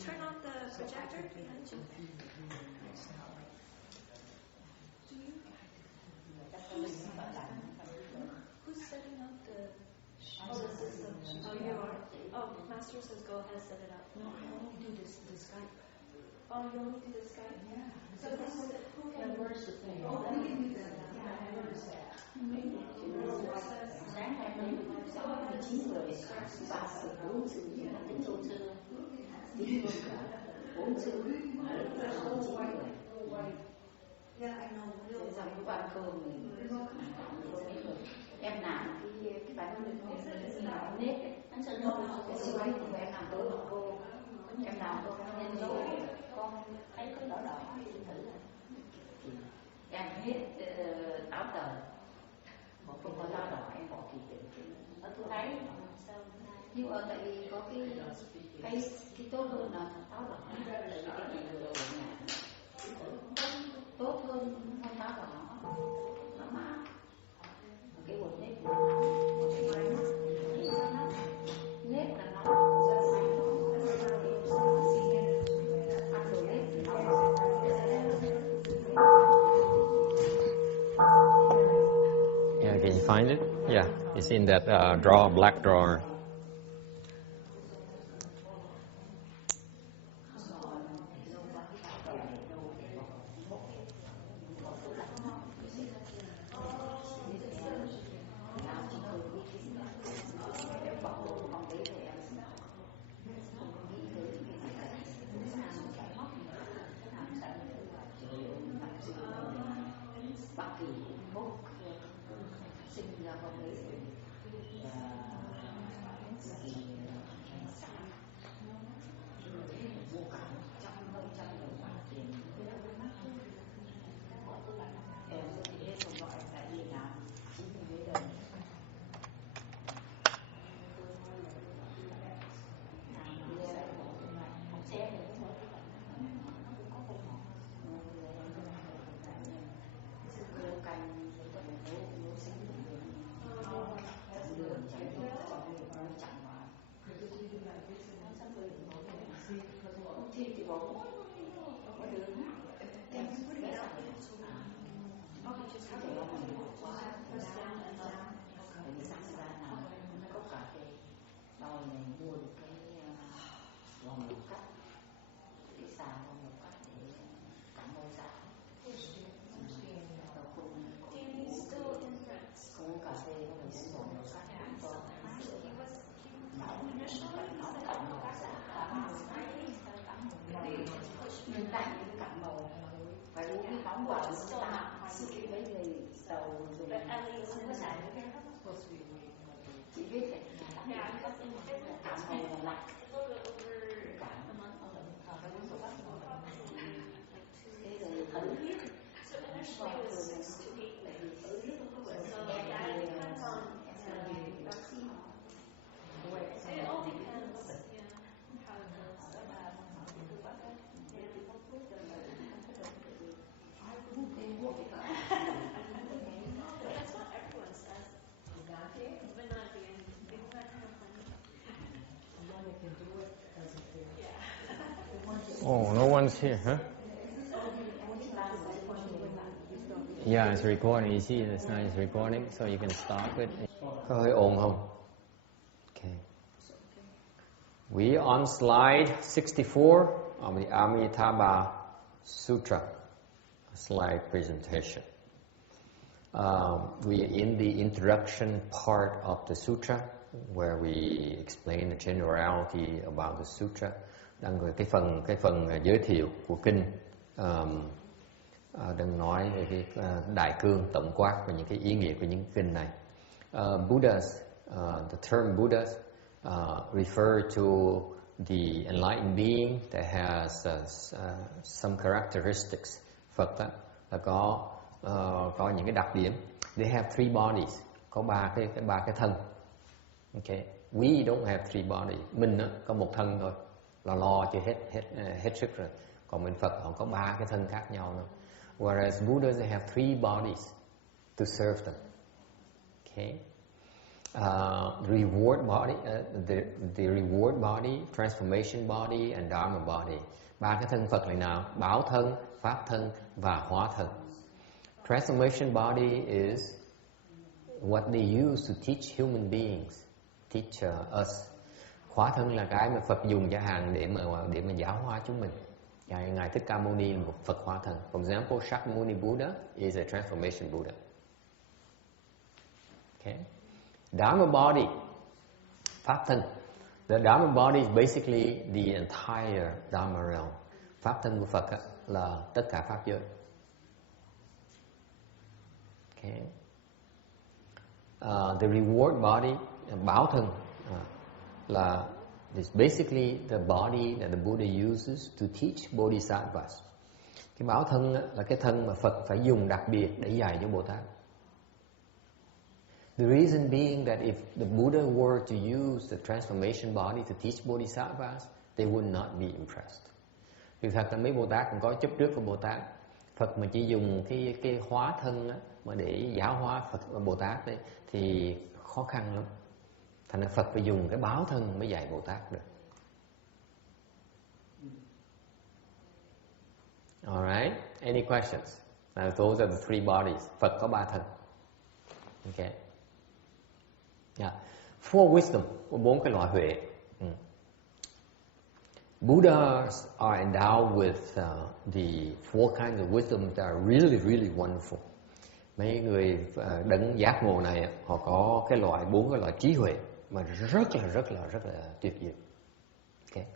Turn off the projector. Who's setting up the system? Oh, you are? Oh, Master says go ahead, set it up. No, I only do the Skype. Oh, you only do the Skype? Yeah. So who can... where's the thing? Oh, we can do that. Yeah, I noticed that. Sáng nay mình 9 người, và sự 4 sự như là tính số sư, 9 người cả, 4 sư, 9 người. Xong cái ban cơm mình em làm cái bánh nếp ấy, bánh sơ nốt, cái siêu bánh của em làm tối của cô, em làm cô nhân dối, con thấy có đỏ đỏ thử là em hết táo tờ. Không có đau đỏ em bỏ kỳ tiền ở tôi thấy nhưng mà tại vì có cái tốt hơn là táo đỏ cái gì rồi tốt hơn không táo đỏ nó mát cái bột nếp nếp là nó ăn đồ nếp thì nó Yeah, can you find it? Yeah, it's in that drawer, black drawer. Oh, no one's here, huh? Yeah, it's recording. You see, it's not recording, so you can stop it. Có hơi ồn không? Okay. We on slide 64 of the Amitabha Sutra, slide presentation. We are in the introduction part of the sutra, where we explain the generality about the sutra. Đang về cái phần giới thiệu của kinh, đang nói về cái đại cương tổng quát về những cái ý nghĩa của những kinh này. Buddhas, the term Buddhas refer to the enlightened being that has some characteristics. Phật đó, là có những cái đặc điểm. They have three bodies, có ba cái thân. Okay, we don't have three bodies. Mình á, có một thân thôi, là lo chưa hết sức rồi. Còn bên Phật họ có 3 cái thân khác nhau nữa. Whereas Buddhas they have 3 bodies to serve them. Okay, reward body, the reward body, transformation body, and dharma body. 3 cái thân Phật là nào? Báo thân, pháp thân và hóa thân. Transformation body is what they use to teach human beings, teach us. Hóa thân là cái mà Phật dùng chẳng hạn để mà giáo hóa chúng mình. Ngài Thích Ca Mâu Ni là một Phật hóa thân. For example, Shakyamuni Buddha is a transformation Buddha. Okay. Dharma body, pháp thân. The Dharma body is basically the entire Dharma realm. Pháp thân của Phật là tất cả pháp giới. Okay. The reward body, báo thân, là is basically the body that the Buddha uses to teach bodhisattvas. Cái báo thân là cái thân mà Phật phải dùng đặc biệt để dạy cho Bồ Tát. The reason being that if the Buddha were to use the transformation body to teach bodhisattvas, they would not be impressed. Vì thật là mấy Bồ Tát cũng có chấp trước của Bồ Tát. Phật mà chỉ dùng cái hóa thân mà để giáo hóa Phật và Bồ Tát ấy, thì khó khăn lắm. Thành ra Phật phải dùng cái báo thân mới dạy Bồ Tát được. Alright, any questions? Now those are the 3 bodies. Phật có 3 thân. Okay. Yeah. 4 wisdom, 4 cái loại huệ. Buddhas are endowed with the 4 kinds of wisdom that are really, really wonderful. Mấy người đấng giác ngộ này họ có cái loại 4 cái loại trí huệ mà rất là tuyệt diệu. Okay.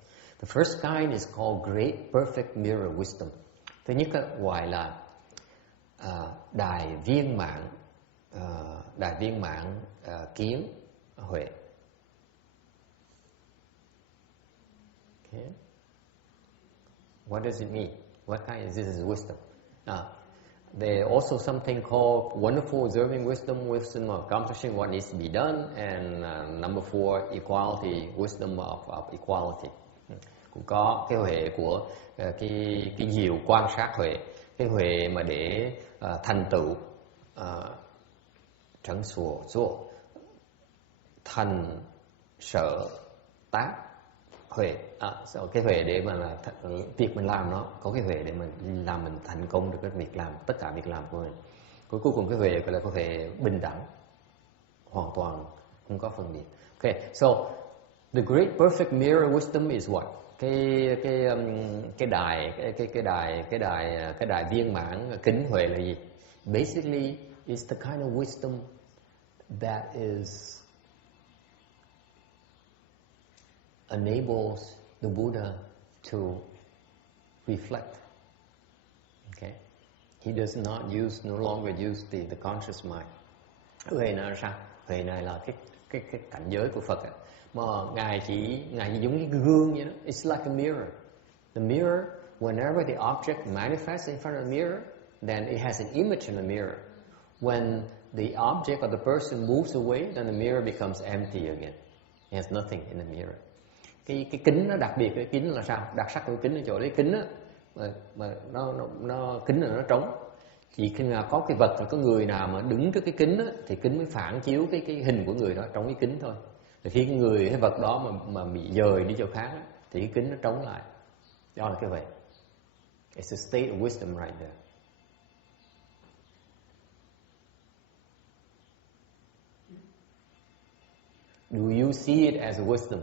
The first kind is called Great Perfect Mirror Wisdom. Thứ nhất gọi là đại viên mãn kiến huệ. Okay. What does it mean? What kind is this is wisdom? There's also something called wonderful observing wisdom, wisdom of accomplishing what needs to be done, and number 4, equality, wisdom of equality. Cũng có cái huệ của cái diệu quan sát huệ, cái huệ mà để thành tựu trấn sủa thành sở tác huệ. Cái huệ để mà là việc mình làm nó có cái huệ để mình làm mình thành công được cái việc làm, tất cả việc làm của mình. Cuối cùng cái huệ gọi là cái huệ bình đẳng, hoàn toàn không có phân biệt. Okay, so the great perfect mirror wisdom is what? Cái đài viên mãn kính huệ là gì? Basically, it's the kind of wisdom that is enables the Buddha to reflect. Okay, he does not no longer use the conscious mind. Huệ này là sao? Huệ này là cái cảnh giới của Phật. Mà ngài chỉ giống như cái gương vậy đó. It's like a mirror. The mirror, whenever the object manifests in front of the mirror, then it has an image in the mirror. When the object or the person moves away, then the mirror becomes empty again. It has nothing in the mirror. Cái kính nó đặc biệt, cái kính là sao? Đặc sắc của kính ở chỗ đấy, kính á mà nó kính là nó trống. Chỉ khi nào có cái vật, có người nào mà đứng trước cái kính á, thì kính mới phản chiếu cái hình của người đó trong cái kính thôi. Thì khi cái vật đó mà bị dời đi chỗ khác á, thì cái kính nó trống lại. Đó là cái vậy. It's a state of wisdom right there. Do you see it as a wisdom?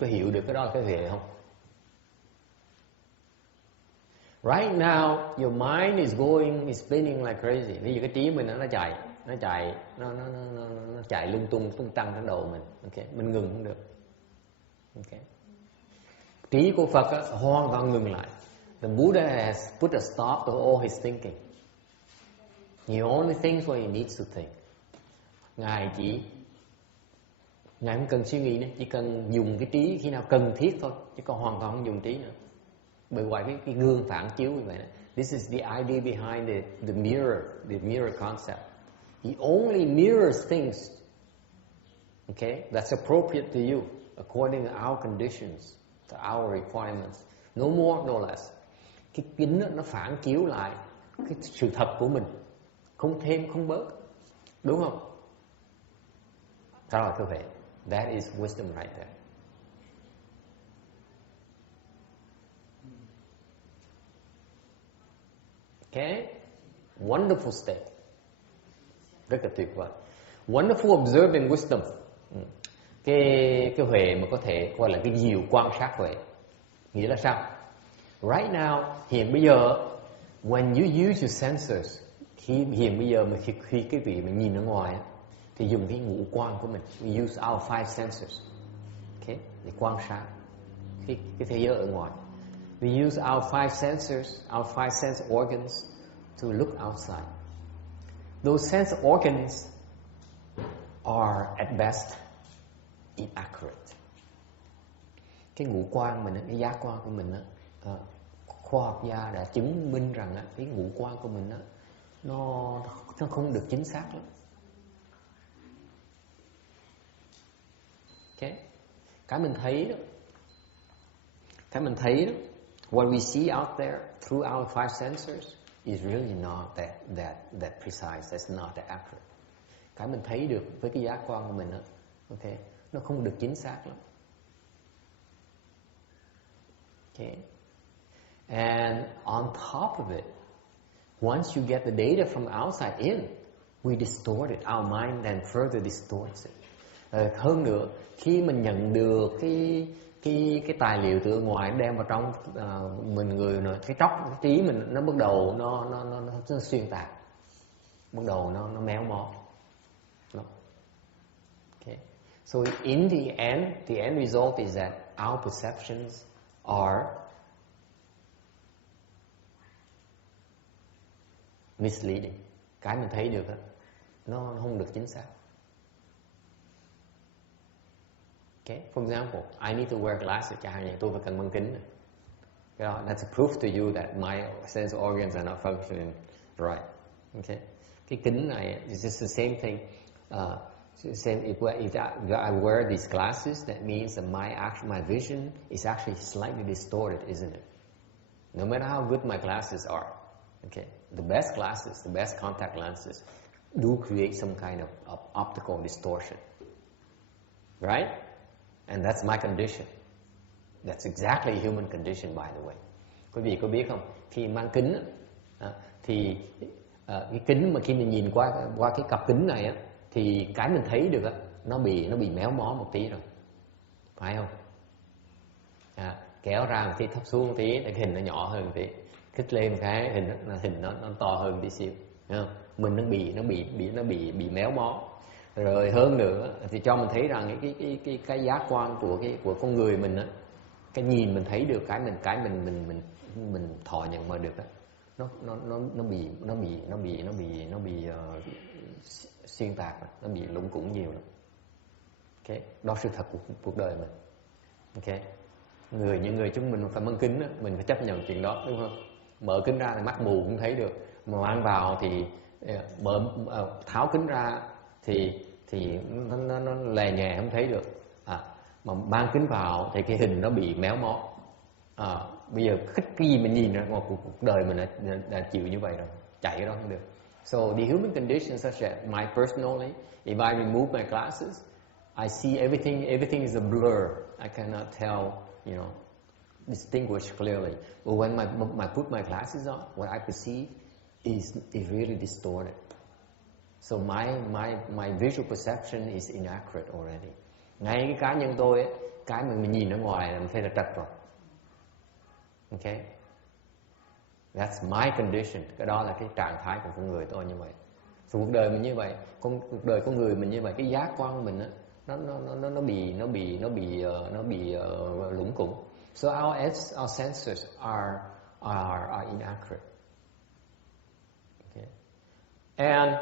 Có hiểu được cái đó là cái huệ không? Right now, your mind is spinning like crazy. Ví dụ cái trí mình nó chạy lung tung tăng trong đầu mình. Okay, mình ngừng không được. Okay. Trí của Phật hoàn toàn ngừng lại. The Buddha has put a stop to all his thinking. He only thinks what he needs to think. Ngài không cần suy nghĩ nữa, chỉ cần dùng cái trí khi nào cần thiết thôi, chứ còn hoàn toàn không dùng trí nữa. Bởi vậy cái gương phản chiếu như vậy. This is the idea behind the mirror concept. He only mirrors things Okay, that's appropriate to you according to our conditions, to our requirements. No more, no less. Cái kính đó, nó phản chiếu lại cái sự thật của mình, không thêm không bớt, đúng không? Đó là cơ thể. That is wisdom right there. Okay, wonderful state, rất là tuyệt vời. Wonderful observing wisdom. Cái huệ mà có thể gọi là cái diệu quan sát huệ. Nghĩa là sao? Right now, hiện bây giờ, when you use your senses, hiện bây giờ mà khi cái vị mà nhìn ở ngoài, thì dùng cái ngũ quan của mình. We use our five senses, okay, để quan sát cái thế giới ở ngoài. We use our five senses, our five sense organs to look outside. Those sense organs are at best inaccurate. Cái ngũ quan mình, cái giác quan của mình, khoa học gia đã chứng minh rằng cái ngũ quan của mình nó không được chính xác lắm. Okay. Cái mình thấy đó, what we see out there through our five senses is really not that precise. That's not that accurate. Cái mình thấy được với cái giác quan của mình đó, okay, nó không được chính xác lắm. Okay. And on top of it, once you get the data from outside in, we distort it. Our mind then further distorts it. Hơn nữa, khi mình nhận được cái tài liệu từ ngoài đem vào trong mình người nữa, cái trí mình nó bắt đầu nó xuyên tạc, bắt đầu nó méo mó. Okay. So in the end result is that our perceptions are misleading. Cái mình thấy được nó không được chính xác. Okay. For example, I need to wear glasses. Chẳng hạn tôi phải cần mang kính. That's a proof to you that my sense organs are not functioning right. Okay. Cái kính này is just the same thing. Same if I wear these glasses, that means that my vision is actually slightly distorted, isn't it? No matter how good my glasses are, okay, the best glasses, the best contact lenses, do create some kind of optical distortion, right? And that's my condition. That's exactly a human condition, by the way. Quý vị có biết không? Khi mang kính, thì cái kính mà khi mình nhìn qua cái cặp kính này thì cái mình thấy được nó bị méo mó một tí rồi, phải không? Kéo ra một tí, thấp xuống một tí, cái hình nó nhỏ hơn một tí, khích lên một cái hình nó to hơn tí xíu, mình nó bị méo mó. Rồi hơn nữa thì cho mình thấy rằng cái giác quan của con người mình cái nhìn mình thấy được cái mình thọ nhận mà được nó bị xuyên tạc, nó bị lủng củng nhiều lắm. Okay. Đó sự thật của cuộc đời mình. Okay. Những người chúng mình phải mang kính mình phải chấp nhận chuyện đó, đúng không? Mở kính ra thì mắt mù cũng thấy được, mà mang vào thì tháo kính ra thì nó lè nhè không thấy được. Mà mang kính vào thì cái hình nó bị méo mó. Bây giờ khích cái gì mình nhìn ra ngoài cuộc đời mình đã chịu như vậy rồi, chạy cái đó không được. So the human condition such that personally, if I remove my glasses, I see everything is a blur. I cannot tell, distinguish clearly. But when I put my glasses on, what I perceive is really distorted. So my visual perception is inaccurate already. Ngay cái cá nhân tôi cái mình nhìn ở ngoài là mình thấy là trật rồi. Okay? That's my condition. Cái đó là cái trạng thái của con người tôi như vậy. So cuộc đời mình như vậy, cuộc đời con người mình như vậy, cái giác quan của mình nó bị lủng củng. So our senses are inaccurate. Okay. And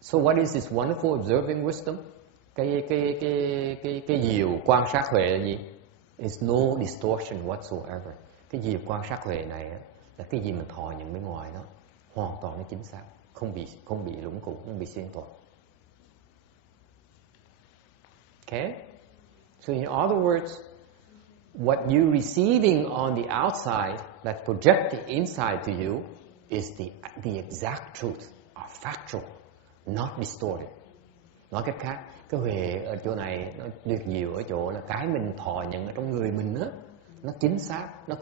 so what is this wonderful observing wisdom? Cái diệu quan sát huệ là gì? It's no distortion whatsoever. Cái diệu quan sát huệ này là cái gì mình thọ nhận bên ngoài đó hoàn toàn nó chính xác, không bị lủng củng, không bị xuyên tạc. Okay? So in other words, what you're receiving on the outside that's projected inside to you is the exact truth, or factual, not distorted. Nói cách khác, cái huệ ở chỗ này nó tuyệt diệu ở chỗ là cái mình thọ nhận ở trong người mình á, nó chính xác, nó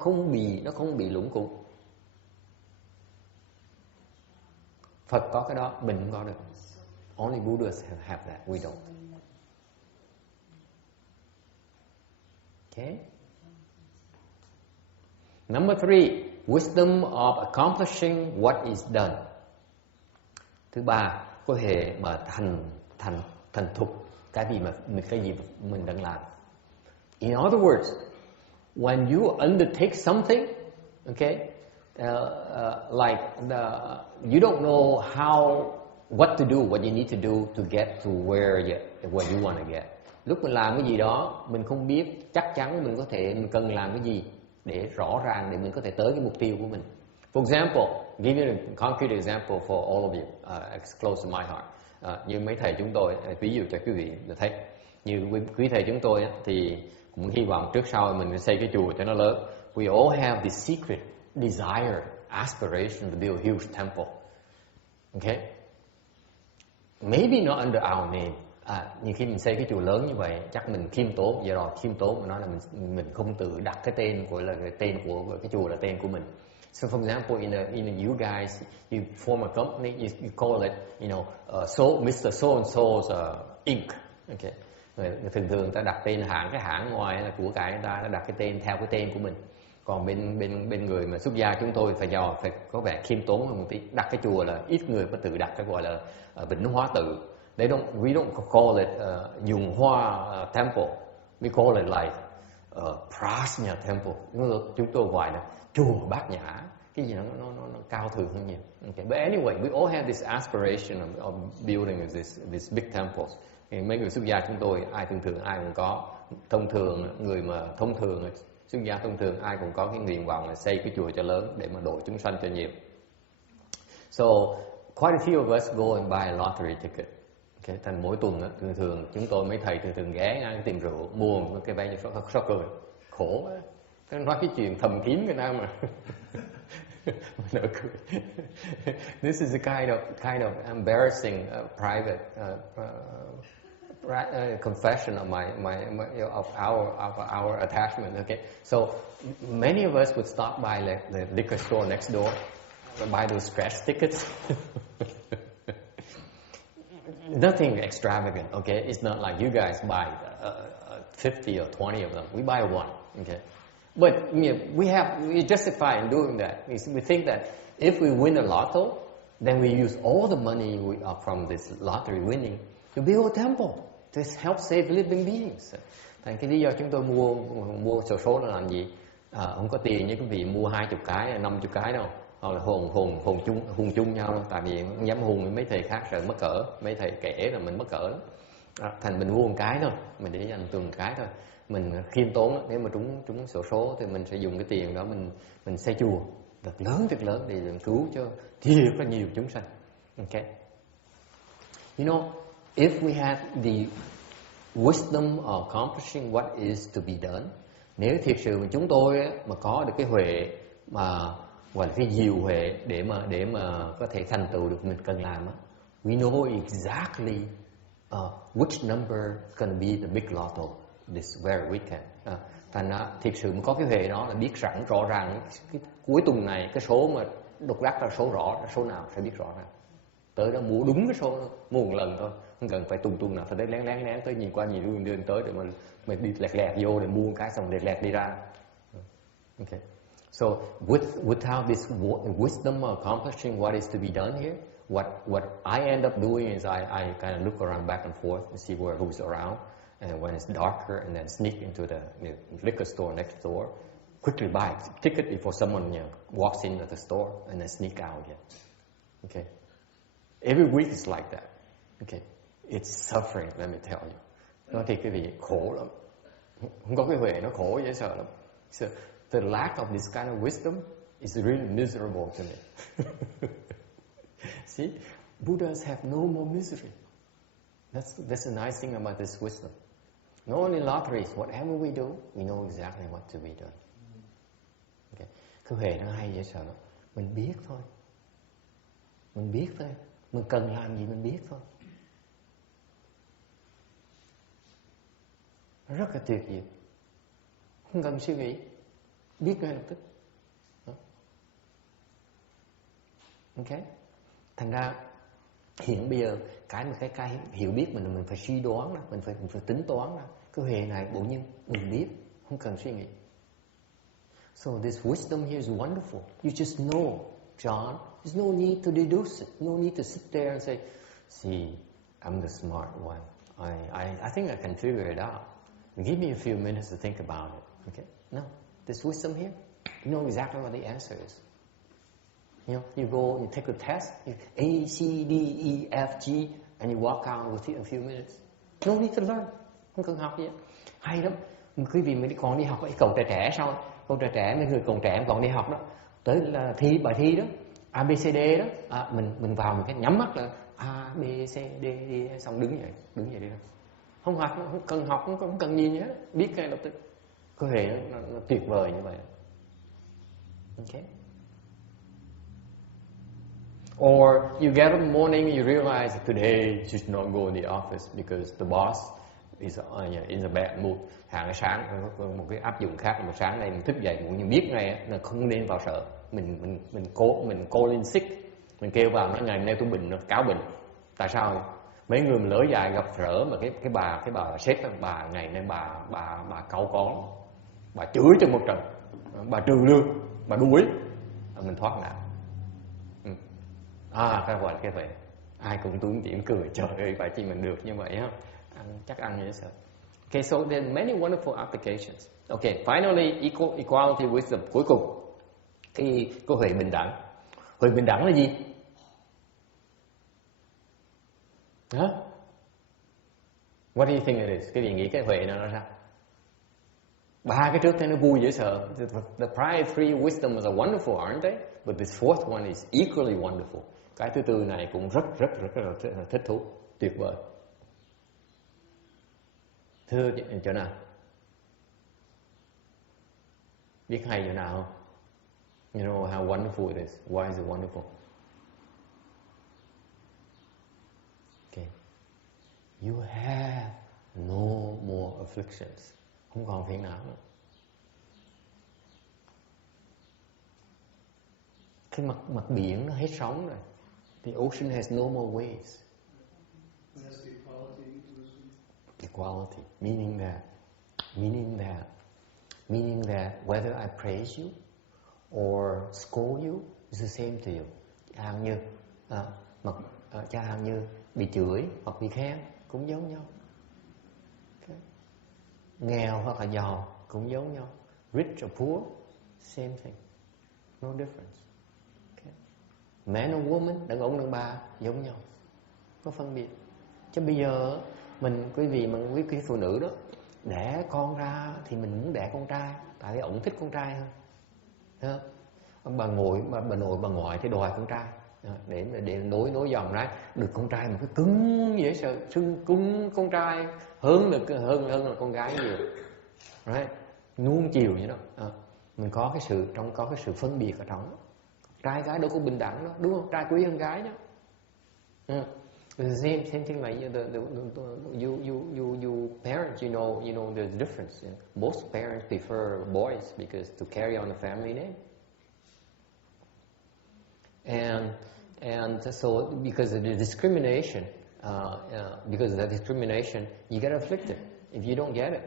không bị lũng cụt. Phật có cái đó, mình không có được. Only Buddhas have that, we don't. Okay? Number 3, wisdom of accomplishing what is done. Thứ ba, có hệ mà thành thục cái gì mình đang làm. In other words, when you undertake something, okay, you don't know what to do, what you need to do to get to where you want to get. Lúc mình làm cái gì đó, mình không biết chắc chắn mình cần làm cái gì để rõ ràng để mình có thể tới cái mục tiêu của mình. For example, give you a concrete example for all of you, it's close to my heart. Như mấy thầy chúng tôi, ví dụ cho quý vị là thấy, như quý thầy chúng tôi thì cũng hy vọng trước sau mình xây cái chùa cho nó lớn. We all have the secret desire, aspiration to build a huge temple. Okay? Maybe not under our name. Nhưng khi mình xây cái chùa lớn như vậy, chắc mình khiêm tốn, giờ rồi khiêm tốn mà nói là mình không tự đặt cái tên của là cái tên của cái chùa là tên của mình. So for example, in you guys, you form a company, you call it, Mr. So and So's Inc. Okay. Thường người ta đặt tên cái hãng ngoài là của cải, người ta đặt cái tên theo cái tên của mình. Còn bên người mà xuất gia chúng tôi phải có vẻ khiêm tốn hơn một tí, đặt cái chùa là ít người có tự đặt cái gọi là Vĩnh Hóa Tự. We don't call it Dùng Hoa Temple. We call it like Prajna Temple. Chúng tôi gọi là chùa Bát Nhã. Cái gì nó cao thượng hơn nhiều. Okay. But anyway, we all have this aspiration of building these big temples. Mấy người xuất gia chúng tôi, ai thường ai cũng có. Người mà thông thường, xuất gia thông thường ai cũng có cái nguyện vọng là xây cái chùa cho lớn để mà độ chúng sanh cho nhiều. So, quite a few of us go and buy a lottery ticket. Okay, thành mỗi tuần thường chúng tôi mấy thầy thường ghé ngang tiệm rượu mua một cái vé số cười khổ quá. Tôi nói cái chuyện thầm kín cái nào mà nở cười. This is a kind of embarrassing private confession of our attachment. Okay, so many of us would stop by the liquor store next door, buy those scratch tickets. Nothing extravagant, okay? It's not like you guys buy 50 or 20 of them. We buy one, okay? But we justify in doing that. We think that if we win a lotto, then we use all the money from this lottery winning to build a temple to help save living beings. Thành cái lý do chúng tôi mua sổ số là làm gì? Không có tiền như quý vị mua 20 cái, 50 cái đâu. Hoặc là hùng chung nhau đâu. Tại vì không dám hùng mấy thầy khác sợ mất cỡ, mấy thầy kể là mình mất cỡ. Thành mình mua một cái thôi, mình để dành từng cái thôi. Mình khiêm tốn, nếu mà trúng sổ số thì mình sẽ dùng cái tiền đó mình xây chùa thật lớn để cứu cho thiệt là nhiều chúng sanh. Okay. If we have the wisdom of accomplishing what is to be done, nếu thiệt sự mà chúng tôi mà có được cái huệ mà gọi là cái diệu huệ để mà có thể thành tựu được mình cần làm á, we know exactly which number can be the big lotto this very weekend. Thành ra thiệt sự mà có cái huệ đó là biết sẵn rõ ràng cái cuối tuần này cái số mà độc đắc là số nào sẽ biết rõ ràng. Tới đó mua đúng cái số, mua một lần thôi, không cần phải tuần nào phải tới lén tới nhìn qua nhìn đường tới để mà đi lẹt vô để mua một cái xong lẹt đi ra. Okay. So without this wisdom of accomplishing what is to be done here, what I end up doing is I kind of look around back and forth and see who's around, and when it's darker, and then sneak into the liquor store next door, quickly buy a ticket before someone walks into the store, and then sneak out again. Okay. Every week is like that. Okay. It's suffering, let me tell you. Nói thì cái vị khổ lắm. Không có cái huệ nó khổ dễ sợ lắm. So, the lack of this kind of wisdom is really miserable to me. See, Buddhas have no more misery. That's the nice thing about this wisdom. No only lotteries, whatever we do, we know exactly what to be done. Okay. Cái huệ nó hay dễ sợ lắm. Mình biết thôi. Mình biết thôi. Mình cần làm gì mình biết thôi. Rất là tuyệt diệu. Không cần suy nghĩ. Biết ngay lập tức. Ok. Thành ra hiện bây giờ cái hiểu biết mình phải suy đoán đó, mình phải tính toán đó. Cái huệ này bỗng nhiên mình biết, không cần suy nghĩ. So this wisdom here is wonderful. You just know, John. There's no need to deduce it. No need to sit there and say, "See, I'm the smart one. I think I can figure it out. Give me a few minutes to think about it." Okay? No. This wisdom here, you know exactly what the answer is. You know, you go, you take a test, A, C, D, E, F, G, and you walk out within a few minutes. No need to learn. Không cần học gì hết. Hay lắm. Quý vị mới còn đi học cái cậu trẻ sao? Cậu trẻ, mấy người còn trẻ còn đi học đó. Tới là bài thi đó, A, B, C, D đó. Mình vào một cái nhắm mắt là A, B, C, D, E, xong đứng dậy đi đâu. Không cần học, không cần gì nữa. Biết ngay lập tức. Có thể nó tuyệt vời như vậy. Okay. Or you get up in the morning and you realize today you should not go to the office because the boss is in a bad mood. Hàng sáng một cái áp dụng khác là một sáng nay mình thức dậy cũng như biết ngay là không nên vào sở. Mình call in sick, mình kêu vào nói ngày nay tôi bệnh, nó cáo bệnh. Tại sao? Mấy người mà lỡ dài gặp sở mà cái bà sếp bà ngày nay bà cau có, bà chửi cho một trận, bà trừ lương, bà đuổi, mình thoát nạn. Cái gọi là cái vậy. Ai cũng tủm tỉm cười, trời ơi phải chi mình được như vậy ha. Chắc ăn như thế sợ. Okay, so there are many wonderful applications. Okay, finally equality wisdom. Cuối cùng cái huệ bình đẳng. Huệ bình đẳng là gì? Hả? What do you think it is? Cái gì nghĩ cái huệ nó ra? Ba cái trước thế nó vui dễ sợ. The prior three wisdoms are wonderful, aren't they? But this fourth one is equally wonderful. Cái thứ tư này cũng rất là thích thú, tuyệt vời. Thưa chỗ nào? Biết hay chỗ nào không? You know how wonderful it is. Why is it wonderful? Okay. You have no more afflictions. Không còn phiền não nữa. Cái mặt biển nó hết sóng rồi. The ocean has no more waves. That's equality. Equality, meaning that whether I praise you or scold you is the same to you. Chẳng hạn như bị chửi hoặc bị khen cũng giống nhau. Okay. Nghèo hoặc là giàu cũng giống nhau. Rich or poor, same thing. No difference. Okay. Man or woman, đàn ông đàn bà giống nhau. Có phân biệt. Chứ bây giờ quý vị phụ nữ đó đẻ con ra thì mình muốn đẻ con trai, tại vì ổng thích con trai hơn. Bà nội bà ngoại thì đòi con trai để nối dòng ra được con trai mà cái cứng dễ sợ, xưng cứng con trai hơn là con gái nhiều. Right? Nuông chiều như đó. Mình có cái sự phân biệt ở trong đó. Trai gái đâu có bình đẳng đó, đúng không? Trai quý hơn gái đó. The same thing like you parents, you know there's a difference. Most parents prefer boys because to carry on the family name. And so because of the discrimination, you get afflicted if you don't get it,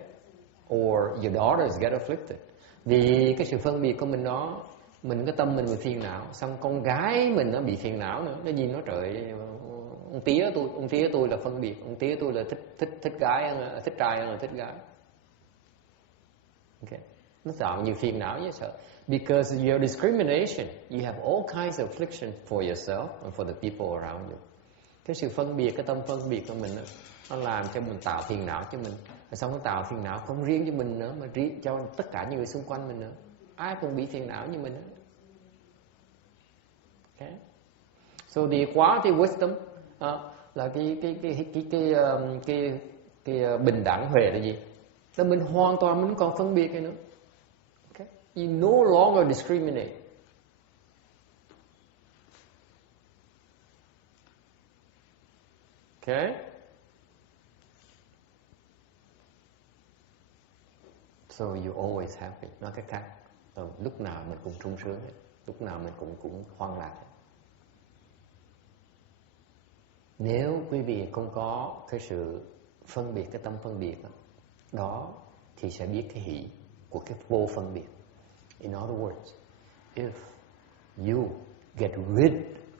or your daughters get afflicted. Vì cái sự phân biệt của mình đó, mình cái tâm mình bị phiền não, xong con gái mình nó bị phiền não nữa. Cái gì nó trời, ông tía tôi là phân biệt, ông tía tôi là thích gái, thích trai hơn là thích gái. Okay. Nó tạo nhiều phiền não dễ sợ. Because of your discrimination, you have all kinds of affliction for yourself and for the people around you. Cái sự phân biệt, cái tâm phân biệt của mình nó làm cho mình tạo phiền não cho mình. Xong nó tạo phiền não không riêng cho mình nữa, mà cho tất cả những người xung quanh mình nữa. Ai cũng bị phiền não như mình. Okay. So the equality wisdom là cái bình đẳng huệ là gì? Là mình hoàn toàn mình không còn phân biệt cái nữa. Okay? You no longer discriminate. Okay? So you always happy. Nói cách khác, lúc nào mình cũng sung sướng hết, lúc nào mình cũng hoan lạc. Nếu quý vị không có cái sự phân biệt, cái tâm phân biệt đó thì sẽ biết cái hỷ của cái vô phân biệt. In other words, if you get rid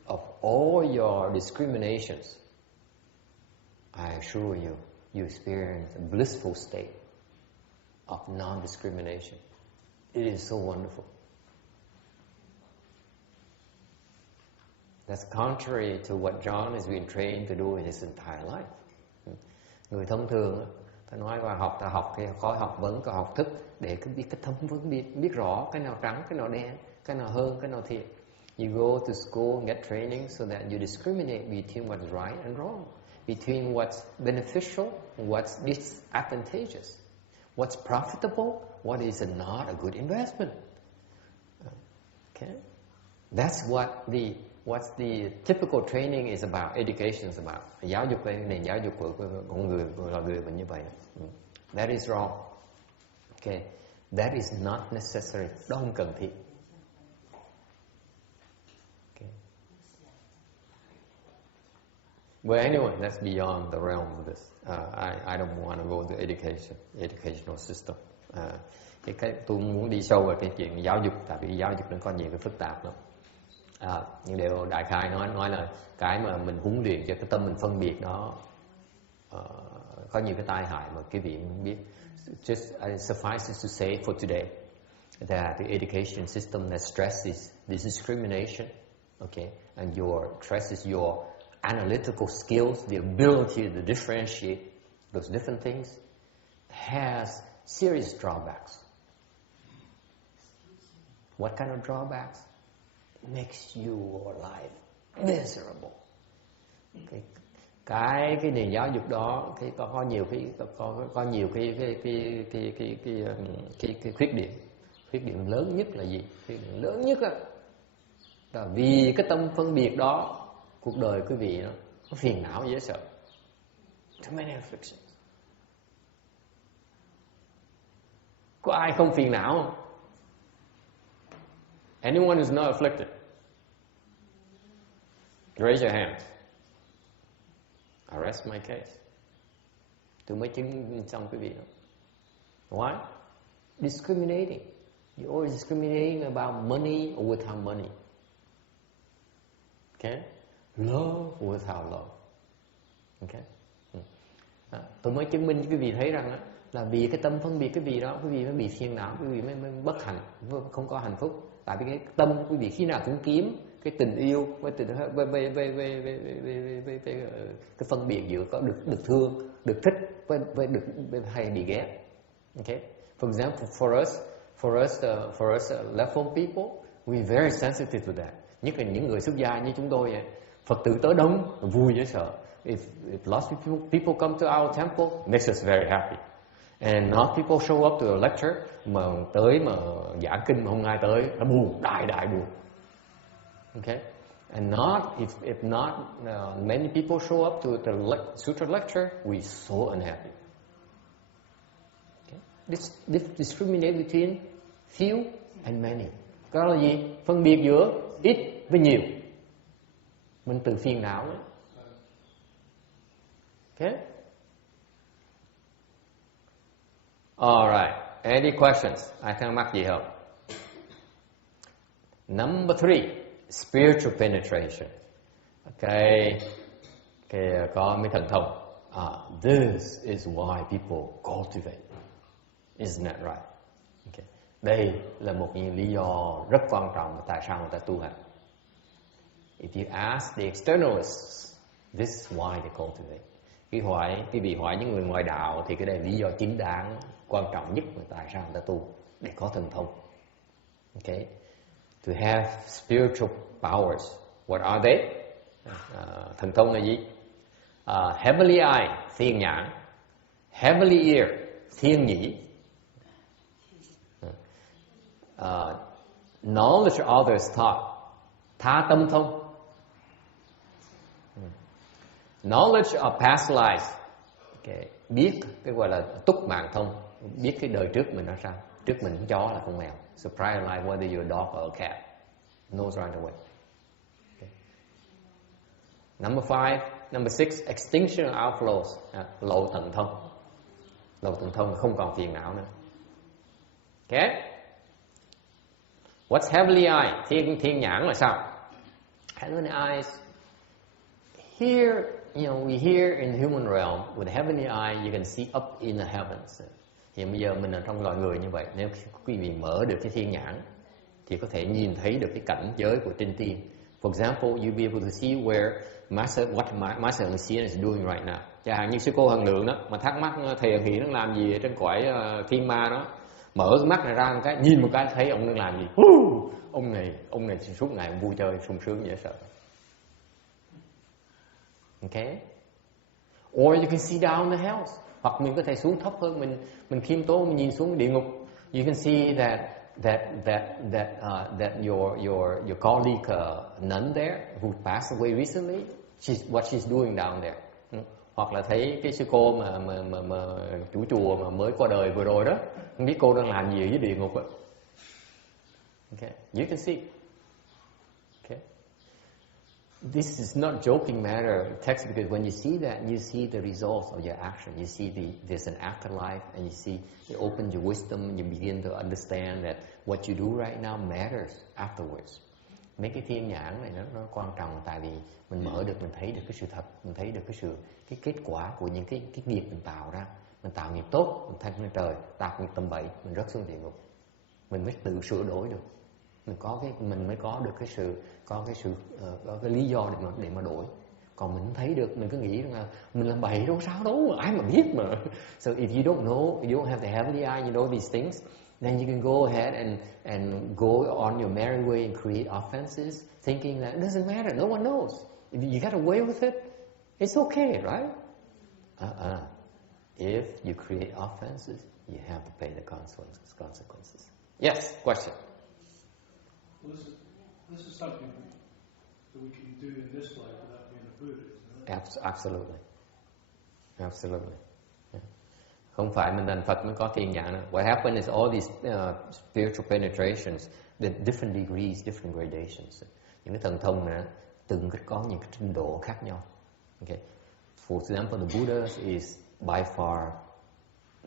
of all your discriminations, I assure you, you experience a blissful state of non-discrimination. It is so wonderful. That's contrary to what John has been trained to do in his entire life. Người thông thường, ta nói qua học, ta học cái khói học vấn, có học thức để biết cái thâm phân biệt, biết rõ cái nào trắng, cái nào đen, cái nào hơn, cái nào thiệt. You go to school and get training so that you discriminate between what's right and wrong, between what's beneficial and what's disadvantageous, what's profitable, what is not a good investment. Okay, that's what the typical training is about. Education is about. Giáo dục về nền giáo dục của con người là người mình như vậy. That is wrong. Okay, that is not necessary. Đó không cần thiết. Okay. But anyway, that's beyond the realm of this. I don't want to go to educational system. Tôi muốn đi sâu vào cái chuyện giáo dục, tại vì giáo dục nó có nhiều cái phức tạp lắm. Nhưng điều đại khai nói là cái mà mình huấn luyện cho cái tâm mình phân biệt đó có nhiều cái tai hại mà quý vị không biết. Just suffice to say for today that the education system that stresses the discrimination, okay, and stresses your analytical skills, the ability to differentiate those different things, has serious drawbacks. What kind of drawbacks? Makes your life miserable. Cái nền giáo dục đó có nhiều cái khuyết điểm lớn nhất là gì? Khuyết điểm lớn nhất là vì cái tâm phân biệt đó, cuộc đời quý vị nó phiền não dễ sợ. Too many afflictions. Có ai không phiền não không? Anyone who's not afflicted? Raise your hand. I rest my case. Tôi mới chứng xong quý vị đó. Why? Discriminating. You're always discriminating about money or without money. Okay? Love without love. Okay? Tôi mới chứng minh cho quý vị thấy rằng là vì cái tâm phân biệt quý vị đó, quý vị mới bị phiền não, quý vị mới bất hạnh, không có hạnh phúc. Tại vì cái tâm quý vị khi nào cũng kiếm cái tình yêu với cái phân biệt giữa có được thương, được thích với hay bị ghét. Okay? For example, for us left-home people, we're very sensitive to that. Nhất là những người xuất gia như chúng tôi vậy. Phật tử tới đông vui dễ sợ. If lots of people come to our temple, makes us very happy. And not people show up to a lecture mà tới mà giảng kinh mà không ai tới, nó buồn, đại buồn. Okay, and if not many people show up to the sutra lecture, we so unhappy. Okay, this discriminate between few and many. Cái đó là gì? Phân biệt giữa ít với nhiều. Mình tự phiền não đấy. Okay. All right. Any questions? Ai thắc mắc gì không? Number 3, spiritual penetration. Okay. Có mấy thần thông. This is why people cultivate. Isn't that right? Okay. Đây là một lý do rất quan trọng tại sao người ta tu hành. If you ask the externalists, this is why they cultivate. Quý vị hỏi những người ngoài đạo thì cái đây là lý do chính đáng, quan trọng nhất mà tại sao người ta tu, để có thần thông. Okay, to have spiritual powers. What are they? Thần thông là gì? Heavenly eye, thiên nhãn, Heavenly ear, thiên nhĩ. Knowledge others taught, tha tâm thông. Knowledge of past lives, okay. Biết cái gọi là túc mạng thông, biết cái đời trước mình nó sao. Trước mình con chó là con mèo. So prior life, whether you're a dog or a cat, knows right away. Okay. Number 6, extinction of outflows, lộ thần thông. Lộ thần thông không còn phiền não nữa. Okay. What's heavenly eye? Thiên nhãn là sao? Heavenly eyes. Here, we hear in the human realm, with heavenly eye, you can see up in the heavens. Hiện bây giờ mình ở trong loài người như vậy, nếu quý vị mở được cái thiên nhãn, thì có thể nhìn thấy được cái cảnh giới của trên tiên. For example, you'll be able to see where what Master Lucian is doing right now. Chẳng hạn như sư cô Hằng Lượng đó, mà thắc mắc thầy Hằng Hiển đang làm gì ở trên cõi thiên ma đó, mở cái mắt này ra một cái, nhìn một cái thấy ông đang làm gì. Ông này suốt ngày vui chơi sung sướng dễ sợ. Okay? Or you can see down the hells. Hoặc mình có thể xuống thấp hơn, mình khiêm tốn, mình nhìn xuống địa ngục. You can see that your colleague nun there who passed away recently, what she's doing down there. Hoặc là thấy cái sư cô mà chủ chùa mà mới qua đời vừa rồi đó, không biết cô đang làm gì ở dưới địa ngục á. Okay, you can see. Okay. This is not joking matter text, because when you see that, you see the results of your action. You see there's an afterlife, and you see it opens your wisdom, and you begin to understand that what you do right now matters afterwards. Mấy cái thiên nhãn này nó quan trọng, tại vì mình mở được, mình thấy được cái sự thật, mình thấy được cái kết quả của những cái nghiệp mình tạo ra. Mình tạo nghiệp tốt, mình thành lên trời, tạo nghiệp tầm bậy, mình rớt xuống địa ngục. Mình mới tự sửa đổi được. Mình mới có được có cái lý do để mà đổi. Còn mình không thấy được, mình cứ nghĩ rằng là mình làm bậy đâu sao đâu, ai mà biết mà. So if you don't know, you don't have the heavenly eye, you know these things, then you can go ahead and go on your merry way and create offenses, thinking that it doesn't matter, no one knows. If you get away with it, it's okay, right? If you create offenses, you have to pay the consequences. Yes, question. Well, this is something that we can do in this life without being a Buddha, isn't it? Absolutely. Yeah. Không phải mình thành Phật mới có thiên nhãn đâu. What happens is all these spiritual penetrations, the different degrees, different gradations. Những cái thần thông này từng có những cái trình độ khác nhau. Okay. For example, the Buddha is by far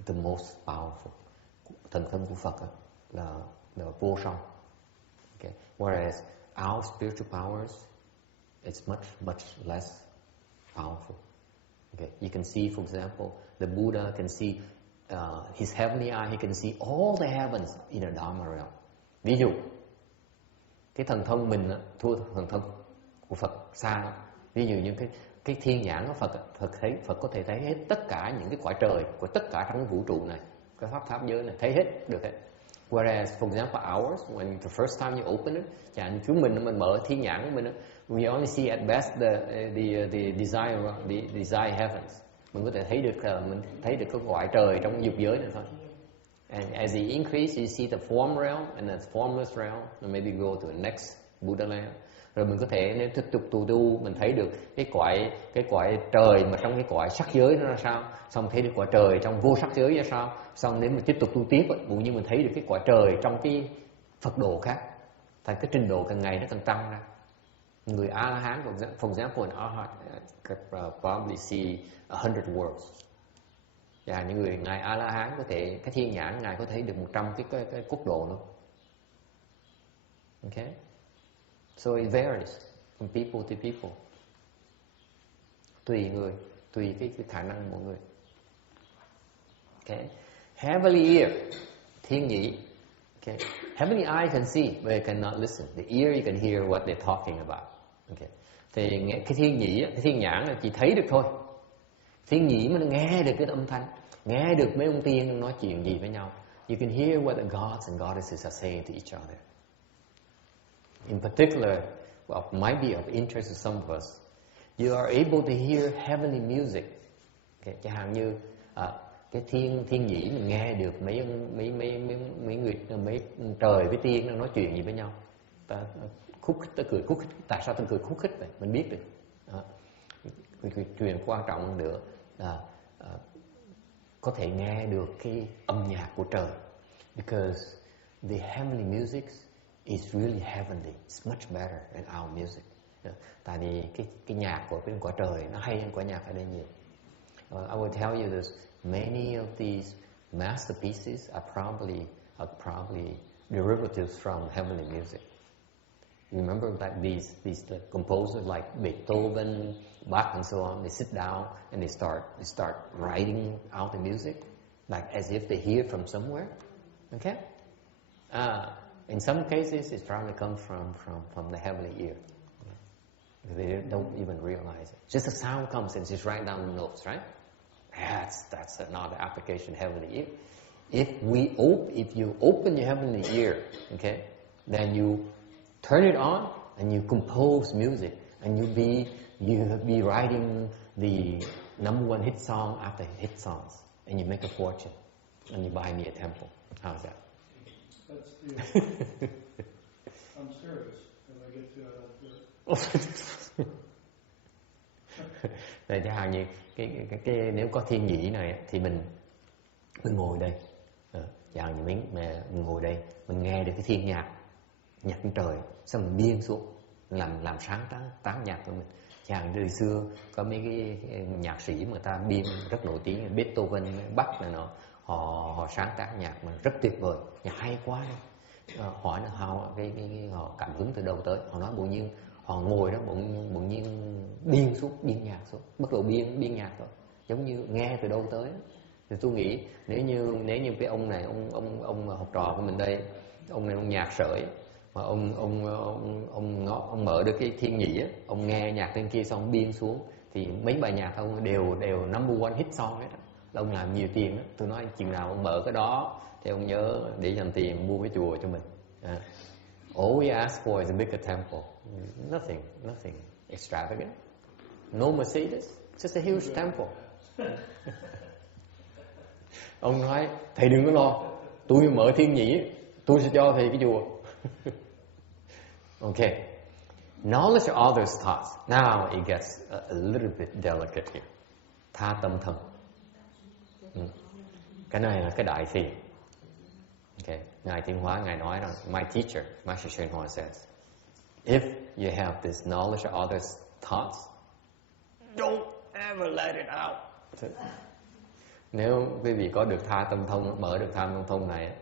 the most powerful. Thần thông của Phật là vô song. Okay. Whereas our spiritual powers, it's much less powerful. Okay. You can see, for example, the Buddha can see his heavenly eye. He can see all the heavens in a Dharma realm. Ví dụ, cái thần thông mình thua thần thông của Phật xa lắm. Ví dụ như cái thiên nhãn của Phật có thể thấy hết tất cả những cái cõi trời của tất cả trong cái vũ trụ này, cái pháp giới này, thấy hết được hết. Whereas, for example, ours, when the first time you open it, chẳng như chúng mình mở thiên nhãn của mình, we only see at best the desire heavens. Mình có thể thấy được cái cõi trời trong dục giới này thôi. And as you increase, you see the form realm and the formless realm, and maybe go to the next Buddha land. Rồi mình có thể nếu tiếp tục tu mình thấy được cái cõi trời mà trong cái cõi sắc giới nó ra sao, xong thấy được cõi trời trong vô sắc giới ra sao, xong nếu mình tiếp tục tu tiếp cũng như mình thấy được cái cõi trời trong cái Phật độ khác. Thành cái trình độ càng ngày nó càng tăng ra. Người A La Hán, for example, an Arhat could probably see 100 worlds. Và những người ngài A La Hán có thể cái thiên nhãn ngài có thể được 100 cái quốc độ nữa. Okay? So it varies from people to people. Tùy người, tùy cái khả năng của mỗi người. Okay. Heavenly ear, thiên nhĩ. Okay. Heavenly eye can see, but it cannot listen. The ear you can hear what they're talking about. Okay. Thì cái thiên nhĩ, cái thiên nhãn là chỉ thấy được thôi. Thiên nhĩ mà nó nghe được cái âm thanh, nghe được mấy ông tiên nói chuyện gì với nhau. You can hear what the gods and goddesses are saying to each other. In particular, what might be of interest to some of us, you are able to hear heavenly music. Okay. Chẳng hạn như cái thiên nhĩ mình nghe được mấy người mấy trời với tiên nó nói chuyện gì với nhau, ta cười khúc khích. Tại sao ta cười khúc khích vậy? Mình biết được. Cái chuyện quan trọng nữa là có thể nghe được cái âm nhạc của trời, because the heavenly music is really heavenly. It's much better than our music. Tại vì cái nhạc của bên cõi trời nó hay hơn của nhạc ở đây nhiều. I will tell you this. Many of these masterpieces are probably derivatives from heavenly music. You remember that these composers like Beethoven, Bach, and so on, they sit down and they start writing out the music, like as if they hear from somewhere. Okay? In some cases, it probably comes from the heavenly ear. They don't even realize it. Just a sound comes and just write down the notes, right? That's another application, heavenly ear. If you open your heavenly ear, okay, then you turn it on and you compose music, and you be writing the #1 hit song after hit songs, and you make a fortune, and you buy me a temple. How's that? That's the. I'm serious. If I get to it, I'll do it. Để chẳng hạn như cái nếu có thiên nhĩ này thì mình ngồi đây, chẳng hạn như mình ngồi đây, mình nghe được cái thiên nhạc trên trời, xong mình biên xuống làm sáng tác nhạc của mình. Chẳng hạn từ xưa có mấy cái nhạc sĩ mà ta biên rất nổi tiếng, Beethoven, Bach này nọ, họ sáng tác nhạc mà rất tuyệt vời, nhạc hay quá. Hỏi là họ cảm hứng từ đâu tới, họ nói bỗng nhiên họ ngồi đó bỗng nhiên biên nhạc xuống, bắt đầu biên nhạc thôi, giống như nghe từ đâu tới. Thì tôi nghĩ nếu như cái ông này, ông học trò của mình đây, ông này ông nhạc sởi, mà ông mở được cái thiên nhĩ á, ông nghe nhạc trên kia xong biên xuống thì mấy bài nhạc ông đều #1 hit song hết. Là ông làm nhiều tiền đó. Tôi nói chừng nào ông mở cái đó thì ông nhớ để dành tiền mua cái chùa cho mình. All we ask for is a bigger temple. Nothing extravagant. No Mercedes, just a huge temple. Ông nói thầy đừng có lo, tôi mở thiên nhĩ, tôi sẽ cho thầy cái chùa. Okay. Knowledge of others' thoughts. Now it gets a little bit delicate here. Tha tâm thân. Cái này là cái đại thiền. Okay. Ngài Tiến Hóa, Ngài nói rằng, my teacher, Master Hsuan Hua says, if you have this knowledge of others' thoughts, don't ever let it out. Nếu quý vị có được tha tâm thông, mở được tha tâm thông này,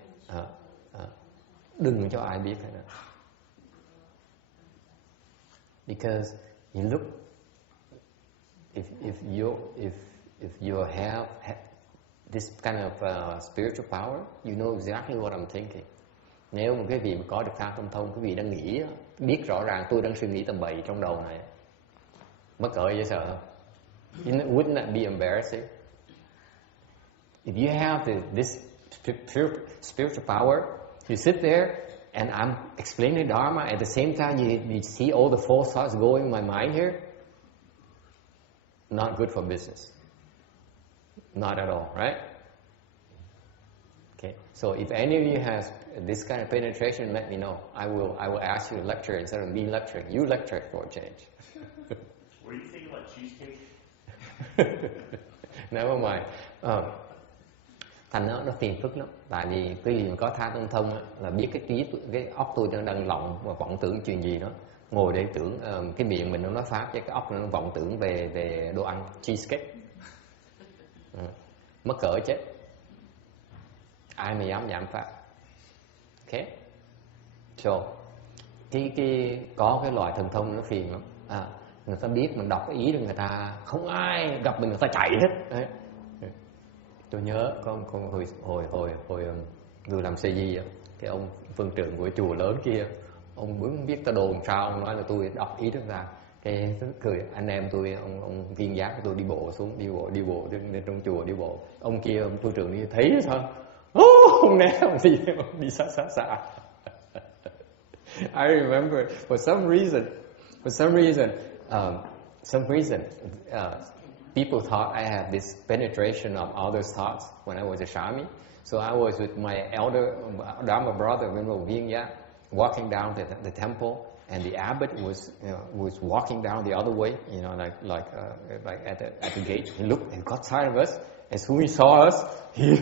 đừng cho ai biết hết. Because you look, if you have this kind of spiritual power, you know exactly what I'm thinking. Nếu một cái vị mà có được tha tâm thông, quý vị đang nghĩ, biết rõ ràng tôi đang suy nghĩ tầm bậy trong đầu này, mắc cỡ dễ sợ không? Wouldn't that be embarrassing? If you have this spiritual power, you sit there and I'm explaining Dharma, at the same time you see all the false thoughts going in my mind here, not good for business. Not at all, right? Okay. So if any of you has this kind of penetration, let me know. I will ask you to lecture instead of me lecturing. You lecture for a change. What do you think about cheesecake? Never mind. Thành nó phiền phức lắm. Tại vì cái gì mà có tha tâm thông là biết cái óc tôi đang lọng và vọng tưởng chuyện gì đó. Ngồi để tưởng cái miệng mình nó nói pháp, cái óc nó vọng tưởng về đồ ăn cheesecake. Mất cỡ chết. Ai mà dám giảm pháp. Ok. So có cái loại thần thông nó phiền lắm. Người ta biết mình đọc cái ý được, người ta không ai gặp mình, người ta chạy hết. Đấy. Tôi nhớ con hồi vừa làm CJ, cái ông phương trưởng của chùa lớn kia, ông muốn biết ta đồn sao, ông nói là tôi đọc ý được ra, cái cười anh em tôi, ông viên giác của tôi đi bộ xuống, đi bộ trong chùa đi bộ, ông kia ông phương trưởng đi thấy sao, ông né ông đi xa. I remember for some reason people thought I had this penetration of others' thoughts when I was a Shami. So I was with my elder Dharma brother, Venerable Vinya, walking down the temple, and the abbot was walking down the other way, like at the gate. He looked and got sight of us. As soon as he saw us, he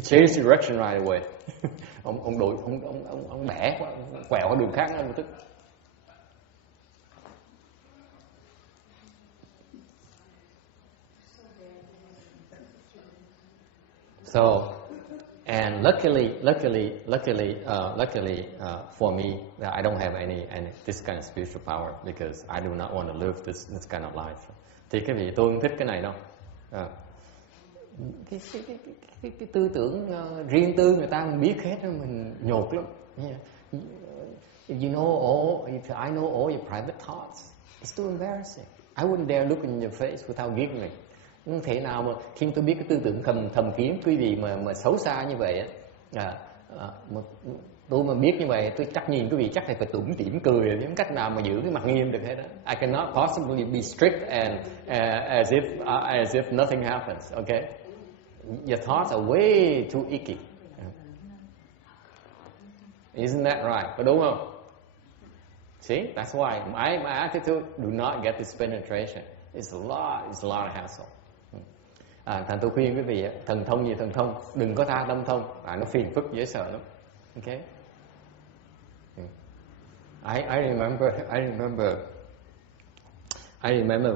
changed direction right away. ông bẻ quẹo qua đường khác ngay lập tức. So, and luckily for me, that I don't have any this kind of spiritual power because I do not want to live this kind of life. Thì cái vị tôi không thích cái này đâu. Cái tư tưởng riêng tư người ta không biết hết, mình nhột lắm. If you know all, if I know all your private thoughts, it's too embarrassing. I wouldn't dare look in your face without giggling. Không thể nào mà khi tôi biết cái tư tưởng thầm kín quý vị mà xấu xa như vậy á, tôi mà biết như vậy, tôi chắc nhìn quý vị chắc phải tủm tỉm cười, không cách nào mà giữ cái mặt nghiêm được hết á. I cannot possibly be strict and as if nothing happens. Okay, your thoughts are way too icky. Isn't that right? Có đúng không? See, that's why my attitude do not get this penetration. It's a lot of hassle. Thành tôi khuyên quý vị thần thông gì thần thông, đừng có tha tâm thông, nó phiền phức dễ sợ lắm. Okay. I remember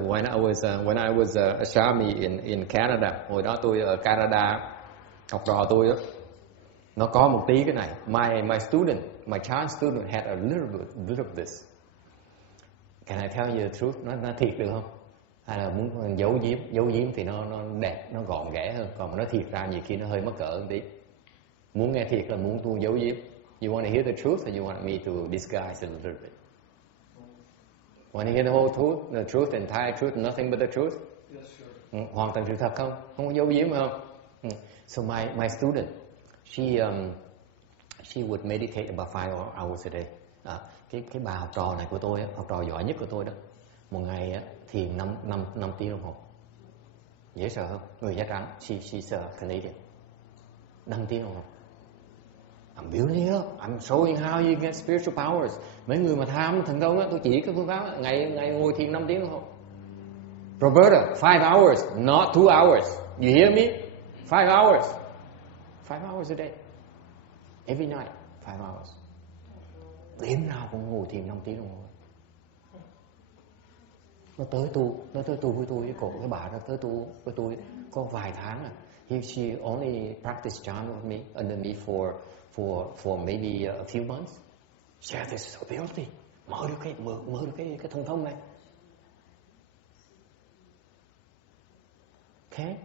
when I was a Shami in Canada. Hồi đó tôi ở Canada, học trò tôi đó, nó có một tí cái này. My child student had a little of this. Can I tell you the truth? Nó thiệt được không? Hay là muốn giấu giếm thì nó đẹp, nó gọn ghẽ hơn. Còn mà nó thiệt ra nhiều khi nó hơi mắc cỡ một tí. Muốn nghe thiệt là muốn tôi giấu giếm. You want to hear the truth or you want me to disguise it a little bit? Want to hear the whole truth, the truth, entire truth, nothing but the truth? Yes, sure. Hoàn toàn sự thật không? Không có giấu giếm phải không? So my student, she would meditate about 5 hours a day. Cái bà học trò này của tôi, học trò giỏi nhất của tôi đó, một ngày thiền 5 tiếng đồng hồ. Dễ sợ không? Người da trắng, she's a Canadian. 5 tiếng đồng hồ. I'm building it up. I'm showing how you get spiritual powers. Mấy người mà tham thần thông á, tôi chỉ cái phương pháp ngày ngồi thiền 5 tiếng đồng hồ. Roberta, 5 hours, not 2 hours. You hear me? 5 hours. 5 hours a day. Every night, 5 hours. Đêm nào cũng ngồi thiền 5 tiếng đồng hồ. Nó tới tu với tôi, với cổ cái bà đó tới tu với tôi có vài tháng à. She only practiced jhana with me, under me for maybe a few months. She had this ability. Mở được cái thông thông này. Okay.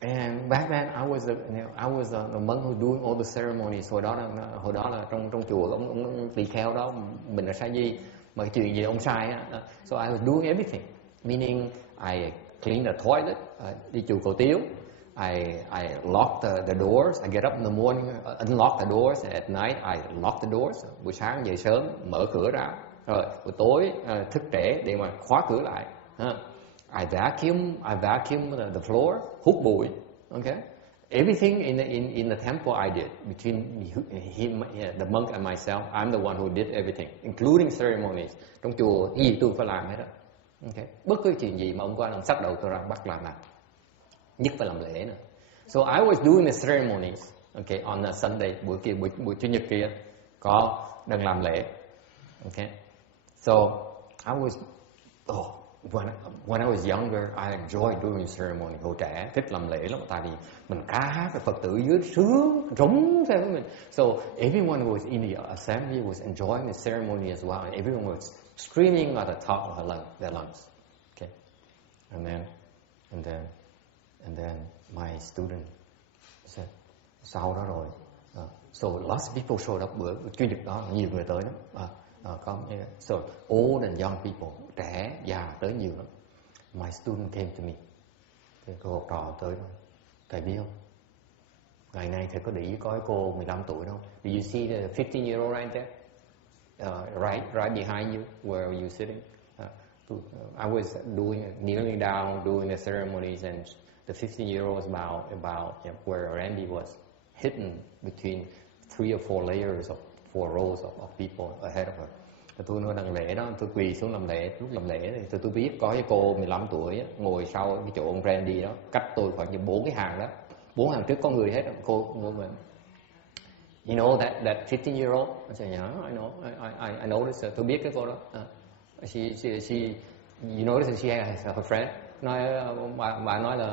And back then I was a monk who doing all the ceremonies. Hồi đó là trong chùa ông tỳ kheo đó, mình là sa di, mà cái chuyện gì ông sai á. So I was doing everything, meaning I clean the toilet, đi chùa cầu tiếu. I lock the doors. I get up in the morning, unlock the doors, and at night I lock the doors. Buổi sáng dậy sớm mở cửa ra, rồi buổi tối thức trễ để mà khóa cửa lại. I vacuum the floor, hút bụi. Okay, everything in the temple I did. Between him, the monk and myself, I'm the one who did everything, including ceremonies. Trong chùa gì tôi phải làm hết đó. Okay, bất cứ chuyện gì mà ông qua làm sắc đầu tôi ra bắt làm nào. Nhất phải làm lễ nữa. So I was doing the ceremonies. Okay, on a Sunday, buổi chủ nhật kia có đang làm lễ. Okay, so I was when I was younger, I enjoyed doing ceremony. Hồi trẻ thích làm lễ lắm, tại vì mình ca hát và Phật tử dưới sướng rống theo với mình. So everyone who was in the assembly was enjoying the ceremony as well, and everyone was screaming at the top of their lungs. Okay, and then my student said, sau đó rồi, so lots of people showed up bữa chủ nhật đó, nhiều người tới lắm. So old and young people, trẻ già tới nhiều lắm. My student came to me. Thì cô học trò tới rồi. Thầy biết không? Ngày nay thầy có để ý có cái cô 15 tuổi đâu? Do you see the 15-year-old right there? Right behind you, where are you sitting? I was kneeling down, doing the ceremonies, and the 15-year-old about where Randy was hidden between 3 or 4 layers of 4 rows of people ahead of her. Tôi nói đằng lễ đó, tôi quỳ xuống làm lễ. Lúc làm lễ thì tôi biết có cái cô 15 tuổi ngồi sau cái chỗ ông Randy đó, cách tôi khoảng như 4 cái hàng đó, 4 hàng trước có người hết. Cô ngồi mình. You know that 15-year-old? I said, yeah, I know. I noticed. Tôi biết cái cô đó. She you notice she has her friend. Nói bà nói là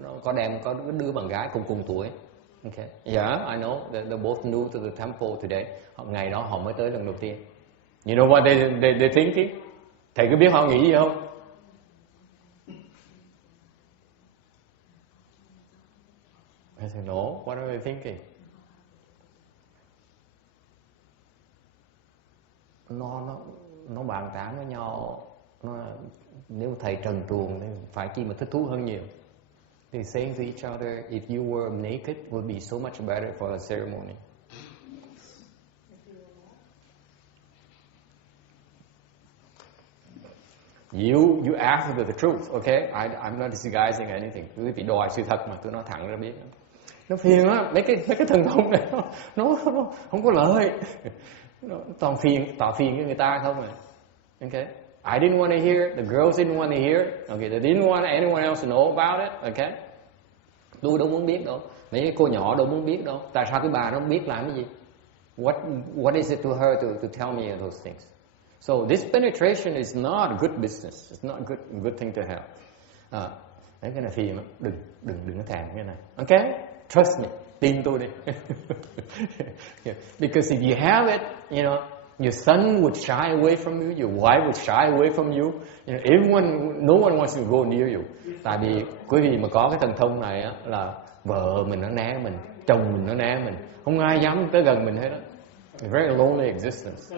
nó có đứa bạn gái cùng tuổi. Okay. Yeah, I know. They're both new to the temple today. Ngày đó họ mới tới lần đầu tiên. You know what they thinking? Thầy có biết họ nghĩ gì không? I said, no. What are they thinking? Nó bàn tán với nhau. Nếu thầy trần truồng thì phải chi mà thích thú hơn nhiều. They're saying to each other, if you were naked, it would be so much better for a ceremony. You ask the truth, okay? I'm not disguising anything. Quý vị đòi sự thật mà tôi nói thẳng ra biết. Nó phiền á, mấy cái thần thông này nó không có lợi. Nó toàn tạo phiền với người ta không à. Okay? I didn't want to hear, the girls didn't want to hear, okay? They didn't want anyone else to know about it, okay? Tôi đâu muốn biết đâu. Mấy cái cô nhỏ đâu muốn biết đâu. Tại sao cái bà nó không biết làm cái gì? What is it to her to tell me those things? So this penetration is not a good business. It's not a good thing to have. Đấy cái này phiền lắm. Đừng có thèm cái này. Okay? Trust me. Tin tôi đi. Because if you have it, you know, your son would shy away from you, your wife would shy away from you. You know, no one wants to go near you. Tại vì quý vị mà có cái thần thông này á, là vợ mình nó né mình, chồng mình nó né mình, không ai dám tới gần mình hết á. A very lonely existence.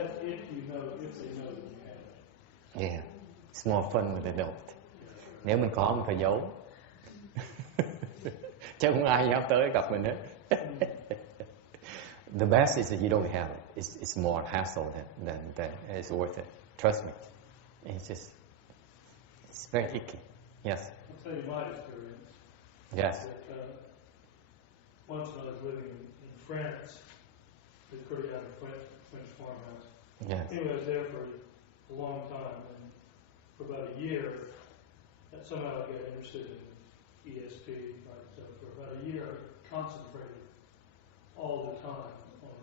Yeah, it's more fun when they don't. Nếu mình có mình phải giấu. Chứ không ai dám tới gặp mình hết. The best is that you don't have it. It's more hassle than it's worth it. Trust me. It's very icky. Yes. I'll tell you my experience. Yes. That, once when I was living in France, the pretty out of French farmhouse. Yes. Anyway, I was there for a long time, and for about a year, that somehow I got interested in ESP. Right? So for about a year, I concentrated all the time on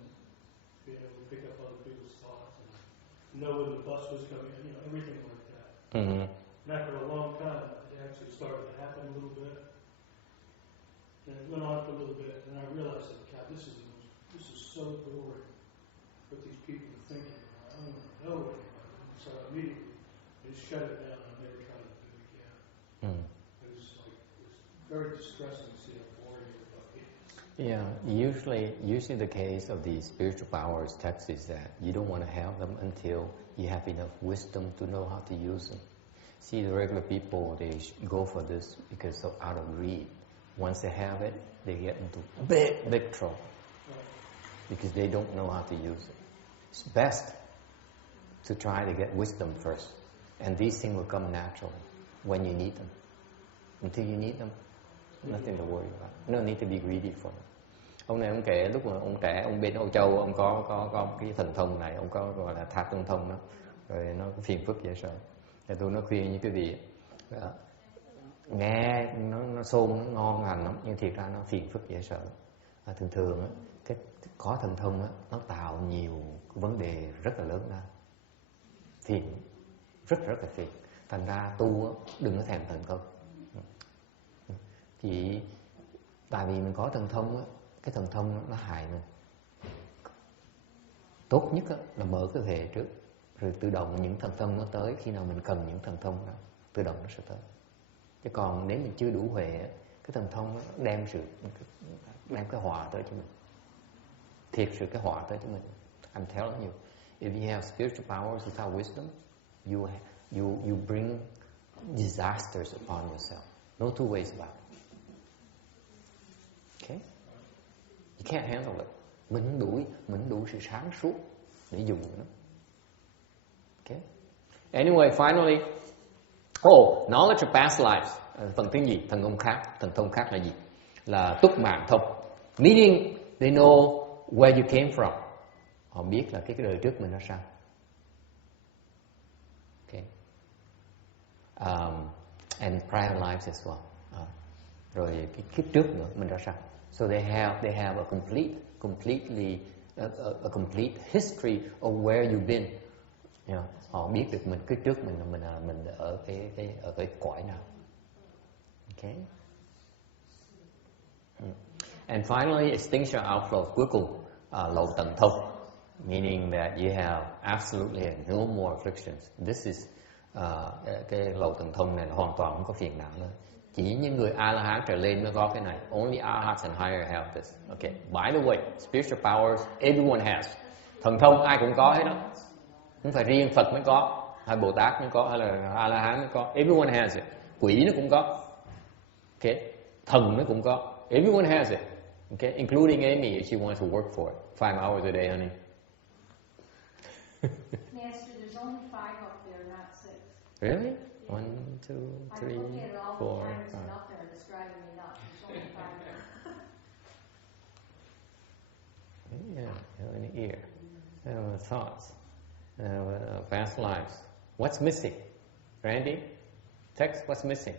being able to pick up other people's thoughts and know when the bus was coming, you know, everything like that. Mm-hmm. And after a long time, it actually started to happen a little bit. And it went on for a little bit, and I realized that, God, this is so boring. What these people are thinking. I don't know anybody. So I immediately just shut it down. I never tried to do it again. Mm. It's very distressing to see how boring everybody is. Yeah, usually the case of the spiritual powers text is that you don't want to have them until you have enough wisdom to know how to use them. See, the regular people, they go for this because out of greed. Once they have it, they get into big trouble because they don't know how to use it. It's best to try to get wisdom first, and these things will come naturally when you need them. Until you need them, nothing to worry about. No need to be greedy for them. Ông này ông kể lúc mà ông trẻ, ông bên Âu Châu, ông có cái thần thông này, ông có gọi là thác thần thông đó, rồi nó phiền phức dễ sợ. Thì tôi nó khuyên như quý vị nghe nó xôn, nó ngon lành lắm, nhưng thiệt ra nó phiền phức dễ sợ. Thường á, cái có thần thông á, nó tạo nhiều vấn đề rất là lớn ra, phiền, rất là phiền. Thành ra tu á, đừng có thèm thần thông. Chỉ tại vì mình có thần thông á, cái thần thông nó hại mình. Tốt nhất á, là mở cơ thể trước, rồi tự động những thần thông nó tới. Khi nào mình cần những thần thông đó, tự động nó sẽ tới. Chứ còn nếu mình chưa đủ huệ, cái thần thông nó đem cái họa tới cho mình. Thiệt sự cái họa tới cho mình. I'm telling you, if you have spiritual powers without wisdom, you bring disasters upon yourself. No two ways about it. Okay? You can't handle it. Mình đủ sự sáng suốt để dùng nó. Okay? Anyway, finally, knowledge of past lives. Phần thứ gì? Thần thông khác là gì? Là túc mạng thông. Meaning they know where you came from. Họ biết là cái đời trước mình nó sao. Okay. And prior lives as well. Rồi cái kiếp trước nữa mình ra sao. So they have a complete history of where you've been. You know, họ biết được mình kiếp trước mình ở cái cõi nào. Okay. And finally, extinction outflow. Cuối cùng, lậu tận thông. Meaning that you have absolutely no more afflictions. This is cái lậu tận thông này là hoàn toàn không có phiền não nữa. Chỉ những người A-la-hán trở lên mới có cái này. Only arhats and higher have this. Okay. By the way, spiritual powers everyone has. Thần thông ai cũng có hết đó. Không phải riêng Phật mới có, hay Bồ Tát mới có, hay là A-la-hán mới có. Everyone has it. Quỷ nó cũng có. Okay. Thần nó cũng có. Everyone has it. Okay. Including Amy if she wants to work for it. 5 hours a day, honey. Master, there's only 5 up there, not 6. Really? 1, 2, 3, 4, 5. I'm looking at all the times and up there, and it's driving me nuts. There's only 5 there. Yeah, an ear. Thoughts. Past lives. What's missing? Randy? Text, what's missing?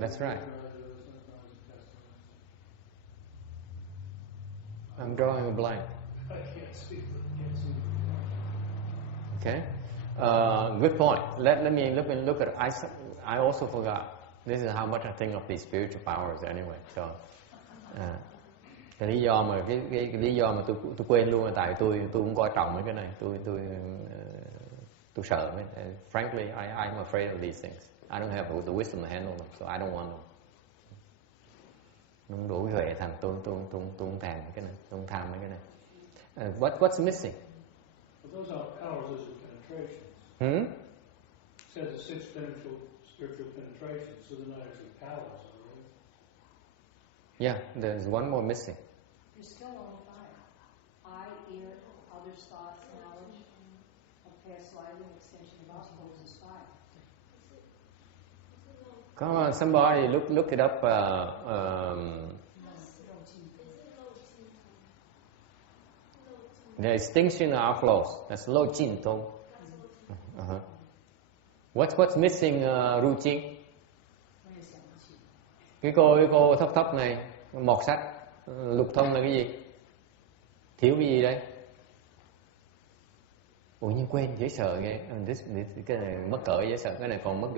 That's right. I'm drawing a blank. I can't see. Okay. Good point. Let me look at it. I also forgot. This is how much I think of these spiritual powers anyway. So, cái lý do mà cái lý do mà tôi quên luôn là tại tôi không coi trọng mấy cái này. Tôi sợ mấy. Frankly, I'm afraid of these things. I don't have the wisdom to handle them, so I don't want them. Không đủ huệ thành tôi không thèm cái này, tôi không tham mấy cái này. What's missing? But those aren't powers, those are penetrations. It says the 6 spiritual penetrations, so they're not actually powers, are they? Yeah, there's one more missing. There's still only 5. Eye, ear, others' thoughts, knowledge of past life and extension of outflows is 5. Come on, somebody look it up. The extinction of outflows. That's Lo Jin Tong. What's missing, Ru Jin? Cái cô thấp này, mọt sách, lục thông là cái gì? Thiếu cái gì đây? Ủa nhưng quên, dễ sợ ghê. Cái này mất cỡ dễ sợ. Cái này còn mất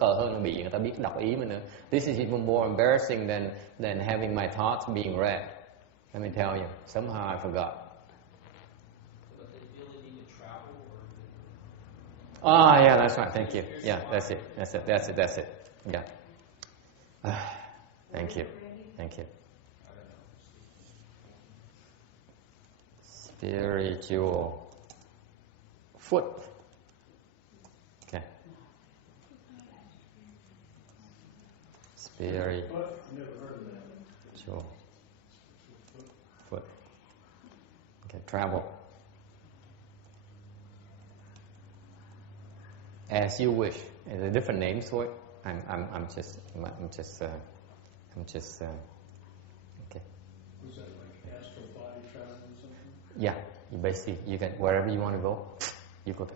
cỡ hơn là bị người ta biết đọc ý mình nữa. This is even more embarrassing than having my thoughts being read. Let me tell you. Somehow I forgot. Yeah, that's right. Thank you. Yeah, that's it. Yeah. Thank you. Spiritual foot. Okay. Spiritual foot. Okay, travel. As you wish. There are different names for it. I'm just okay. Was that like astral body travel or something? Yeah, basically you can wherever you want to go, you go. Okay.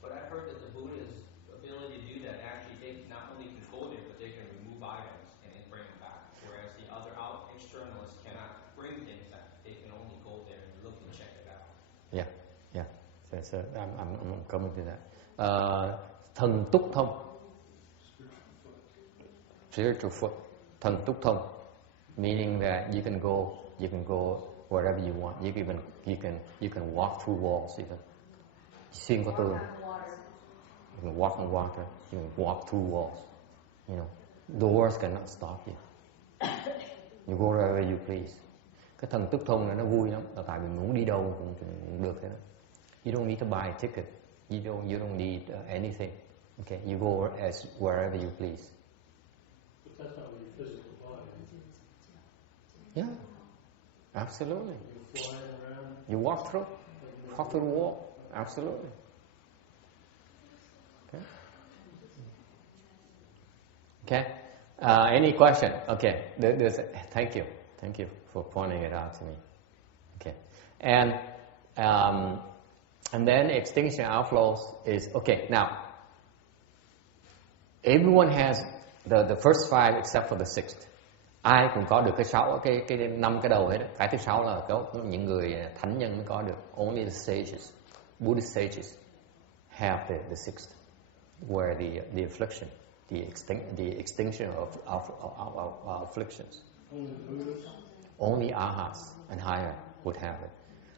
But I heard that the Buddha's ability to do that actually they not only can go there, but they can remove items and then bring them back. Whereas the other externalists cannot bring things back. They can only go there and look and check it out. Yeah. So I'm coming to that. Thần túc thông. Spiritual foot. Thần túc thông. Meaning that you can go wherever you want. You can walk through walls even. Xuyên qua tường. You can walk on water. You can walk through walls. You know, doors cannot stop you. You go wherever you please. Cái thần túc thông này nó vui lắm. Là tại vì muốn đi đâu cũng được thế đó. You don't need to buy a ticket. You don't need anything. Okay, you go wherever you please. But that's not with your physical body. Yeah, absolutely. You're flying around. You walk through. talk to the wall. Absolutely. Okay. Any question? Okay. Thank you. Thank you for pointing it out to me. Okay. And then extinction outflows is okay. Now, everyone has the first 5 except for the 6th. Ai cũng có được cái 5 cái đầu hết. Cái thứ 6 là có những người thánh nhân mới có được. Only the sages, Buddhist sages, have the 6th, where the affliction, the extinction of afflictions. Only arhats and higher would have it.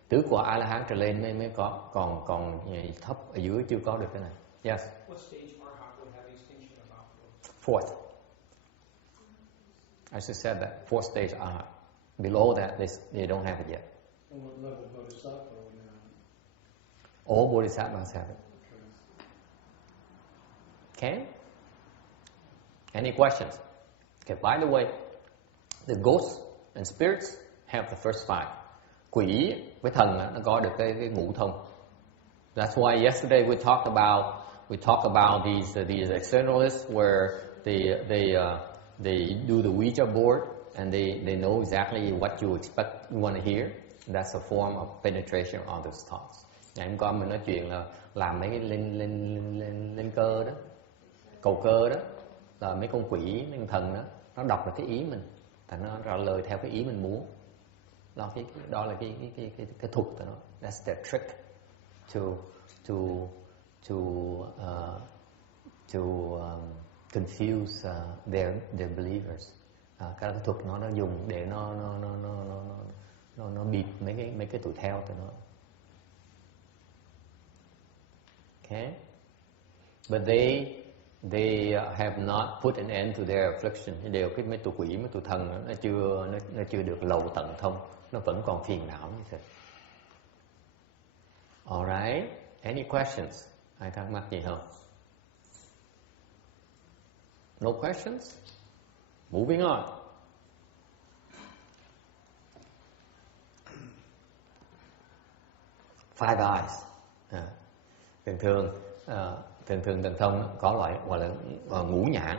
Tứ quả A-la-hán trở lên mới có, còn thấp ở dưới chưa có được cái này. Yes. What stage arhat would have extinction of outflow? 4th. I just said that 4th stage arhat. Below that, they don't have it yet. And what level of bodhisattva are we now? All bodhisattvas have it. Okay? Any questions? Okay, by the way, the ghosts and spirits have the first 5. Quỷ với thần nó có được cái ngũ thông. That's why yesterday we talked about these externalists where they do the Ouija board and they know exactly what you expect, you want to hear. That's a form of penetration on those thoughts. Ngày hôm qua mình nói chuyện là làm mấy cái lên cơ đó, cầu cơ đó, là mấy con quỷ, mấy con thần đó, nó đọc được cái ý mình, thành nó trả lời theo cái ý mình muốn. Đó là cái thuật của nó. That's their trick to confuse their believers. Cái thuật nó dùng để nó bịp mấy cái tụi theo tụi nó. Okay, but they have not put an end to their affliction. Đều cái mấy tụi quỷ, mấy tụi thần nó chưa được lầu tận thông, nó vẫn còn phiền não như thế. Alright, any questions? Ai thắc mắc gì không? No questions? Moving on. Five eyes. Thường thường thần thông có loại gọi là ngũ nhãn.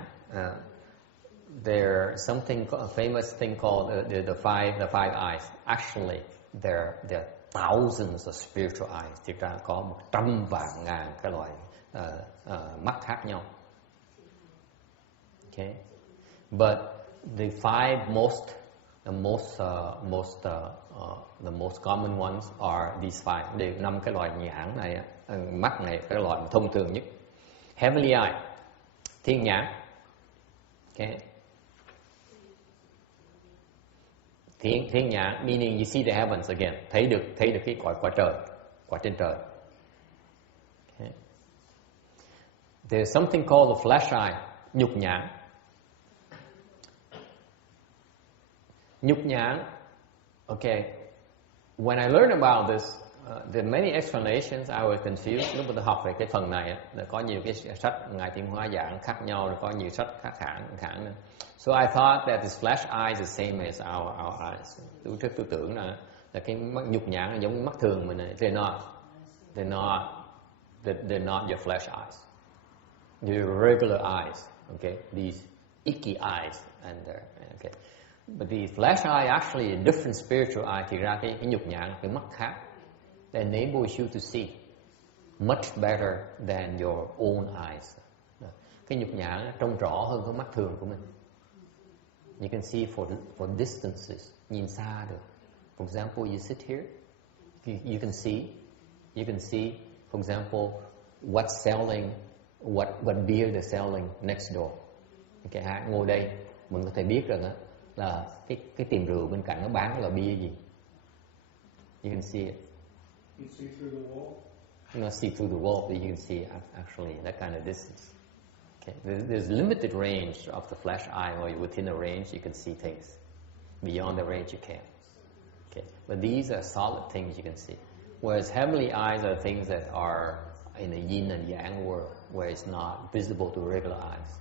There's something, a famous thing called the five eyes. Actually, there are thousands of spiritual eyes. Thực ra có 100 vạn ngàn cái loại mắt khác nhau. Okay, but the most common ones are these 5. Đều 5 cái loại nhãn này, mắt này cái loại thông thường nhất. Heavenly eye, thiên nhãn. Okay. Thiên nhãn meaning you see the heavens again, thấy được cái quả trời, quả trên trời. Okay. There's something called the flesh eye, nhục nhãn. Nhục nhãn. Okay. When I learned about this, there are many explanations. I was confused. Lúc mà tôi học về cái phần này, là có nhiều cái sách Ngài Tiến Hóa giảng khác nhau, rồi có nhiều sách khác hẳn. So I thought that this flesh eye is the same as our eyes. Tôi tưởng là cái mắt nhục nhãn là giống như mắt thường mình này. They're not your flesh eyes. They're regular eyes. Okay, these icky eyes and okay. But the flesh eye actually a different spiritual eye. Thì ra cái nhục nhãn, cái mắt khác, that enables you to see much better than your own eyes. Cái nhục nhãn trông rõ hơn cái mắt thường của mình. You can see for distances, nhìn xa được. For example, you sit here, you can see, for example, what's selling, what beer they're selling next door. Okay, ngồi đây, mình có thể biết rằng là cái tiệm rượu bên cạnh nó bán là bia gì. You can see it. You see through the wall? You not see through the wall, but you can see actually that kind of distance. Okay, there's limited range of the flesh eye, or within a range you can see things. Beyond the range you can't. Okay, but these are solid things you can see. Whereas heavenly eyes are things that are in the yin and yang world, where it's not visible to regular eyes.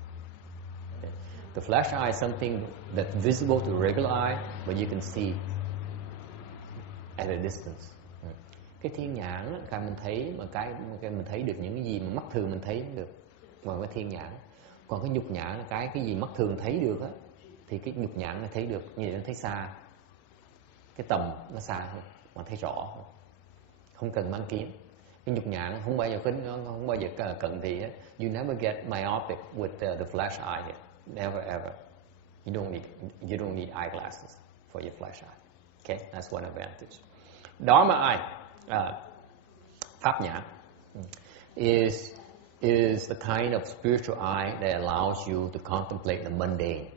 Okay. The flesh eye is something that's visible to regular eye, but you can see at a distance. Cái thiên nhãn á, cái mình thấy mà cái mình thấy được những cái gì mà mắt thường mình thấy được, ngoài cái thiên nhãn. Còn cái nhục nhãn là cái gì mắt thường thấy được á, thì cái nhục nhãn nó thấy được, như nó thấy xa, cái tầm nó xa hơn, mà thấy rõ, không cần mang kiến. Cái nhục nhãn không bao giờ không bao giờ cận thị á. You never get myopic with the flash eye here. Never ever. You don't need eyeglasses for your flash eye. Okay, that's one advantage. Dharma eye, pháp nhãn, is the kind of spiritual eye that allows you to contemplate the mundane.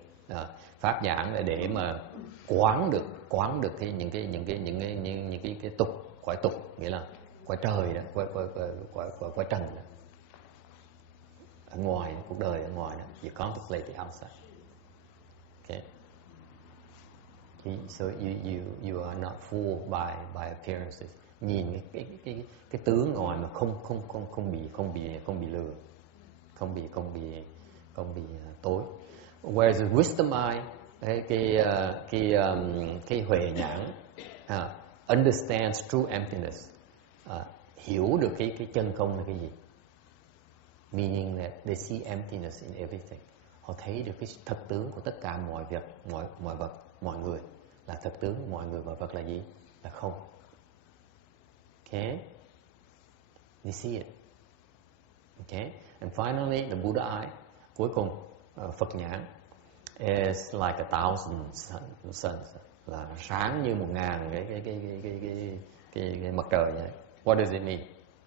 Pháp nhãn là để mà quán được những cái tục, cõi tục, nghĩa là cõi trời đó, cõi trần đó. Ở ngoài cuộc đời, ở ngoài đó, you contemplate the outside. Okay. So you are not fooled by appearances. Nhìn cái tướng ngoài mà không bị lừa, không bị tối. Whereas the wisdom eye, cái huệ nhãn, understands true emptiness, hiểu được cái chân không là cái gì. Meaning that they see emptiness in everything. Họ thấy được cái thật tướng của tất cả mọi việc, mọi vật, mọi người. Là thật tướng của mọi người và vật là gì? Là không. Okay? They see it. Okay? And finally, the Buddha eye, cuối cùng, Phật nhãn, is like 1,000 suns, là sáng như 1.000 cái mặt trời vậy. What does it mean?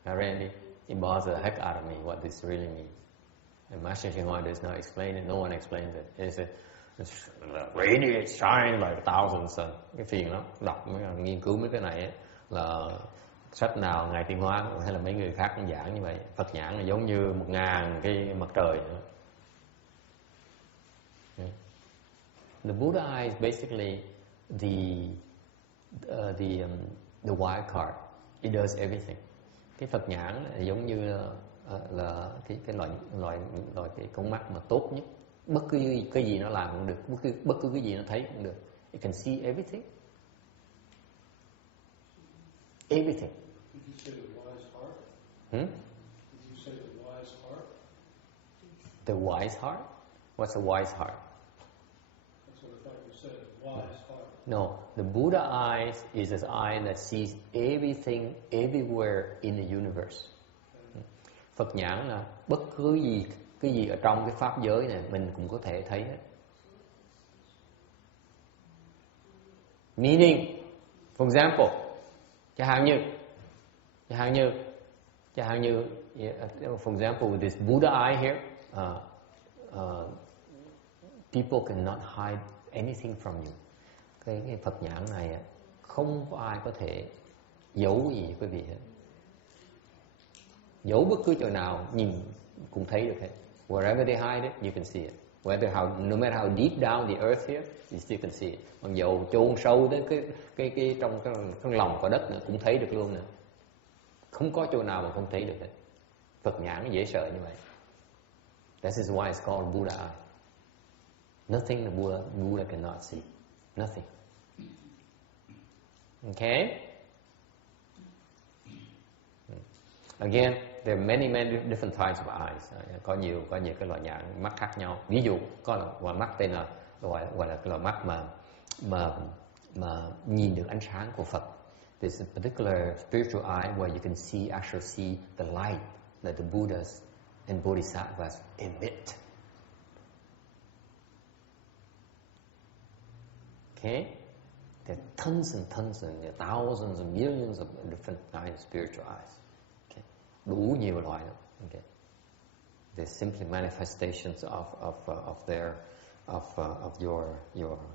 Randy, it bothers the heck out of me what this really means. And Master Shin Hua does not explain it. No one explains it. It's radiate, shine like 1,000 suns. Cái phiền lắm. Đọc, nghiên cứu mấy cái này ấy, là sách nào Ngài Tiên Hóa hay là mấy người khác cũng giảng như vậy. Phật nhãn là giống như 1.000 cái mặt trời nữa. Okay. The Buddha eye is basically the wild card. It does everything. Cái Phật nhãn là giống như là cái loại cái con mắt mà tốt nhất. Bất cứ cái gì nó làm cũng được, bất cứ cái gì nó thấy cũng được. It can see everything. Everything. Did you say the wise heart? Hmm? Did you say the wise heart? The wise heart? What's a wise heart? That's what I thought you said, wise heart. No, the Buddha eye is an eye that sees everything, everywhere in the universe. Phật nhãn là bất cứ cái gì ở trong cái pháp giới này mình cũng có thể thấy hết. Meaning, for example, chẳng hạn như, for example, with this Buddha eye here, people cannot hide anything from you. Cái Phật nhãn này không có ai có thể giấu gì quý vị hết. Giấu bất cứ chỗ nào nhìn cũng thấy được hết. Wherever they hide it, you can see it. No matter how deep down the earth here, you still can see it. Còn dầu chôn sâu đến cái trong cái lòng của đất nữa cũng thấy được luôn nữa. Không có chỗ nào mà không thấy được hết. Phật nhãn dễ sợ như vậy. That is why it's called Buddha eye. Nothing the Buddha cannot see. Nothing. Okay? Again, there are many different types of eyes. Có nhiều cái loại nhãn mắt khác nhau. Ví dụ có loại mắt tên là gọi là cái loại mắt mà nhìn được ánh sáng của Phật. There's a particular spiritual eye where you can actually see the light that the Buddhas and Bodhisattvas emit. Okay? There are tons and there are thousands and millions of different kinds of spiritual eyes. Okay? Đủ nhiều loại đó. Okay? They're simply manifestations of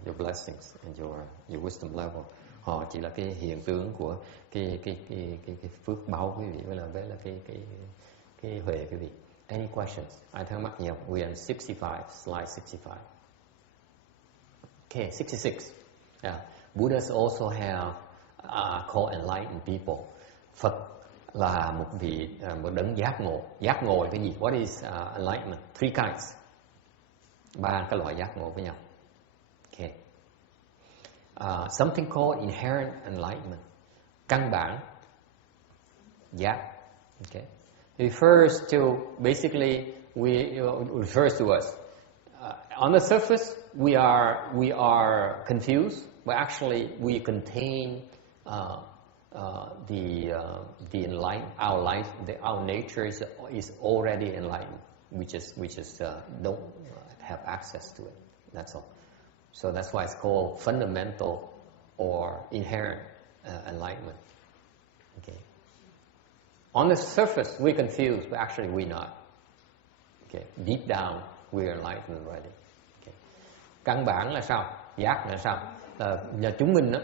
your blessings and your wisdom level. Họ chỉ là cái hiện tướng của cái phước báu quý vị với là cái huệ quý vị. Any questions? Ai thắc mắc nhiều? We are 65, slide 65. Okay, 66. Yeah. Buddhas also have called enlightened people. Phật là một đấng giác ngộ. Giác ngộ là cái gì? What is enlightenment? 3 kinds. 3 cái loại giác ngộ với nhau. Okay. Something called inherent enlightenment. Căn bản giác. Okay, refers to basically refers to us. On the surface, we are confused, but actually we contain the enlightened. Our life, our nature is already enlightened. We just don't have access to it. That's all. So that's why it's called fundamental or inherent enlightenment. Okay. On the surface, we're confused, but actually we're not. Okay. Deep down, we're enlightened already. Okay. Căn bản là sao? Giác là sao? Là chúng mình đó,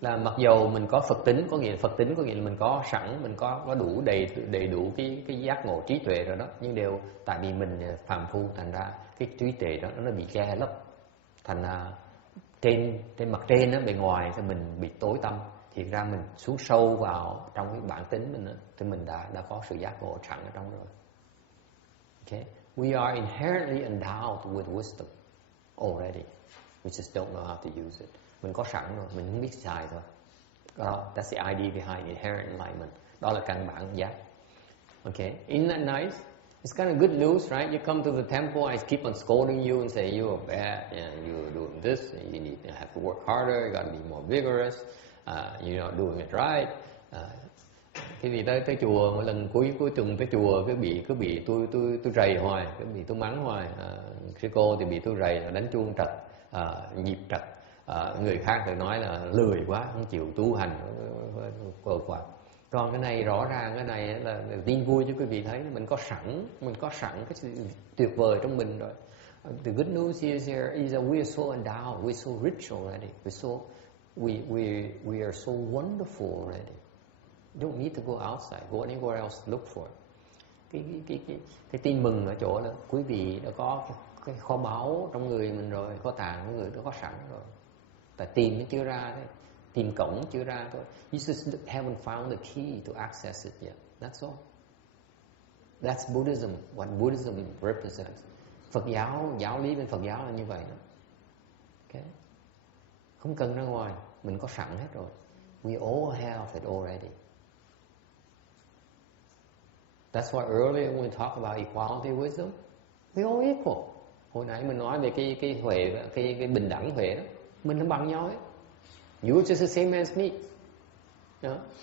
là mặc dầu mình có Phật tính có nghĩa là mình có sẵn, mình có đủ đầy đủ cái giác ngộ trí tuệ rồi đó, nhưng đều tại vì mình phàm phu, thành ra cái trí tuệ đó nó bị che lấp, thành ra trên mặt trên đó, bề ngoài thì mình bị tối tăm, thì ra mình xuống sâu vào trong cái bản tính mình đó, thì mình đã có sự giác ngộ sẵn ở trong rồi. Okay, we are inherently endowed with wisdom already, we just don't know how to use it. Mình có sẵn rồi, mình không biết xài thôi. That's the idea behind inherent enlightenment. Đó là căn bản giác. Okay, isn't that nice? It's kind of good news, right? You come to the temple, I keep on scolding you and say you are bad, you're doing this, you need to have to work harder, you got to be more vigorous, you're not doing it right. Cái gì tới chùa, mỗi lần cuối tuần tới chùa cứ bị tôi rầy hoài, cứ bị tôi mắng hoài. Sư cô thì bị tôi rầy, đánh chuông trật, nhịp trật. Người khác thì nói là lười quá, không chịu tu hành, quả. Còn cái này rõ ràng, cái này là tin vui cho quý vị thấy, mình có sẵn cái sự tuyệt vời trong mình rồi. The good news is that we are so endowed, we are so rich already, we are so wonderful already. You don't need to go outside, go anywhere else to look for it. Cái tin mừng ở chỗ đó, quý vị đã có cái kho báu trong người mình rồi, kho tàng của người đã có sẵn rồi. Tại tìm nó chưa ra đấy, tìm cổng chưa ra thôi. You just haven't found the key to access it yet. That's all. That's Buddhism. What Buddhism represents. Phật giáo lý bên Phật giáo là như vậy đó. Okay. Không cần ra ngoài, mình có sẵn hết rồi. We all have it already. That's why earlier when we talk about equality wisdom, we all equal. Hồi nãy mình nói về cái huệ, cái bình đẳng huệ đó, mình là bằng nhau hết. You're just the same as me.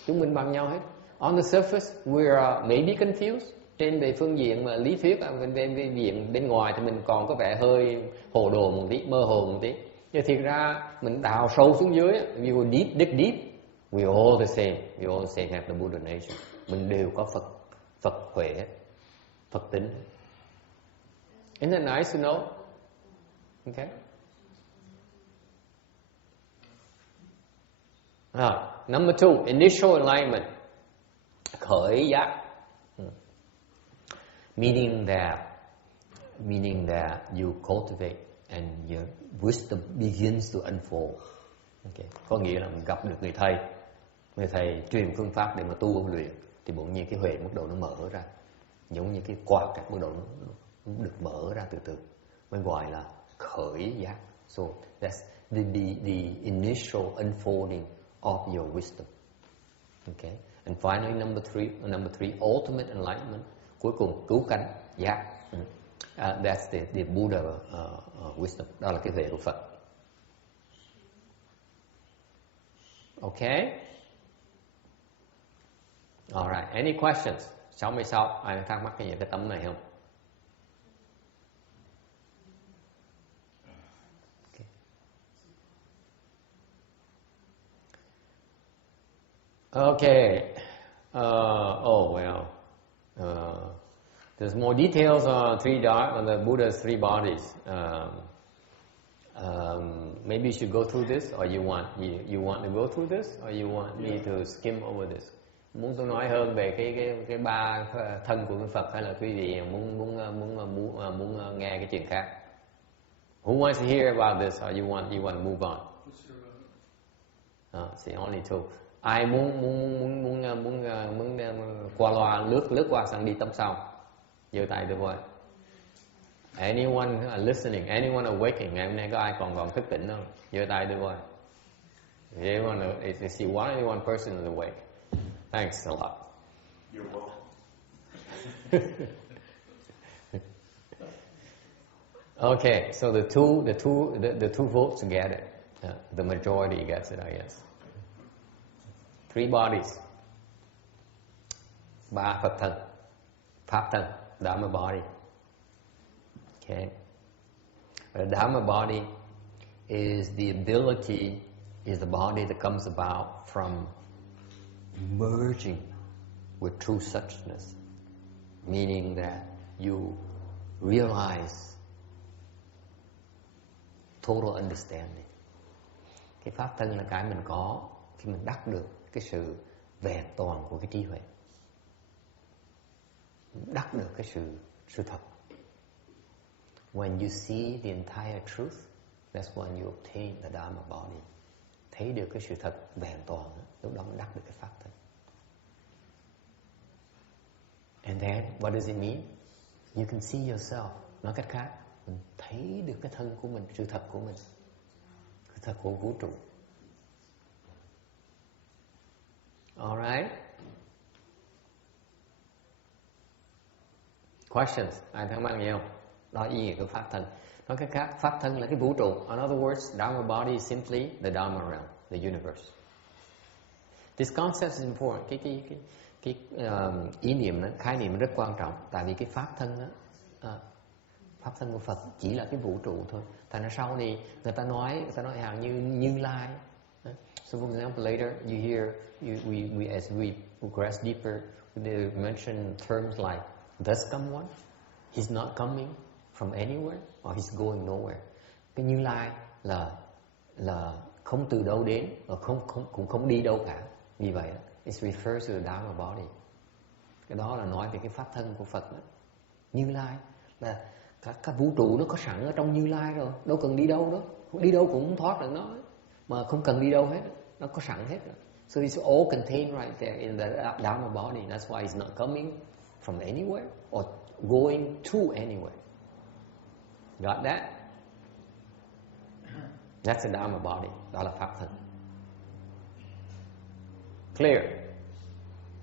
Chúng mình bằng nhau hết. On the surface, we are maybe confused. Trên về phương diện mà lý thuyết, về diện bên ngoài thì mình còn có vẻ hơi hồ đồ một tí, mơ hồ một tí. Nhưng thiệt ra mình đào sâu xuống dưới, we will dig deep. We all the same. We all the same have the Buddha nature. Mình đều có Phật huệ, Phật tính. Isn't that nice to know? Okay. Number 2, initial enlightenment. Khởi giác. Meaning that you cultivate and your wisdom begins to unfold. Okay. Có nghĩa là mình gặp được người thầy truyền phương pháp để mà tu ôn luyện, thì bỗng nhiên cái huệ mức độ nó mở ra, giống như cái quạt các mức độ nó được mở ra từ từ, mới gọi là khởi giác. So that's the initial unfolding of your wisdom. Okay. And finally, number three, ultimate enlightenment. Cuối cùng cứu cánh giác. That's the Buddha wisdom. Đó là cái huệ của Phật. Okay. Alright. Any questions? 66. Ai thắc mắc cái gì cái tấm này không? Okay. There's more details on the Buddha's three bodies. Maybe you should go through this, or you want to go through this, or you want me to skim over this. Muốn tôi nói hơn về cái ba thân của Phật, hay là quý vị muốn nghe cái chuyện khác? Who wants to hear about this, or you want to move on? See, only two. Ai muốn qua loa lướt qua sang đi tắm sau, giơ tay được rồi. Anyone listening, anyone awaking, ngày hôm nay có ai còn thức tỉnh không? Giơ tay được rồi. If you see one person is awake, thanks a lot. You're welcome. Okay, so the two votes get it. The majority gets it, I guess. 3 bodies. 3 Phật thân. Pháp thân, Dharma body. Okay. The Dharma body is the body that comes about from merging with true suchness, meaning that you realize total understanding. Cái pháp thân là cái mình có khi mình đắc được cái sự vẹn toàn của cái trí huệ, đắc được cái sự thật. When you see the entire truth, that's when you obtain the Dharma body. Thấy được cái sự thật vẹn toàn, lúc đó mình đắc được cái pháp thân. And then, what does it mean? You can see yourself. Nói cách khác, mình thấy được cái thân của mình, sự thật của mình, sự thật của vũ trụ. Alright? Questions? Ai thắc mắc gì không? Đó ý nghĩa của pháp thân. Nói cách khác, pháp thân là cái vũ trụ. In other words, Dharma body is simply the Dharma realm, the universe. This concept is important. Cái ý niệm đó, khái niệm rất quan trọng. Tại vì cái pháp thân đó, pháp thân của Phật chỉ là cái vũ trụ thôi. Thành ra sau này người ta nói hàng như Như Lai. So for example, later you hear as we progress deeper, they mention terms like does come one. He's not coming from anywhere, or he's going nowhere. Cái Như Lai là không từ đâu đến, và cũng không đi đâu cả. Vì vậy, it refers to the Dharma body. Cái đó là nói về cái pháp thân của Phật đó. Như Lai là các vũ trụ nó có sẵn ở trong Như Lai rồi, đâu cần đi đâu đó, đi đâu cũng không thoát được nó, mà không cần đi đâu hết, nó có sẵn hết rồi. So it's all contained right there in the Dharma body. That's why it's not coming from anywhere or going to anywhere. Got that? That's the Dharma body. Đó là pháp thân. Clear?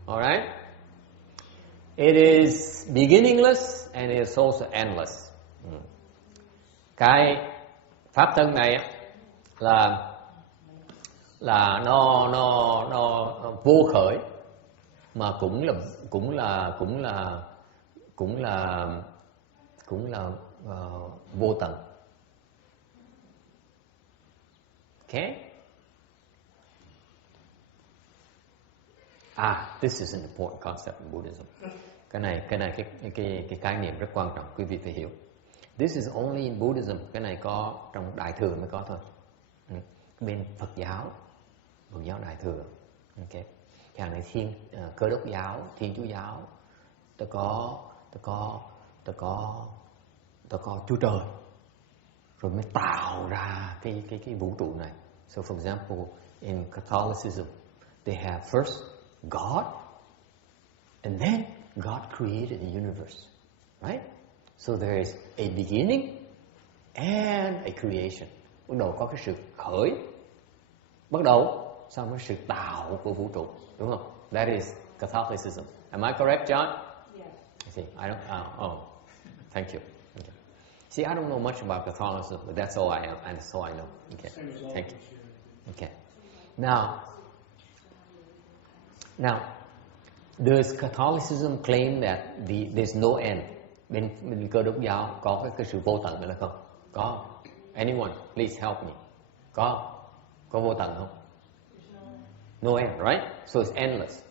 All right? It is beginningless and it is also endless. Cái pháp thân này là nó vô khởi, mà cũng là vô tận. Okay? This is an important concept in Buddhism. Cái này cái khái niệm rất quan trọng, quý vị phải hiểu. This is only in Buddhism. Cái này có trong Đại thừa mới có thôi. Bên Phật giáo Đại thừa. Okay. Chẳng này Cơ đốc giáo, Thiên Chúa giáo, ta có Chúa Trời, rồi mới tạo ra cái vũ trụ này. So for example, in Catholicism, they have first God, and then God created the universe, right? So there is a beginning and a creation. Bắt đầu có cái sự khởi, bắt đầu xong cái sự tạo của vũ trụ, đúng không? That is Catholicism. Am I correct, John? Yes. I see. I don't. Thank you. Okay. See, I don't know much about Catholicism, but that's all I am, and so I know. Okay. Thank you. Okay. Now, does Catholicism claim that there's no end? Bên Cơ đốc giáo có cái sự vô tận nữa là không? Có. Anyone, please help me. Có vô tận không? No end, right? So it's endless.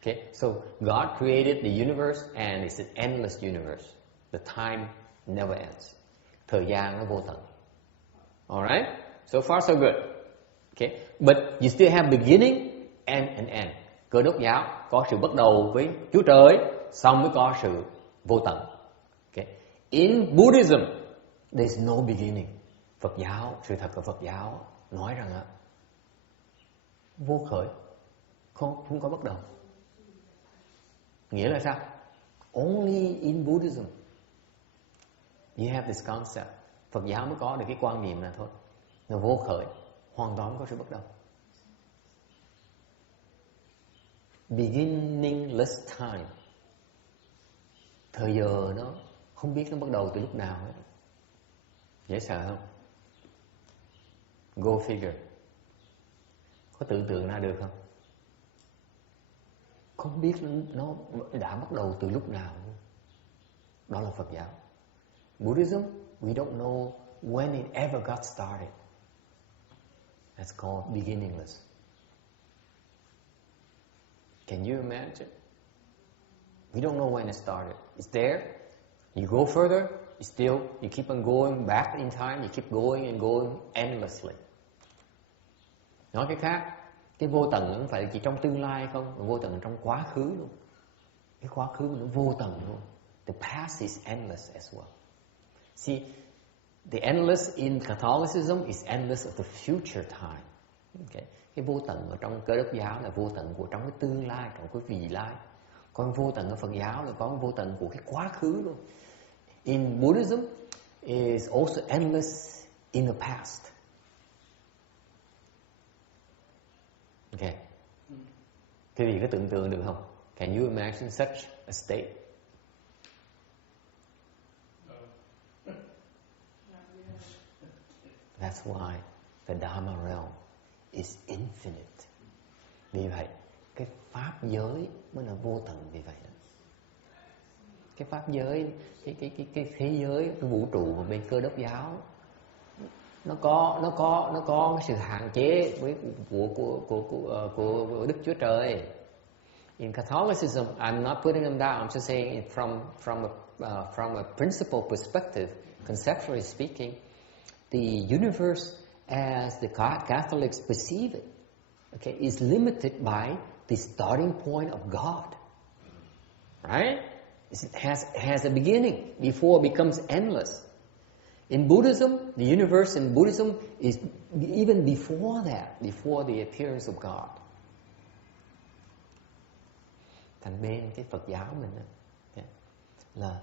Okay. So God created the universe, and it's an endless universe. The time never ends. Thời gian nó vô tận. All right? So far so good. Okay. But you still have beginning and an end. Cơ đốc giáo có sự bắt đầu với Chúa Trời, xong mới có sự vô tận. Okay. In Buddhism, there's no beginning. Phật giáo, sự thật của Phật giáo nói rằng vô khởi, không có bắt đầu. Nghĩa là sao? Only in Buddhism you have this concept. Phật giáo mới có được cái quan niệm này thôi. Nó vô khởi, hoàn toàn không có sự bắt đầu. beginningless time. Thời giờ nó không biết nó bắt đầu từ lúc nào hết. Dễ sợ không? Go figure. Có tưởng tượng ra được không? Không biết nó đã bắt đầu từ lúc nào. Đó là Phật giáo. Buddhism, we don't know when it ever got started. That's called beginningless. Can you imagine? We don't know when it started. It's there. You go further, you keep on going back in time, you keep going and going endlessly. Nói cái khác, cái vô tận không phải chỉ trong tương lai không, mà vô tận trong quá khứ luôn. Cái quá khứ nó vô tận luôn. The past is endless as well. See, the endless in Catholicism is endless of the future time. Okay. Cái vô tận ở trong Cơ Đốc giáo là vô tận của trong cái tương lai, trong cái vị lai. Còn vô tận ở Phật giáo là có vô tận của cái quá khứ luôn. In Buddhism is also endless in the past. Okay. Quý vị có tưởng tượng được không? Can you imagine such a state? That's why the Dharma realm is infinite. Vì vậy, cái pháp giới mới là vô tận vì vậy. Cái pháp giới, cái thế giới, cái vũ trụ của bên Cơ Đốc giáo nó có cái sự hạn chế với của Đức Chúa Trời. In Catholicism, I'm not putting them down. I'm just saying it from a principle perspective, conceptually speaking, the universe as the Catholics perceive it, okay, is limited by the starting point of God, right? It has a beginning before it becomes endless. In Buddhism, the universe in Buddhism is even before that, before the appearance of God. Thành bên cái Phật giáo mình là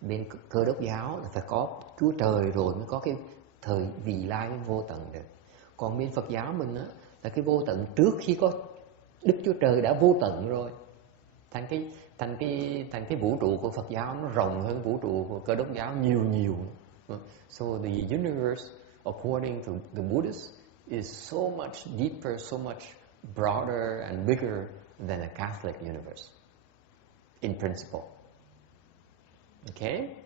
bên Cơ Đốc giáo là phải có Chúa Trời rồi mới có cái thời vị lai vô tận được. Còn bên Phật giáo mình là cái vô tận trước khi có Đức Chúa Trời đã vô tận rồi. Thành cái vũ trụ của Phật giáo nó rộng hơn vũ trụ của Cơ Đốc giáo nhiều. So the universe, according to the Buddhists, is so much deeper, so much broader and bigger than a Catholic universe, in principle. Okay?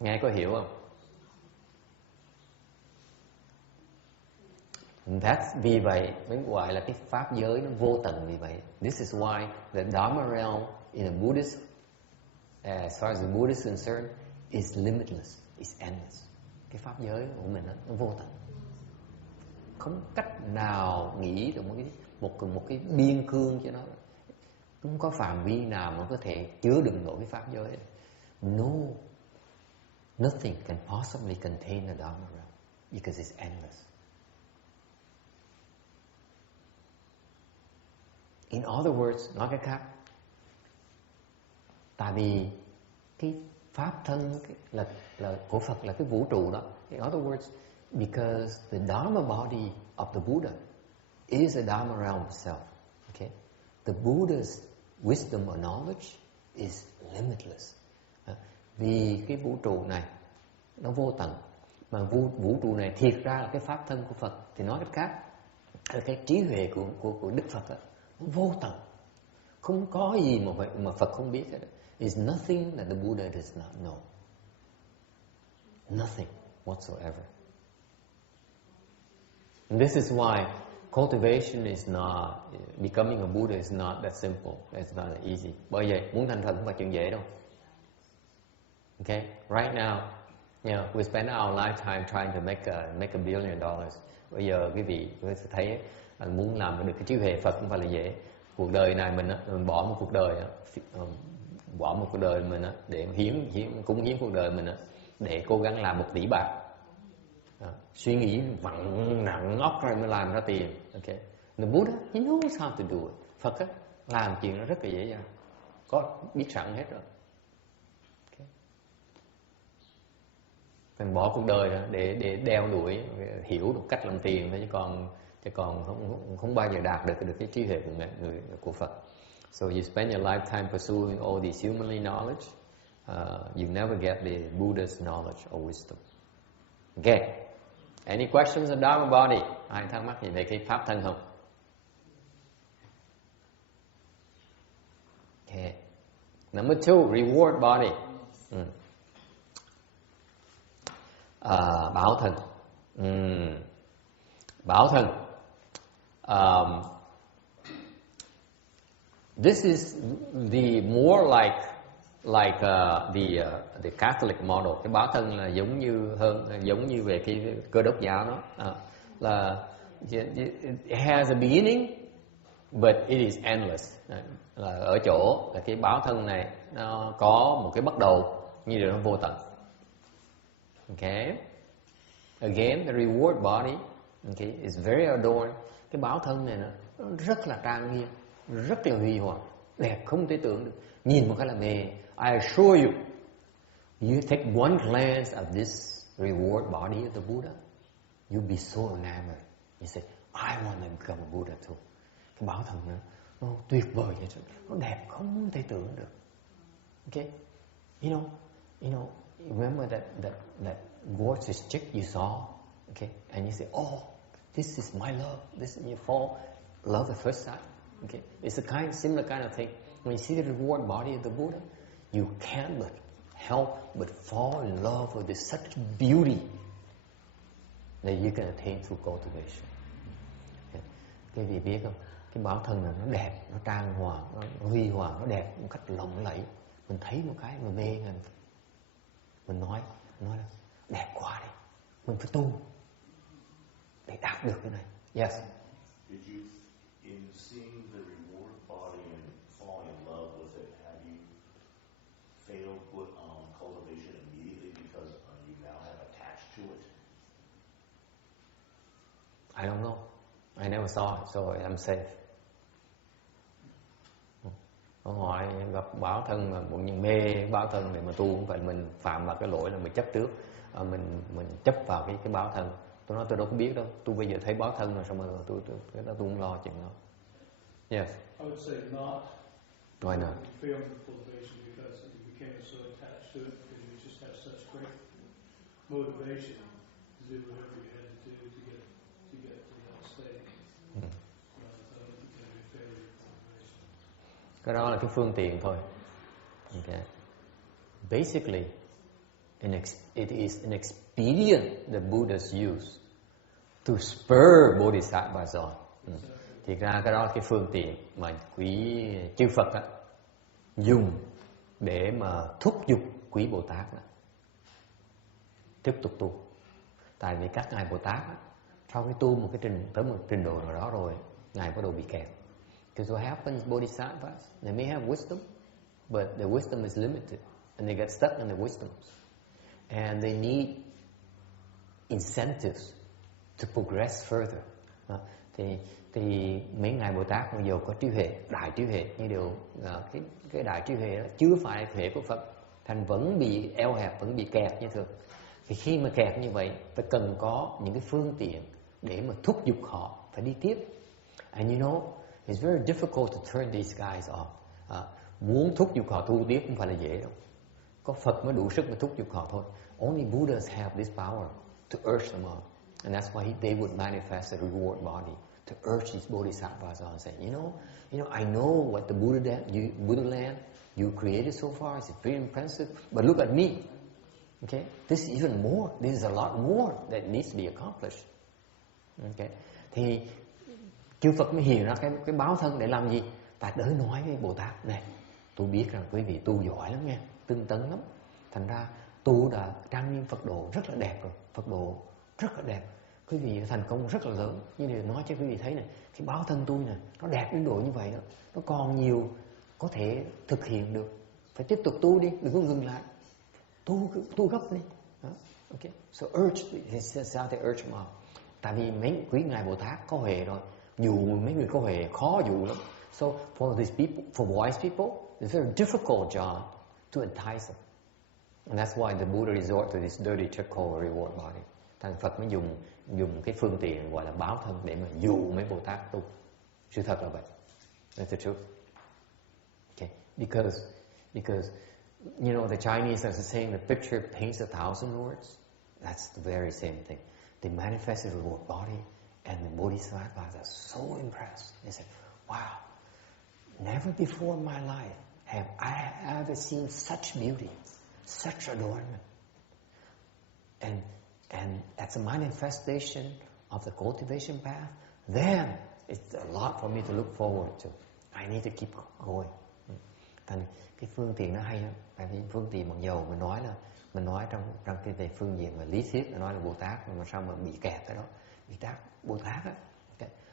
Nghe có hiểu không? Vì vậy mới gọi là cái pháp giới nó vô tận vì vậy. This is why the Dharma realm in a Buddhist, as far as the Buddhist is concerned, is limitless, is endless. Cái pháp giới của mình nó vô tận. Không cách nào nghĩ được một cái biên cương cho nó. Không có phạm vi nào mà có thể chứa đựng nổi cái pháp giới. No, nothing can possibly contain the Dharma realm because it's endless. In other words, nói cách khác, tại vì cái pháp thân là của Phật là cái vũ trụ đó. In other words, because the Dharma body of the Buddha is a Dharma realm itself. Okay, the Buddha's wisdom or knowledge is limitless. Vì cái vũ trụ này nó vô tận, mà vũ trụ này thiệt ra là cái pháp thân của Phật, thì nói cách khác là cái trí huệ của Đức Phật đó, nó vô tận, không có gì mà Phật không biết hết. Is nothing that the Buddha does not know. Nothing whatsoever. And this is why cultivation is not, becoming a Buddha is not that simple. It's not that easy. Bởi vậy muốn thành Phật không phải chuyện dễ đâu. Okay, right now, we spend our lifetime trying to make a $1 billion. Bây giờ quý vị thấy muốn làm được cái trí huệ Phật không phải là dễ. Cuộc đời này mình bỏ một cuộc đời mình để cúng hiến cuộc đời mình để cố gắng làm 1 tỷ bạc. Suy nghĩ vặn nặng óc rồi mới làm ra tiền. Okay, the Buddha, he knows how to do it. Phật làm chuyện nó rất là dễ dàng, có biết sẵn hết rồi. Mình bỏ cuộc đời để đeo đuổi hiểu được cách làm tiền thôi, chứ còn chứ còn không bao giờ đạt được cái trí huệ của Phật. So you spend your lifetime pursuing all these humanly knowledge, you never get the Buddha's knowledge or wisdom. Okay. Any questions on Dharma body? Ai thắc mắc gì về cái pháp thân không? Okay. Number 2, reward body. Bảo thân. Bảo thân. This is the more like the Catholic model. Cái báo thân là giống như về cái Cơ đốc giáo đó, là it has a beginning but it is endless. Là ở chỗ là cái báo thân này nó có một cái bắt đầu nhưng điều nó vô tận. Okay. Again, the reward body, okay, is very adorned. Cái báo thân này nó rất là trang nghiêm, rất là huy hoàng, đẹp không thể tưởng được. Nhìn một cái là mê. I assure you, you take one glance at this reward body of the Buddha, you'll be so enamored. You say, I want to become a Buddha too. Cái báo thân nó tuyệt vời vậy, nó đẹp không thể tưởng được. Okay, you know, remember that gorgeous chick you saw, okay, and you say, oh, this is my love. This is your fall, love at first sight. Okay, it's a similar kind of thing. When you see the reward body of the Buddha, you can't but help but fall in love with this such beauty that you can attain through cultivation. Okay. Quý vị biết không? Cái bảo thân này nó đẹp, nó trang hoàng, nó huy hoàng, nó đẹp một cách lộng lẫy. Mình thấy một cái mà mê ngay. Mình nói là đẹp quá đi, mình phải tu để đạt được cái này. Yes. Did you, in seeing the reward body and falling in love with it, have you failed with cultivation immediately because you now have attached to it? I don't know. I never saw it, so I'm safe. Câu hỏi gặp báo thân mà một nhân mê báo thân này mà tu không phải mình phạm vào cái lỗi là mình chấp trước, mình chấp vào cái báo thân. Tôi nói tôi đâu có biết đâu. Tôi bây giờ thấy báo thân rồi xong rồi tôi không lo chuyện đó. Yes. I would say not. Why not? You failed in cultivation because you became so attached to it because you just have such great motivation to do whatever you had to do to get to that state. So it became a failure in cultivation. Cái đó là cái phương tiện thôi. Okay. Basically, it is an expedient that Buddhas use to spur Bodhisattvas on. Thì ra cái đó là cái phương tiện mà quý chư Phật á, dùng để mà thúc giục quý Bồ Tát đó, tiếp tục tu. Tại vì các ngài Bồ Tát á, sau khi tu tới một trình độ nào đó rồi, ngài bắt đầu bị kẹt. Because what happens, Bodhisattvas, they may have wisdom, but their wisdom is limited, and they get stuck in their wisdoms. And they need incentives to progress further. Thì mấy ngài Bồ Tát bây giờ có trí huệ, đại trí huệ, như điều cái đại trí huệ đó chưa phải là huệ của Phật, thành vẫn bị eo hẹp, vẫn bị kẹt như thường. Thì khi mà kẹt như vậy, ta cần có những cái phương tiện để mà thúc giục họ phải đi tiếp. And you know, it's very difficult to turn these guys off. Muốn thúc giục họ tu tiếp không phải là dễ đâu. Có Phật mới đủ sức mà thúc giục họ thôi. Only Buddhas have this power to urge them on. And that's why they would manifest a reward body to urge these bodhisattvas on, saying, you know, I know what the Buddha land you created so far is very impressive, but look at me. Okay, this is even more. This is a lot more that needs to be accomplished. Okay, thì chư Phật mới hiện ra cái báo thân để làm gì? Tại đới nói với Bồ Tát này, tôi biết rằng quý vị tu giỏi lắm nha, tinh tấn lắm. Thành ra tu đã trang nghiêm Phật độ rất là đẹp rồi, Phật độ rất là đẹp. Quý vị thành công rất là lớn. Như điều nói cho quý vị thấy này, cái báo thân tôi này, nó đẹp đến độ như vậy đó. Nó còn nhiều có thể thực hiện được. Phải tiếp tục tu đi, đừng có ngừng lại. Tu gấp đi. Okay. So urge, sao they urge mà. Tại vì mấy quý ngài Bồ Tát có huệ rồi. Dụ mấy người có huệ khó dụ lắm. So for these people, for wise people, it's a very difficult job to entice them. And that's why the Buddha resort to this dirty trick called a reward body. Thành Phật mới dùng cái phương tiện gọi là báo thân để mà dụ mấy Bồ Tát tu. Sự thật là vậy. That's the truth. Okay, because you know the Chinese are saying the picture paints 1,000 words. That's the very same thing. They manifested the Lord body, and the Bodhisattvas are so impressed. They said, "Wow, never before in my life have I ever seen such beauty, such adornment." And that's a manifestation of the cultivation path. Then it's a lot for me to look forward to. I need to keep going. Thành cái phương tiện nó hay lắm. Tại vì phương tiện bằng dầu mình nói trong cái về phương diện mà lý thuyết nói là Bồ Tát, mà sao mà bị kẹt tới đó. Bồ Tát á,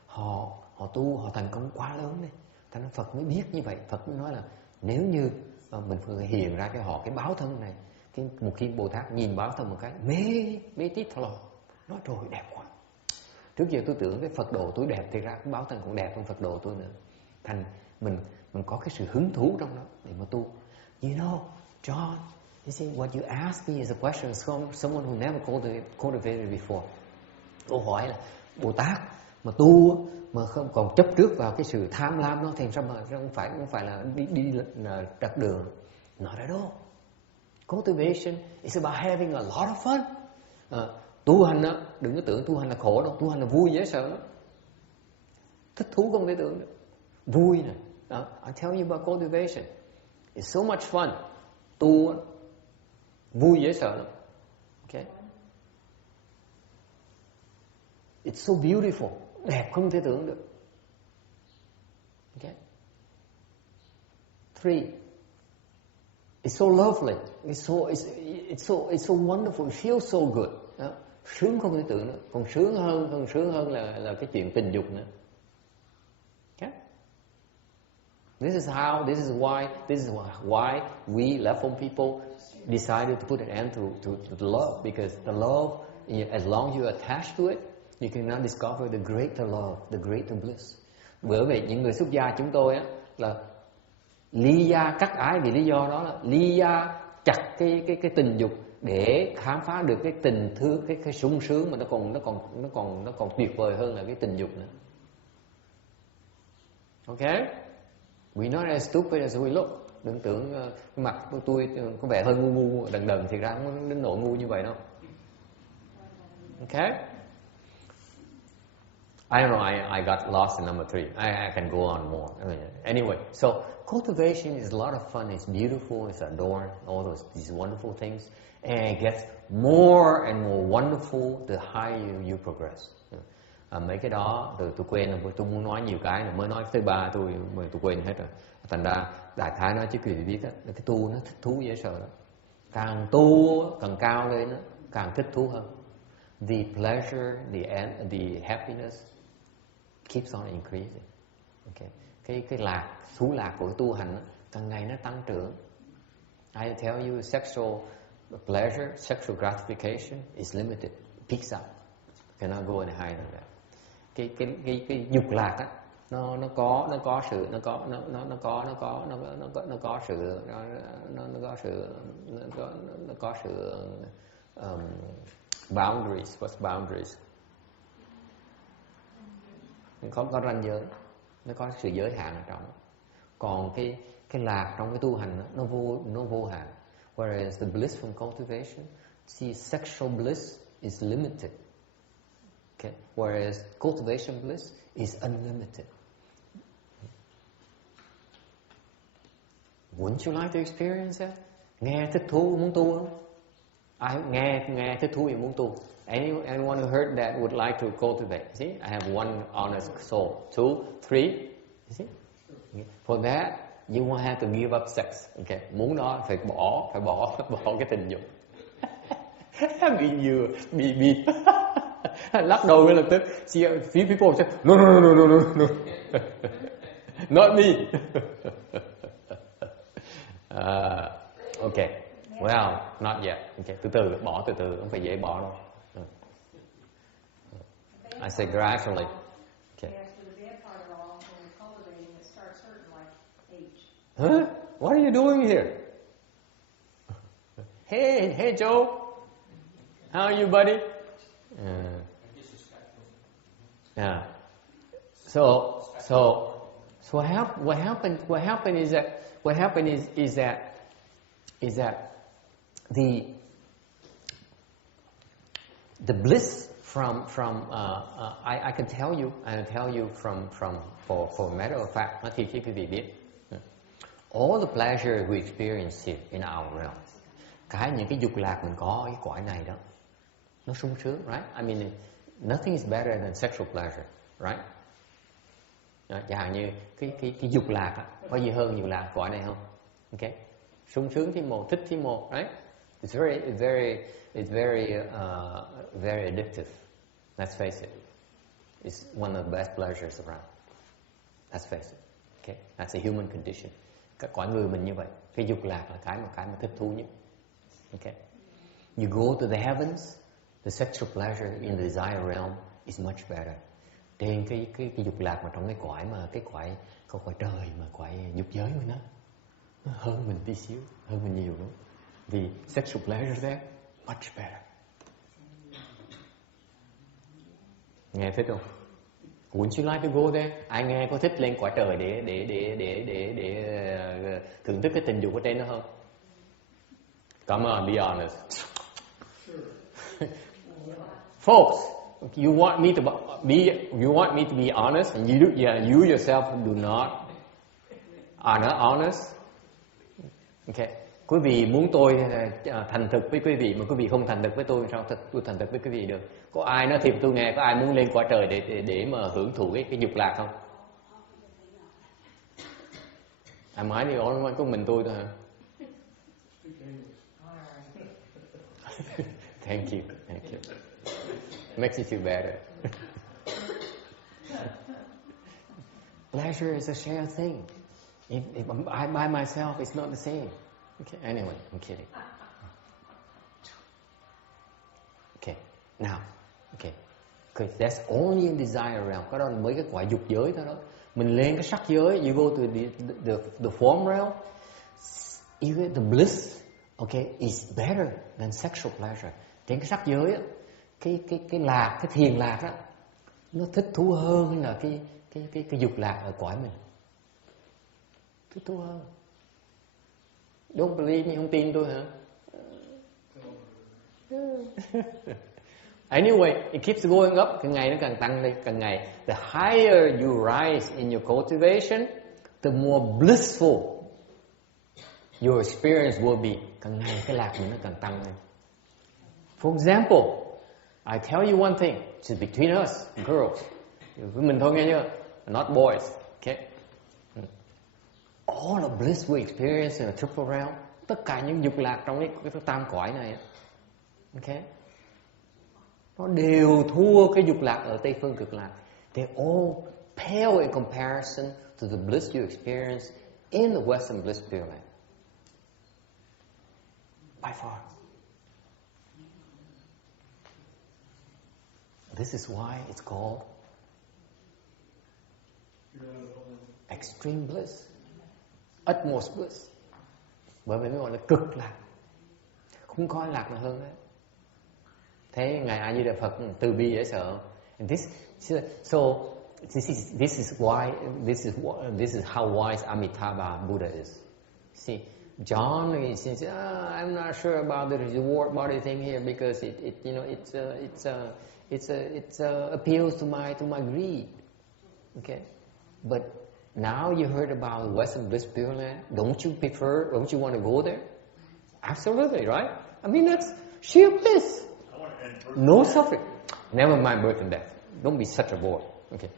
họ tu, họ thành công quá lớn đi. Thành ra Phật mới biết như vậy. Phật mới nói là nếu như mình phải hiện ra cho họ cái báo thân này, một khi Bồ Tát nhìn báo thân một cái mê tít thọ lò, nói trời đẹp quá. Trước giờ tôi tưởng cái Phật đồ tôi đẹp, thì ra cái báo thân cũng đẹp hơn Phật đồ tôi nữa. Thành mình có cái sự hứng thú trong đó để mà tu. You know, John, you see, what you asked me is a question from someone who never cultivated before. Câu hỏi là Bồ Tát mà tu mà không còn chấp trước vào cái sự tham lam nó, thì sao mà không phải là đi trật đường. Not at all. Cultivation is about having a lot of fun. Tu hành á, đừng có tưởng tu hành là khổ đâu, tu hành là vui dễ sợ lắm. Thích thú không thể tưởng được. Vui nè. I tell you about cultivation. It's so much fun. Tu vui dễ sợ lắm. Okay? It's so beautiful. Đẹp không thể tưởng được. Okay? 3. It's so lovely. It's so wonderful. It feels so good. Đó. Sướng không thể tưởng nữa. Còn sướng hơn là cái chuyện tình dục nữa. Okay? This is why we left home people decided to put an end to the love, because the love, as long as you are attached to it, you cannot discover the greater love, the greater bliss. Bởi vậy những người xuất gia chúng tôi á là ly gia cắt ái vì lý do đó là ly gia chặt cái tình dục để khám phá được cái tình thương, cái sung sướng mà nó còn tuyệt vời hơn là cái tình dục nữa. Okay? We're not as stupid as we look. Đừng tưởng cái mặt của tôi có vẻ hơi ngu đần thì ra không đến nỗi ngu như vậy đâu. Okay? I don't know, I got lost in number 3. I can go on more. Anyway, so cultivation is a lot of fun. It's beautiful, it's adorned, all these wonderful things. And it gets more and more wonderful the higher you progress. Mấy cái đó tôi quên, tôi muốn nói nhiều cái, mới nói tới 3 tôi quên hết rồi. Thành ra đại khái nói chứ quý vị biết đó, cái tu nó thích thú dễ sợ đó. Càng tu càng cao lên đó, càng thích thú hơn. The pleasure, the happiness keeps on increasing. Okay. Cái thú lạc của tu hành đó, càng ngày nó tăng trưởng. I tell you, sexual pleasure, sexual gratification is limited, peaks out, cannot go any higher than that. Cái dục lạc á, nó có sự boundaries. What's boundaries? Có ranh giới, nó có sự giới hạn ở trong. Còn cái lạc trong cái tu hành nó vô hạn. Whereas the bliss from cultivation, see, sexual bliss is limited. Okay. Whereas cultivation bliss is unlimited. Wouldn't you like to experience that? Nghe thích thú muốn tu không? Ai nghe thích thú thì muốn tu. Anyone who heard that would like to cultivate? See, I have one honest soul. 2, 3. You see? For that, you won't have to give up sex. Okay. Muốn đó phải bỏ cái tình dục. Bị lắc đầu ngay lập tức. See, few people say, no. Not me. Okay. Well, not yet. Okay, từ từ, bỏ từ từ, không phải dễ bỏ đâu. I say gradually. Okay. Huh? What are you doing here? Hey Joe. How are you, buddy? Yeah. So what happened is that the bliss from I can tell you from for a matter of fact, nói thiệt với quý vị biết, all the pleasure we experience here in our realm, những cái dục lạc mình có ở cái cõi này đó, nó sung sướng, right? I mean, nothing is better than sexual pleasure, right? Chẳng hạn như cái dục lạc á, có gì hơn dục lạc cõi này không? Okay, sung sướng thí mồ, thích thí mồ, right? It's very addictive. Let's face it. It's one of the best pleasures around. Let's face it. Okay, that's a human condition. Các cõi người mình như vậy, cái dục lạc là cái mà thích thú nhất. Okay, you go to the heavens, the sexual pleasure in the desire realm is much better. Trên cái dục lạc mà trong cái cõi không phải trời mà cõi dục giới mình đó, nó hơn mình tí xíu, hơn mình nhiều lắm. The sexual pleasure there much better. Nghe thích không? Wouldn't you like to go there? Ai nghe có thích lên cõi trời để thưởng thức cái tình dục ở trên đó không? Come on, be honest. Folks, you want me to be honest, and you yourself are not honest. Okay. Quý vị muốn tôi thành thực với quý vị mà quý vị không thành thực với tôi, sao tôi thành thực với quý vị được? Có ai nói thiệt tôi nghe, có ai muốn lên cõi trời để mà hưởng thụ cái dục lạc không? Am I the only one? Có mình tôi thôi hả? Thank you. Makes you feel better. Pleasure is a shared thing. If I by myself, it's not the same. Okay, anyway, I'm kidding. Okay, now, because that's only in desire realm. Có đó là mới cái quả dục giới thôi đó. Mình lên cái sắc giới, you go to the form realm, even the bliss, okay, is better than sexual pleasure. Trên cái sắc giới á, cái lạc, cái thiền lạc đó, nó thích thú hơn là cái dục lạc ở cõi mình. Thích thú hơn. Don't believe me, không tin tôi hả? Anyway, it keeps going up, càng ngày nó càng tăng lên, càng ngày. The higher you rise in your cultivation, the more blissful your experience will be. Càng ngày cái lạc mình nó càng tăng lên. For example, I tell you one thing, it's between us, girls. Với mình thôi nghe chưa? Not boys, okay? All the bliss we experience in the triple realm, tất cả những dục lạc trong cái tam cõi này, okay, nó đều thua cái dục lạc ở Tây phương cực lạc. They all pale in comparison to the bliss you experience in the Western Bliss Pure Land. By far. This is why it's called extreme bliss. Utmost bliss. Bởi vì nó gọi là cực lạc. Không có lạc nào hơn đấy. Thế Ngài A Di Đà Phật từ bi dễ sợ. And this is how wise Amitabha Buddha is. See, John he says, I'm not sure about the reward body thing here because it appeals to my greed. Okay, but now you heard about Western Bliss Pure Land. Don't you want to go there? Absolutely, right? I mean, that's sheer bliss. No suffering. Never mind birth and death. Don't be such a bore. Okay.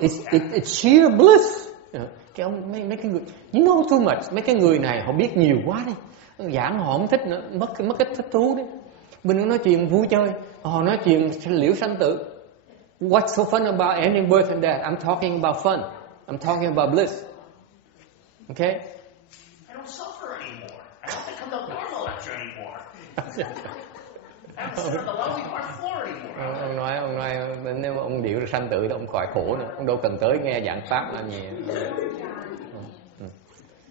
It's sheer bliss. Cái ông mấy cái người, you know too much. Mấy cái người này họ biết nhiều quá đi. Giảng họ không thích nữa, mất cái thích thú đi. Mình nói chuyện vui chơi, họ nói chuyện liễu sanh tử. What's so fun about ending birth and death? I'm talking about fun. I'm talking about bliss. Okay? I don't suffer anymore. I don't become the normal lecture anymore. I don't sit on the lonely part floor anymore. Ông nói nếu ông điệu được sanh tử thì ông khỏi khổ nữa. Ông đâu cần tới nghe giảng pháp làm gì.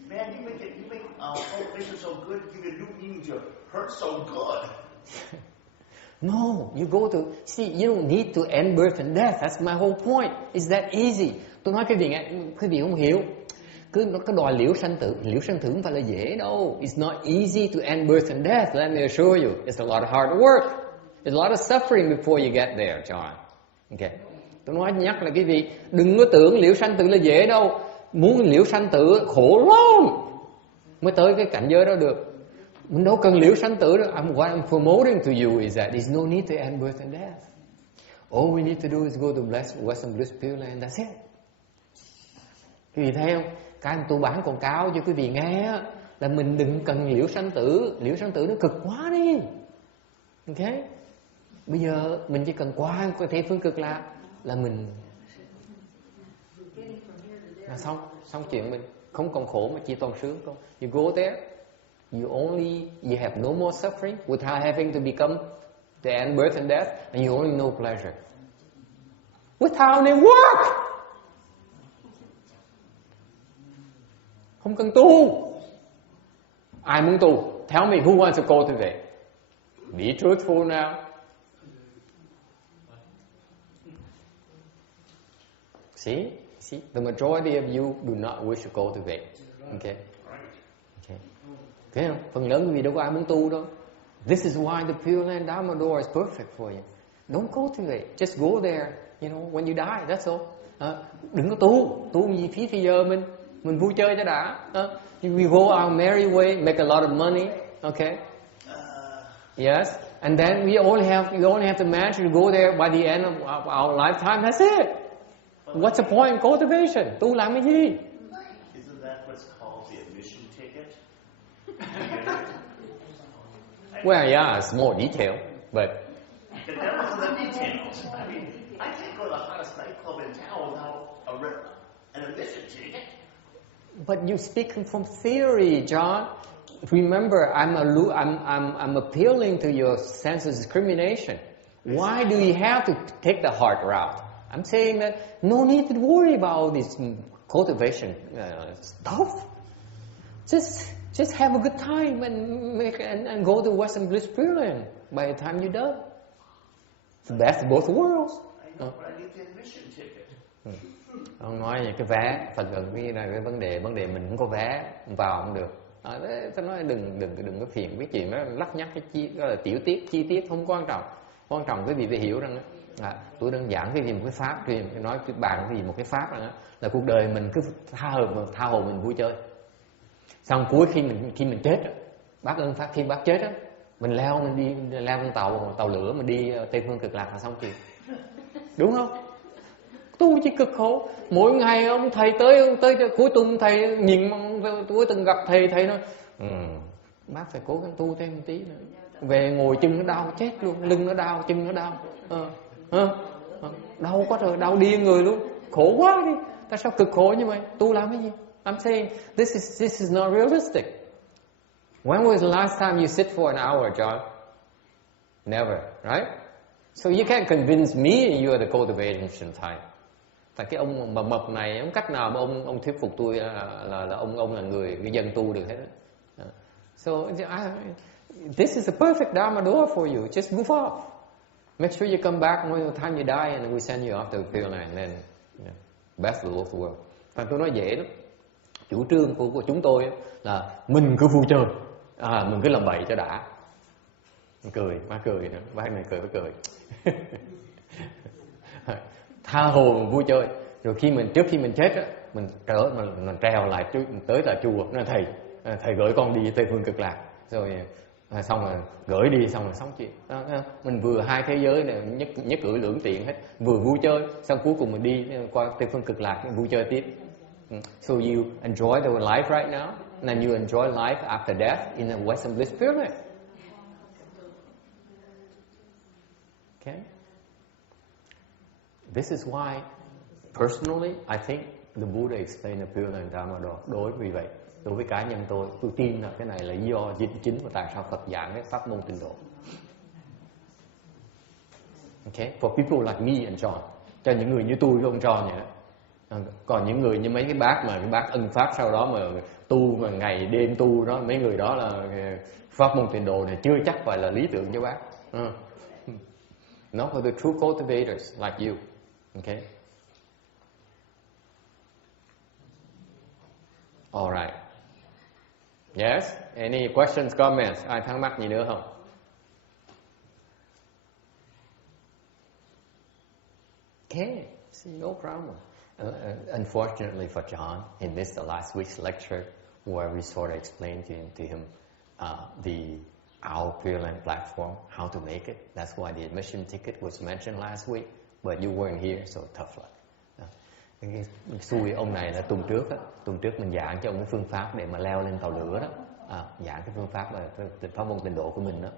Man, you make motivation so good, you get new meaning to hurt so good. No, you go to, see, you don't need to end birth and death. That's my whole point. It's that easy. Tôi nói quý vị không hiểu. Cứ đòi liễu sanh tử không phải là dễ đâu. It's not easy to end birth and death, let me assure you. It's a lot of hard work. There's a lot of suffering before you get there, John. Okay. Tôi nói nhắc là quý vị, đừng có tưởng liễu sanh tử là dễ đâu. Muốn liễu sanh tử khổ lắm mới tới cái cảnh giới đó được. Mình đâu cần liễu sanh tử đâu. What I'm promoting to you is that there's no need to end birth and death. All we need to do is go to Western Bliss Pure Land. That's it. Quý vị thấy không? Cái tôi bán quảng cáo cho quý vị nghe là mình đừng cần liễu sanh tử. Liễu sanh tử nó cực quá đi. Ok? Bây giờ mình chỉ cần qua cái thế phương cực là mình là xong chuyện mình không còn khổ mà chỉ toàn sướng không. You go there, you have no more suffering without having to become the end birth and death, and you only know pleasure. Without any work. Không cần tu. Ai muốn tu? Tell me who wants to go today. Be truthful now. See, the majority of you do not wish to go today. Okay. Thấy không? Phần lớn quý vị đâu có ai muốn tu đâu. This is why the Pure Land Dharma door is perfect for you. Don't go today. Just go there. You know, when you die, that's all. Đừng có tu gì phí thời giờ mình vui chơi cho đã. We go our merry way, make a lot of money. Okay. Yes. And then we only have to manage to go there by the end of our lifetime. That's it. What's the point in cultivation? Tu làm cái gì? Isn't that what's called the admission ticket? Well, yeah, it's more detail, but The devil's in the details. I mean, I can't go to the hottest nightclub in town without an admission ticket. But you're speaking from theory, John. Remember, I'm appealing to your sense of discrimination. Why do you have to take the hard route? I'm saying that no need to worry about this cultivation stuff. Just have a good time and go to Western Bliss Pure Land by the time you're done. It's the best of both worlds. I know, but I need the admission ticket. Ông nói về cái vé, phần gần cái vấn đề mình không có vé vào không được. Tôi nói đừng có phiền cái chuyện đó, lắc nhắc đó là tiểu tiết, chi tiết không quan trọng. Quan trọng quý vị phải hiểu rằng tôi đơn giản cái gì một cái pháp, nói với bạn cái gì một cái pháp là cuộc đời mình cứ tha hồ mình vui chơi. Xong cuối khi mình chết, bác ơn pháp khi bác chết mình leo lên tàu lửa mình đi Tây Phương Cực Lạc là xong chuyện. Đúng không? Tu chỉ cực khổ. Mỗi ngày ông thầy tới cuối tuần thầy nhìn cuối tuần gặp thầy nói bác phải cố gắng tu thêm một tí nữa. Về ngồi chân nó đau chết luôn, lưng nó đau, chân nó đau. Đau quá trời, đau điên người luôn. Khổ quá đi. Tại sao cực khổ như vậy? Tu làm cái gì? I'm saying this is not realistic. When was the last time you sit for an hour, John? Never, right? So you can't convince me you are the cultivation type. Tại cái ông mập này, không cách nào mà ông thuyết phục tôi là ông là người cái dân tu được hết. So this is a perfect Dharma door for you. Just move off. Make sure you come back when the time you die, and we send you off to the Pure Land. Then best of both worlds. Và tôi nói dễ lắm. Chủ trương của chúng tôi là mình cứ vui chơi, mình cứ làm bậy cho đã. Má cười nữa, bác này cười. Tha hồ mình vui chơi, rồi trước khi mình chết mình trèo lại tới tà chùa, nói thầy gửi con đi Tây Phương Cực Lạc, rồi xong rồi gửi đi xong rồi xong chuyện. Mình vừa hai thế giới này nhất cử lưỡng tiện hết, vừa vui chơi, xong cuối cùng mình đi qua Tây Phương Cực Lạc vui chơi tiếp. So you enjoy the life right now, and then you enjoy life after death in the Western Bliss Pure Land. Okay? This is why, personally, I think the Buddha explained the Pure Land Dharma door. Đối với cá nhân tôi tin là cái này là lý do chính và tại sao Phật giảng cái pháp môn tịnh độ. Okay? For people like me and John, cho những người như tôi với ông John vậy đó. Còn những người như mấy cái bác ân pháp sau đó mà tu mà ngày đêm tu đó, mấy người đó là pháp môn tịnh độ này chưa chắc phải là lý tưởng cho bác. not for the true cultivators like you. Okay? All right. Yes? Any questions, comments? Ai thắc mắc gì nữa không? Okay, see, no problem. Unfortunately for John, he missed the last week's lecture where we sort of explained to him our Pure Land platform, how to make it. That's why the admission ticket was mentioned last week, but you weren't here, so tough luck. Cái xui ông này là tuần trước mình giảng cho ông cái phương pháp để mà leo lên tàu lửa đó, giảng cái phương pháp mà pháp môn tịnh độ của mình đó.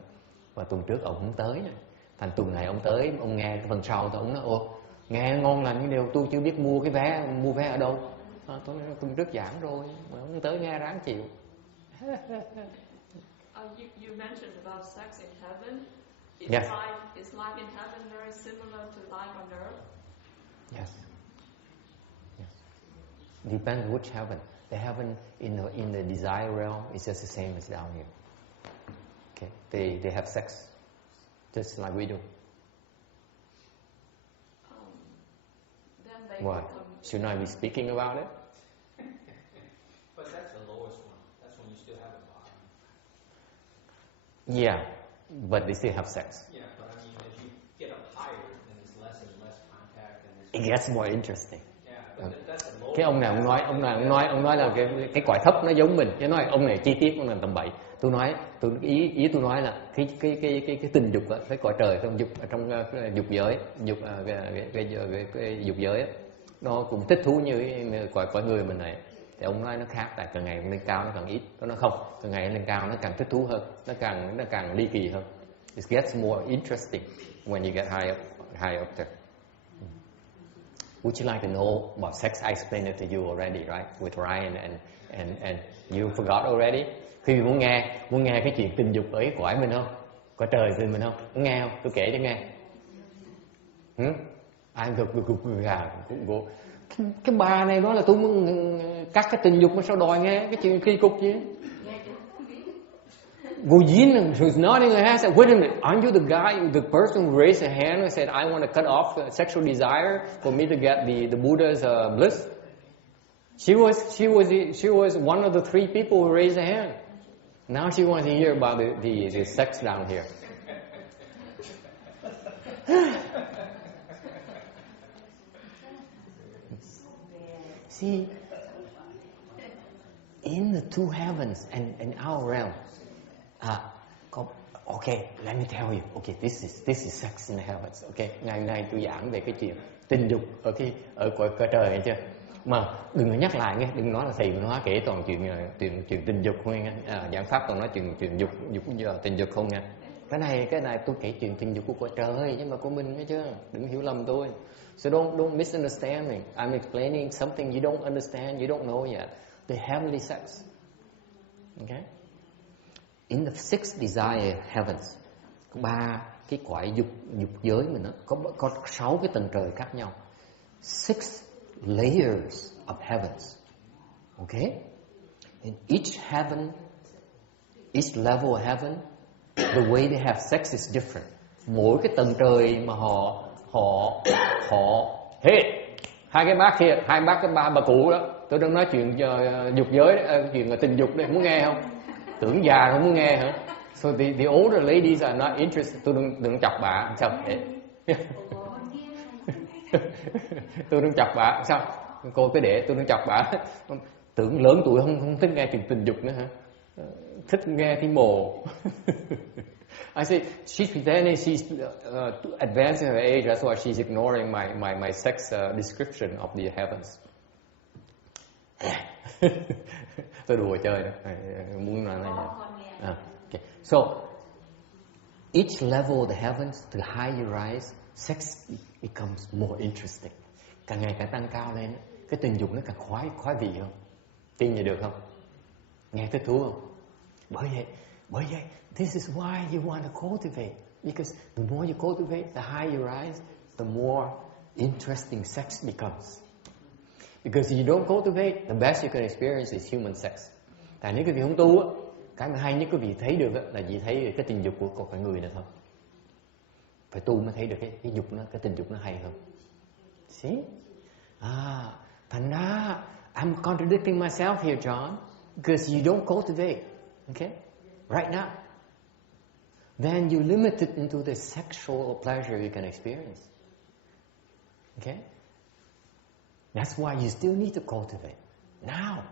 Và tuần trước ông không tới này. Thành tuần này ông tới, ông nghe cái phần sau thì ông nói nghe ngon lành cái điều tôi chưa biết mua vé ở đâu. Tôi nói tuần trước giảng rồi mà ông tới nghe ráng chịu. You mentioned about sex in heaven. Is life in heaven very similar to life on earth? Yes. Depends which heaven. The heaven in the desire realm is just the same as down here. Okay, they have sex just like we do. Then they Why? Shouldn't I be speaking about it? But that's the lowest one. That's when you still have a body. Yeah, but they still have sex. Yeah, but I mean, as you get up higher, then it's less and less contact, and It gets more interesting. yeah, but that's the lowest. Cái ông nói là cái cõi thấp nó giống mình. Cái nói ông này chi tiết, ông này tầm bậy. Ý tôi nói là cái tình dục á, cái cõi trời trong dục giới, dục giới á, nó cũng thích thú như cõi người mình này. Thì ông nói nó khác, tại càng ngày lên cao nó càng ít. Nó nói không, càng ngày lên cao nó càng thích thú hơn, nó càng ly kỳ hơn. It gets more interesting when you get high up there. Would you like to know about sex? I explained it to you already, right? With Ryan and you forgot already. Khi muốn nghe cái chuyện tình dục ở cái cõi mình không? Cõi trời của mình không? Muốn nghe không? Tôi kể cho nghe. Ai gục gà. Cái bà này nói là tôi muốn cắt cái tình dục mà sao đòi nghe cái chuyện kỳ cục gì? Vô duyên, she's nodding her head. Said, "Wait a minute, aren't you the person who raised a hand and said I want to cut off sexual desire for me to get the Buddha's bliss?" She was one of the 3 people who raised a hand. Now she wants to hear about the sex down here. See, in the 2 heavens and our realm. Okay, let me tell you. Okay, this is sex in the heavens. Okay, ngày nay tôi giảng về cái chuyện tình dục ở cõi trời nghe chưa? Mà đừng có nhắc lại nghe, đừng nói là thầy Văn Hóa kể toàn chuyện tình dục không nghe. Giảng pháp toàn nói chuyện tình dục không nghe. Cái này tôi kể chuyện tình dục của cõi trời chứ mà của mình nghe chưa? Đừng hiểu lầm tôi. So don't misunderstand me. I'm explaining something you don't understand, you don't know yet. The heavenly sex. Okay? In the 6 desire heavens, có 3 cái cõi dục giới mình đó, có 6 cái tầng trời khác nhau. 6 layers of heavens. Okay? In each heaven, each level of heaven, the way they have sex is different. Mỗi cái tầng trời mà họ hai cái bác kia, hai bác cái bà cụ đó, tôi đang nói chuyện dục giới, chuyện tình dục đây, muốn nghe không? Tưởng già không muốn nghe hả? So the older ladies are not interested. Tôi đừng chọc bà sao? Tôi đừng chọc bà sao? Cô cứ để tôi đừng chọc bà. Tưởng lớn tuổi không thích nghe chuyện tình dục nữa hả? Thích nghe tiếng mồ. I say she's pretending she's advanced in her age. That's why she's ignoring my sex description of the heavens. Tôi đùa chơi đó, muốn nói này. Okay. So each level of the heavens, the higher you rise, sex becomes more interesting. Càng ngày càng tăng cao lên, cái tình dục nó càng khoái vị hơn. Tin vậy được không? Nghe thích thú không? Bởi vậy, this is why you want to cultivate. Because the more you cultivate, the higher you rise, the more interesting sex becomes. Because if you don't cultivate, the best you can experience is human sex. Tại nếu quý vị không tu á, cái mà hay nhất quý vị thấy được là chỉ thấy cái tình dục của con người này thôi. Phải tu mới thấy được cái dục nó, cái tình dục nó hay hơn. See? Thành ra I'm contradicting myself here, John, because you don't cultivate, okay, right now. Then you limit it into the sexual pleasure you can experience. Okay? That's why you still need to cultivate now,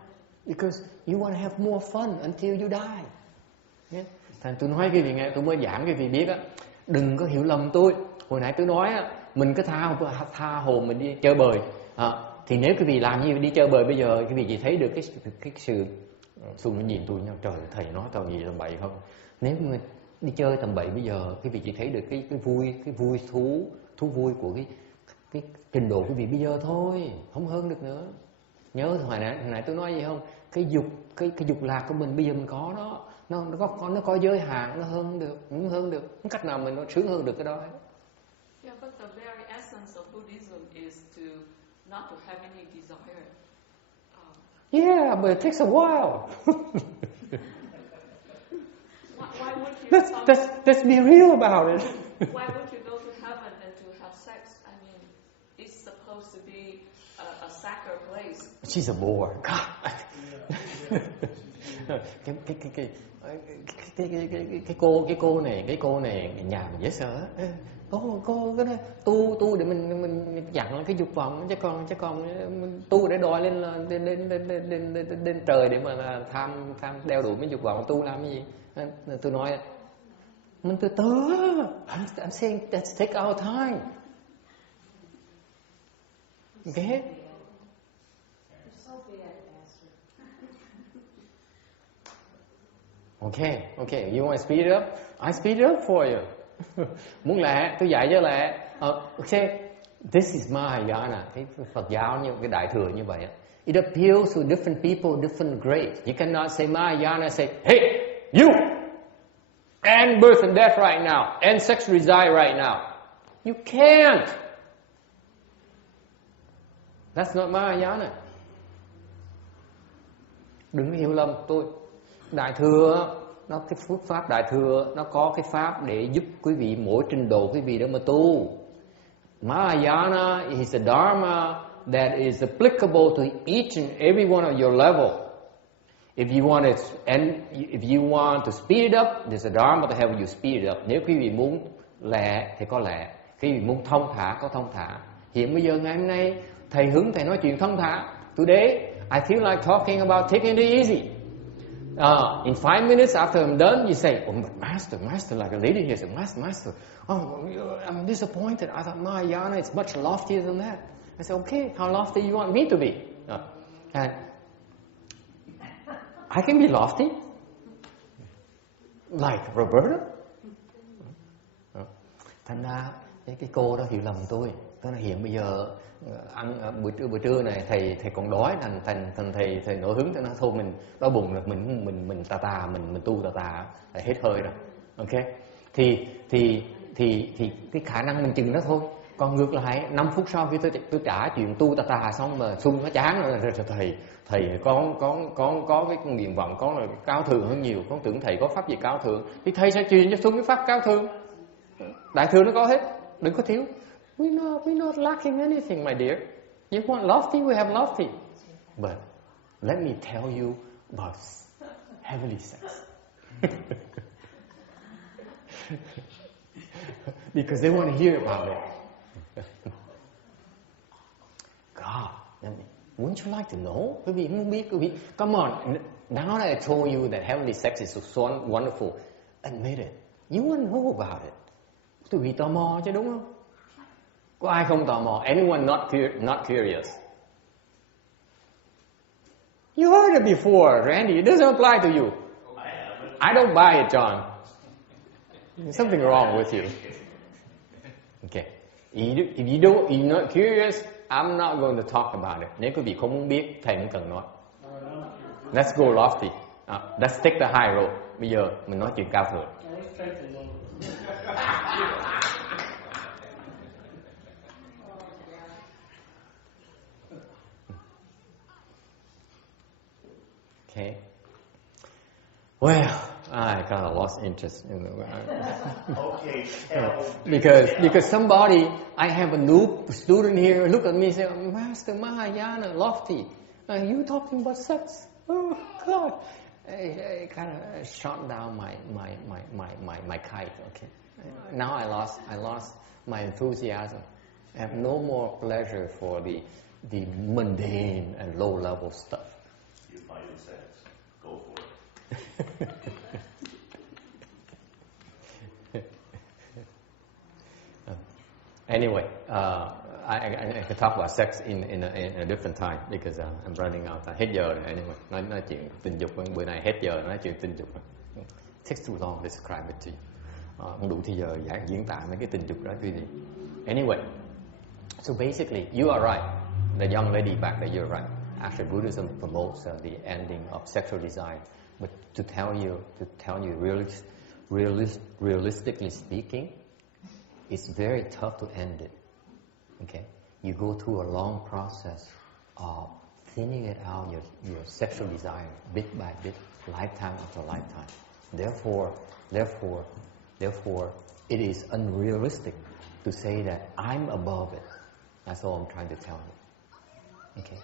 because you want to have more fun until you die. Yeah? Thành tôi nói quý vị nghe, tôi mới giảng quý vị biết á, đừng có hiểu lầm tôi. Hồi nãy tôi nói á, mình cứ tha hồ mình đi chơi bời. Thì nếu quý vị làm như đi chơi bời bây giờ, quý vị chỉ thấy được cái sự Xuân nó nhìn tôi nhau, trời thầy nói tao gì tầm bậy không? Nếu mà đi chơi tầm bậy bây giờ, quý vị chỉ thấy được cái vui thú vui của cái trình độ quý vị bây giờ thôi, không hơn được nữa. Nhớ hồi nãy tôi nói gì không? Cái dục lạc của mình bây giờ mình có đó, nó có giới hạn, nó hơn được, không hơn được. Không cách nào mình nó sướng hơn được cái đó. Yeah, but the very essence of Buddhism is to not to have any desire. Yeah, but it takes a while. Why would you Let's be real about it. Why would you go to heaven and to have sex? I mean, it's supposed to be a sacred place. She's a bore. God. cái cô này nhà mình dễ sợ. Cô cái này tu để mình dặn cái dục vọng, chứ còn tu để đòi lên trời để mà tham đeo đuổi mấy dục vọng, tu làm cái gì? Tôi nói mình từ từ. I'm saying let's take our time. Okay? Okay. You want to speed it up? I speed it up for you. Muốn lẹ, tôi dạy cho lẹ. Okay. This is Mahayana. Cái Phật giáo như cái đại thừa như vậy. It appeals to different people, different grades. You cannot say Mahayana, say, hey, you, end birth and death right now, end sex reside right now. You can't. That's not Mahayana. Đừng hiểu lầm tôi. Đại thừa, nó cái phước pháp đại thừa, nó có cái pháp để giúp quý vị mỗi trình độ quý vị để mà tu. Mahayana is a dharma that is applicable to each and every one of your level. If you want to speed it up, there's a dharma to help you speed it up. Nếu quý vị muốn lẹ thì có lẹ, quý vị muốn thông thả có thông thả. Hiện bây giờ ngày hôm nay thầy hứng thầy nói chuyện thông thả. Today I feel like talking about taking it easy. In 5 minutes after I'm done, you say, "Oh, but master, like a lady here said, master. Oh, I'm disappointed. I thought Mahayana is much loftier than that." I said, "Okay, how lofty you want me to be?" And I can be lofty, like Roberta. Thành ra cái cô đó hiểu lầm tôi. Tôi nói hiện bây giờ ăn bữa trưa này thầy còn đói, thành thầy nổi hứng, tôi nói thôi mình đói bụng rồi mình tà mình tu tà thầy hết hơi rồi. Ok, thì cái khả năng mình chừng đó thôi. Còn ngược lại 5 phút sau khi tôi trả chuyện tu tà xong mà Xuân nó chán rồi, thầy có cái nguyện vọng có là cao thượng hơn nhiều, con tưởng thầy có pháp gì cao thượng thì thầy sẽ truyền cho Xuân cái pháp cao thượng. Đại thừa nó có hết, đừng có thiếu. We're not lacking anything, my dear. You want lofty, we have lofty. But let me tell you about heavenly sex. Because they want to hear about it. God, wouldn't you like to know? Quý vị muốn biết, quý vị. Come on, now that I told you that heavenly sex is so wonderful, admit it. You want to know about it. Quý vị tò mò chứ đúng không? Có ai không tò mò? Anyone not curious? You heard it before, Randy. It doesn't apply to you. I don't buy it, John. There's something wrong with you. Okay. If you're not curious, I'm not going to talk about it. Nếu quý vị không muốn biết, thầy không cần nói. Let's go lofty. Let's take the high road. Bây giờ mình nói chuyện cao thượng. Okay. Well, I kind of lost interest in it. Okay, tell. Because somebody, I have a new student here, look at me and say, Master Mahayana, lofty, you talking about sex? Oh God! I kind of shot down my kite. Okay, now I lost my enthusiasm. I have no more pleasure for the mundane and low level stuff. You find it sex. Go for it. Anyway, I can talk about sex in a different time because I'm running out. Hết giờ rồi. Anyway, nói chuyện tình dục bữa nay hết giờ nói chuyện tình dục. It takes too long to describe it to you. Không đủ thì giờ diễn tả mấy cái tình dục đó cái gì. Anyway, so basically, you are right. The young lady back there, you're right. Actually, Buddhism promotes the ending of sexual desire. But to tell you realistically speaking, it's very tough to end it. Okay, you go through a long process of thinning it out your sexual desire bit by bit, lifetime after lifetime. Therefore, it is unrealistic to say that I'm above it. That's all I'm trying to tell you. Okay,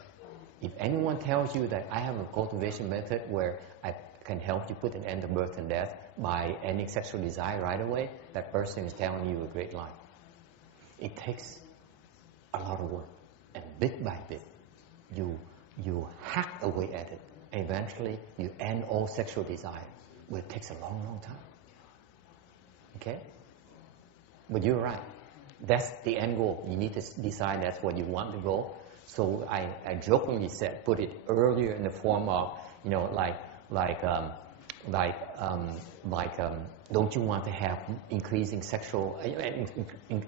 if anyone tells you that I have a cultivation method where I can help you put an end to birth and death by ending sexual desire right away, that person is telling you a great lie. It takes a lot of work, and bit by bit, you hack away at it. Eventually, you end all sexual desire, but it takes a long, long time. Okay? But you're right. That's the end goal. You need to decide that's what you want to go. So I jokingly said, put it earlier in the form of, you know, don't you want to have increasing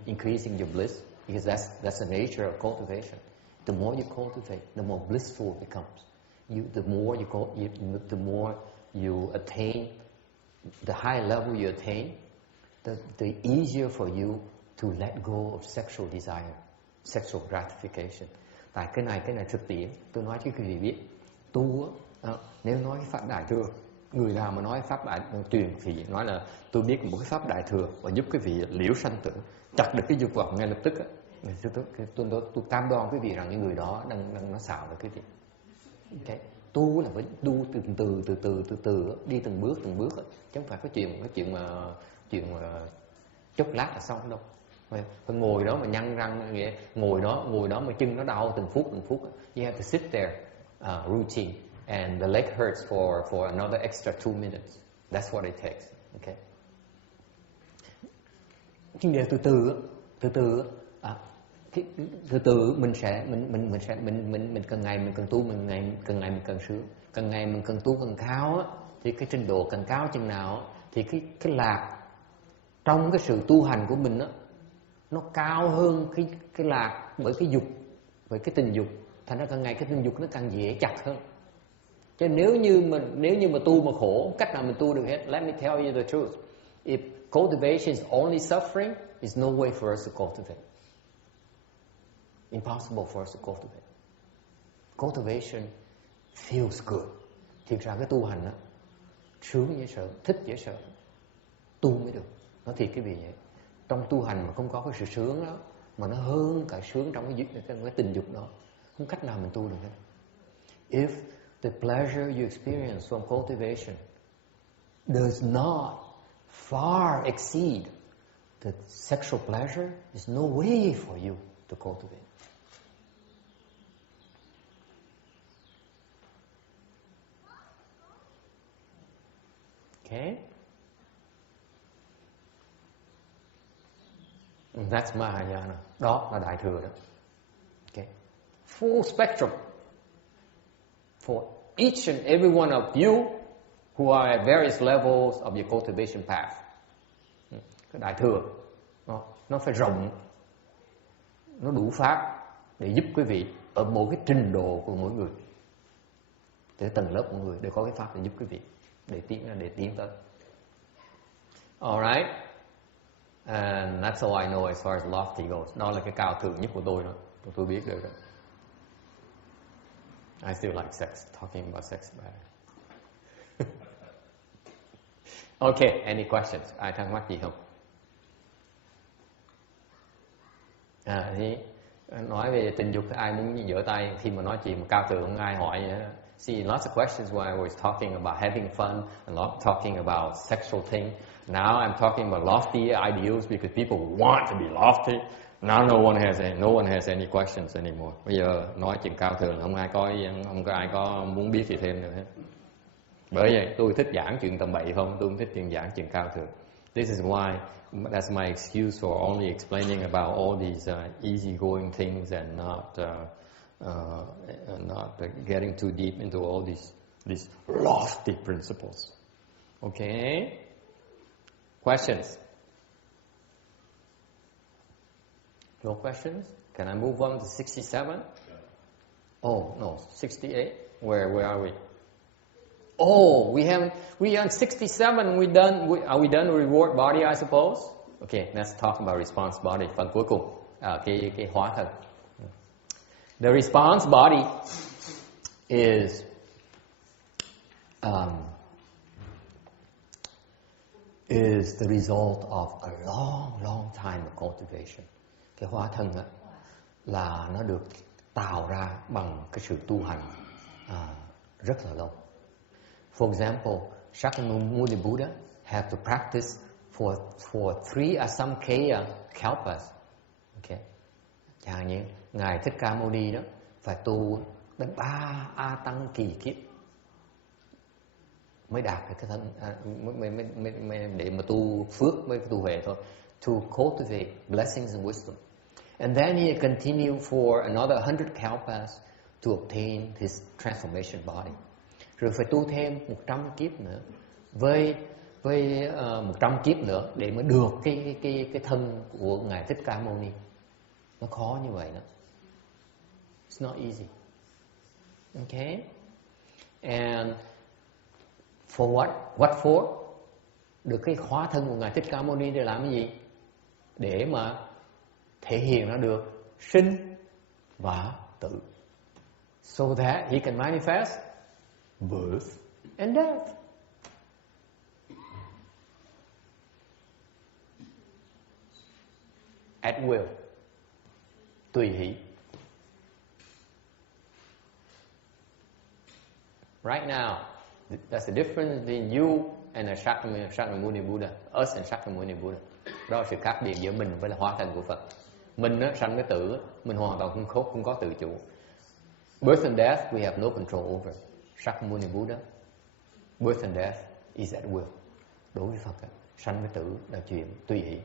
increasing your bliss? Because that's the nature of cultivation. The more you cultivate, the more blissful it becomes. The more you attain, the higher level you attain, the easier for you to let go of sexual desire, sexual gratification. Tại cái này thực tiễn, tôi nói cho quý vị biết, tu nếu nói cái pháp đại thừa, người nào mà nói pháp đại truyền thì nói là tôi biết một cái pháp đại thừa và giúp quý vị liễu sanh tử, chặt được cái dục vọng ngay lập tức á. Tôi cam đoan quý vị rằng những người đó đang nó xạo rồi quý vị. Okay. Tu là phải tu từ từ đi từng bước chứ không phải có chuyện mà chốc lát là xong đâu. Phải ngồi đó mà nhăn răng vậy, ngồi đó mà chân nó đau từng phút. You have to sit there routine, and the leg hurts for another extra 2 minutes. That's what it takes. Okay. Nhưng để từ từ mình càng ngày mình càng tu, càng ngày mình càng sướng, càng ngày mình càng tu càng cao á, thì cái trình độ càng cao chừng nào thì cái lạc trong cái sự tu hành của mình á, nó cao hơn cái lạc bởi cái dục, bởi cái tình dục. Thành ra càng ngày cái tình dục nó càng dễ chặt hơn. Chứ nếu như mà tu mà khổ, cách nào mình tu được hết. Let me tell you the truth. If cultivation is only suffering, there's no way for us to cultivate. Impossible for us to cultivate. Cultivation feels good. Thiệt ra cái tu hành á, sướng dễ sợ, thích dễ sợ, tu mới được. Nói thiệt cái gì vậy? Trong tu hành mà không có cái sự sướng đó, mà nó hơn cả sướng trong cái tình dục đó, không cách nào mình tu được hết. If the pleasure you experience from cultivation does not far exceed the sexual pleasure, there's no way for you to cultivate. Okay? That's Mahayana. Đó là Đại Thừa đó. Okay? Full spectrum. For each and every one of you who are at various levels of your cultivation path. Cái Đại Thừa nó phải rộng, nó đủ pháp để giúp quý vị ở một cái trình độ của mỗi người, để tầng lớp của người để có cái pháp để giúp quý vị để tiến tới. Alright, and that's all I know as far as lofty goes. Đó là cái cao thượng nhất của tôi đó, tôi biết được đó. I still like sex, talking about sex. Okay, any questions? Ai thắc mắc gì không? Thì nói về tình dục, ai muốn giở tay khi mà nói chuyện mà cao thượng không ai hỏi vậy đó. See, lots of questions when I was talking about having fun and talking about sexual thing. Now I'm talking about lofty ideals because people want to be lofty. Now no one has any questions anymore. Bây giờ nói chuyện cao thượng không có ai có muốn biết gì thêm nữa hết. Bởi vậy tôi thích giảng chuyện tầm bậy không, tôi không thích giảng chuyện cao thượng. This is why, that's my excuse for only explaining about all these easygoing things and not getting too deep into all these lofty principles. Okay? Questions? No questions? Can I move on to 67? Oh, no, 68. Where are we? Oh, we on 67. Are we done with reward body, I suppose? Okay, let's talk about response body. Phần cuối cùng, cái hóa thân. The response body is the result of a long time of cultivation. Cái hóa thân đó là nó được tạo ra bằng cái sự tu hành rất là lâu. For example, Shakyamuni Buddha had to practice for 3 Asamkhya kalpas. Okay. Chẳng như ngài Thích Ca Mâu Ni đó phải tu đến 3 A Tăng kỳ kiếp mới đạt được cái thân để mà tu phước mới tu huệ thôi. To cultivate blessings and wisdom. And then he continued for another 100 kalpas to obtain his transformation body. Rồi phải tu thêm 100 kiếp nữa, với 100 kiếp nữa để mới được cái thân của ngài Thích Ca Mâu Ni. Nó khó như vậy đó. It's not easy. Okay? And for what for? Được cái hóa thân của ngài Thích Ca Mâu Ni để làm cái gì? Để mà thể hiện nó được sinh và tử. So that he can manifest birth and death. At will. Tùy hỷ. Right now, that's the difference between you and a Shakyamuni Buddha. Us and Shakyamuni Buddha. Đó là sự khác biệt giữa mình với là hóa thân của Phật. Mình á, sanh cái tử, mình hoàn toàn không có tự chủ. Birth and death we have no control over. Shakyamuni Buddha, birth and death is at will. Đối với Phật, sanh với tử là chuyện tùy hỷ.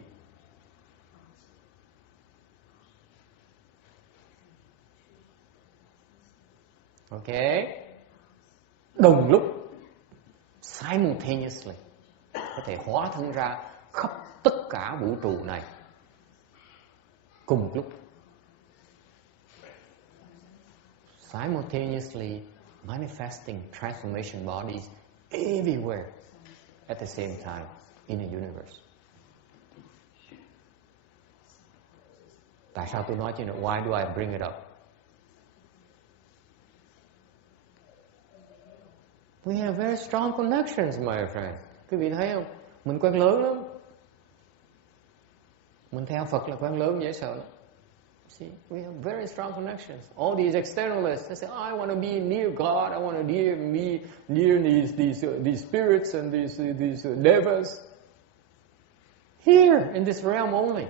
Okay? Đồng lúc, simultaneously, có thể hóa thân ra khắp tất cả vũ trụ này cùng một lúc. Simultaneously manifesting transformation bodies everywhere at the same time in the universe. Tại sao tôi nói chuyện này? Why do I bring it up? We have very strong connections, my friend. Quý vị thấy không? Mình quen lớn lắm. Mình theo Phật là quen lớn dễ sợ lắm. See, we have very strong connections. All these externalists, they say, I want to be near God. I want to be near these spirits and these devas. Here, in this realm only.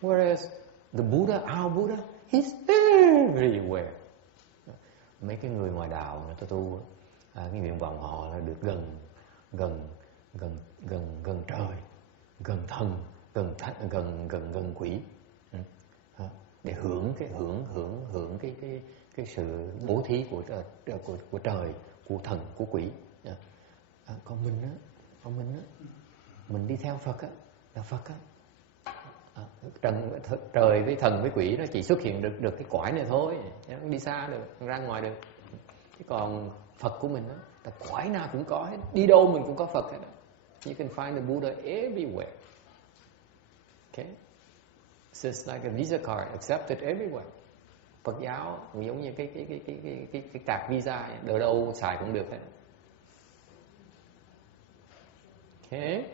Whereas the Buddha, our Buddha, he's everywhere. Mấy cái người ngoài đạo người ta tu, cái nguyện vọng họ là được gần trời, gần thần, gần quỷ. Để hưởng cái sự bố thí của trời, của thần, của quỷ. Còn mình á, mình đi theo Phật á, là Phật á. Trời với thần với quỷ nó chỉ xuất hiện được cái cõi này thôi, nó không đi xa được, không ra ngoài được. Chứ còn Phật của mình á, là cõi nào cũng có hết, đi đâu mình cũng có Phật hết. You can find the Buddha everywhere. Okay? So it's like a visa card accepted everywhere. Phật giáo cũng giống như cái card visa, ở đâu xài cũng được hết. Okay.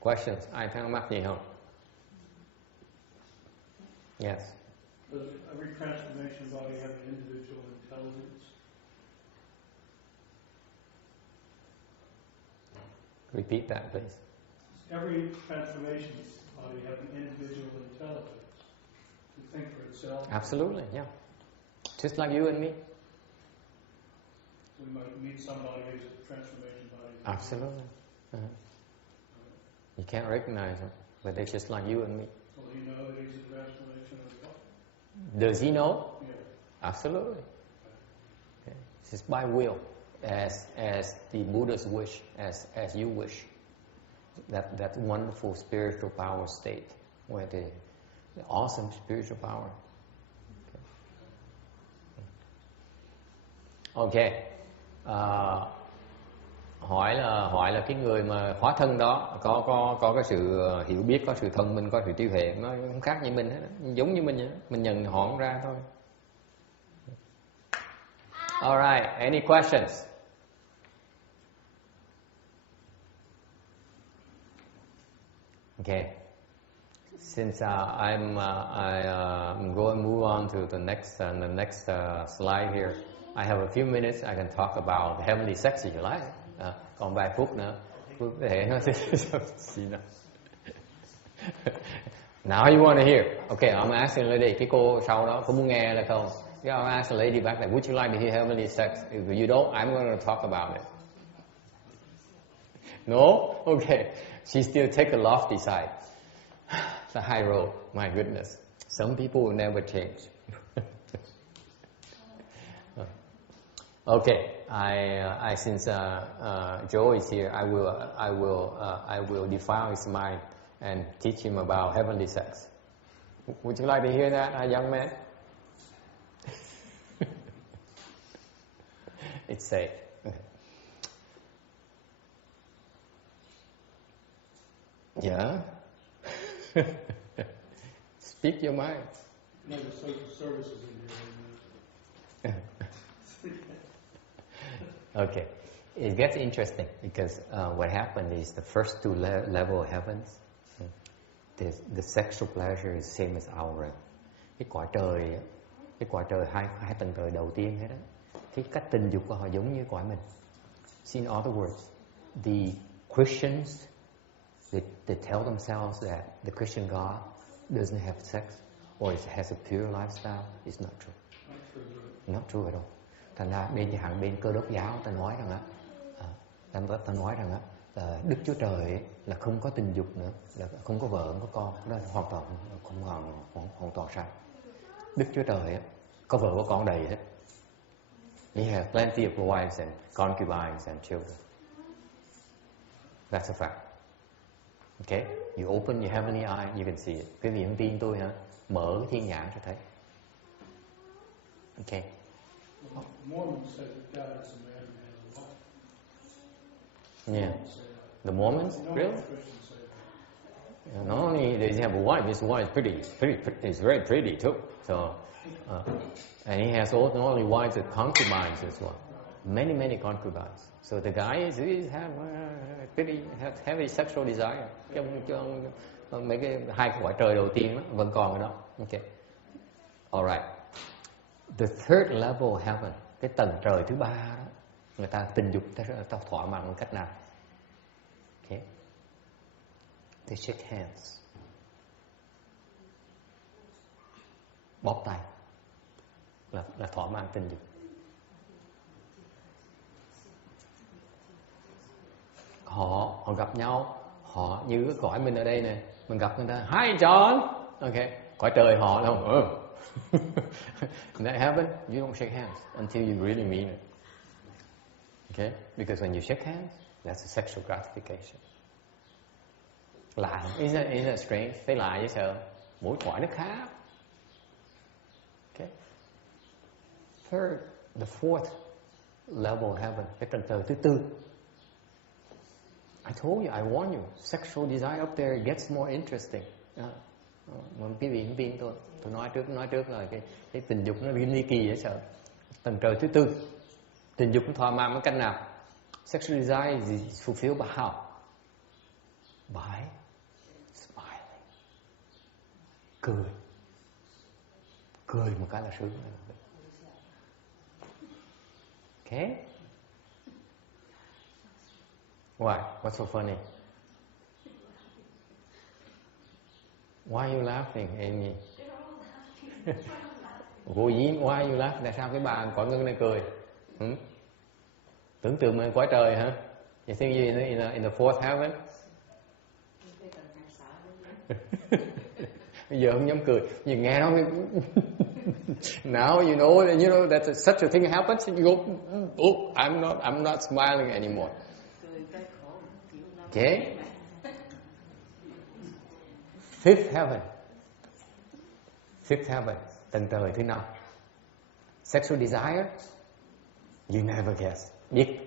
Questions? Ai thắc mắc gì không? Yes. Does every transformation body have an individual intelligence? Repeat that, please. Does every transformation body have an individual intelligence to think for itself? Absolutely, yeah. Just like you and me. We might meet somebody who's a transformation body. Absolutely. Uh-huh. You can't recognize them, but they're just like you and me. Will he know that he's a transformation as well? Does he know? Yeah. Absolutely. Okay. It's by will, as the Buddha's wish, as you wish. That wonderful spiritual power state, where the awesome spiritual power. Okay. Hỏi là cái người mà hóa thân đó có cái sự hiểu biết, có sự thông minh, có sự trí huệ, nó không khác như mình hết, giống như mình vậy. Mình nhận họ không ra thôi. Alright, any questions? Okay. Since I'm going to move on to the next slide here. I have a few minutes. I can talk about heavenly sex if you like. Còn vài phút nữa, Phước có thể nói gì nào. Now you want to hear? Okay, I'm asking lady. Cái cô sau đó có muốn nghe là không? Yeah, I'm asking lady back there. Would you like to hear heavenly sex? If you don't, I'm going to talk about it. No? Okay. She still take the lofty side. The high road. My goodness. Some people will never change. Okay. I since Joe is here, I will defile his mind and teach him about heavenly sex. Would you like to hear that, young man? It's safe. Yeah. Speak your mind. No, the social services in here. Okay. It gets interesting because what happened is the first two level of heavens, the sexual pleasure is same as our. Cái cõi trời hai tầng trời đầu tiên hết đó. Cái cách tình dục của họ giống như cõi mình. In other words, the Christians they tell themselves that the Christian God doesn't have sex or it has a pure lifestyle. It's not true. Not true at all. Thành ra bên Cơ Đốc giáo ta nói rằng Đức Chúa Trời là không có tình dục nữa, là không có vợ, không có con, đó là hoàn toàn sai. Đức Chúa Trời có vợ có con đầy hết. He has plenty of wives and concubines and children. That's a fact. Okay, you open your heavenly eye, you can see it. Quý vị không tin tôi hả? Mở cái thiên nhãn cho thấy. Okay. Mormons say that God is a man who has a wife. Yeah. The Mormons, really? Christians say that. Not only does he have a wife, his wife is very pretty too. So, and he has not only wives but concubines as well. Many concubines. So the guy is have has heavy sexual desire. Trong mấy cái hai cõi trời đầu tiên đó, vẫn còn ở đó. Okay. All right. The third level of heaven, cái tầng trời thứ ba đó, người ta tình dục ta thỏa mãn bằng cách nào? Okay. They shake hands. Bóp tay là thỏa mãn tình dục. Họ gặp nhau, họ như cái cõi mình ở đây nè, mình gặp người ta, hi John, okay, cõi trời họ là in that heaven, you don't shake hands until you really mean it. Okay, because when you shake hands, that's a sexual gratification. Lạ, isn't that strange? Thấy lạ dễ sợ. Mỗi cõi nó khác. Okay. Third, the fourth level of heaven, cái tầng trời thứ tư. I told you, I warn you, sexual desire up there gets more interesting. Quý vị không tin tôi nói trước là cái tình dục nó ly kỳ dễ sợ. Tầng trời thứ tư, tình dục nó thỏa mãn với cách nào? Sexual desire is fulfilled by how? By smiling. Cười một cái là sướng. Okay? Why? What's so funny? Why are you laughing, Amy? Vô dĩ, why are you laughing? Tại sao cái bà quả ngưng này cười? Tưởng tượng mình cõi trời hả? You think you're in the fourth heaven? Bây giờ không dám cười, vì nghe nó now you know that such a thing happens, you go, oh, I'm not smiling anymore. Okay? Fifth heaven, tầng trời thứ 5. Sexual desire, you never guess. Biết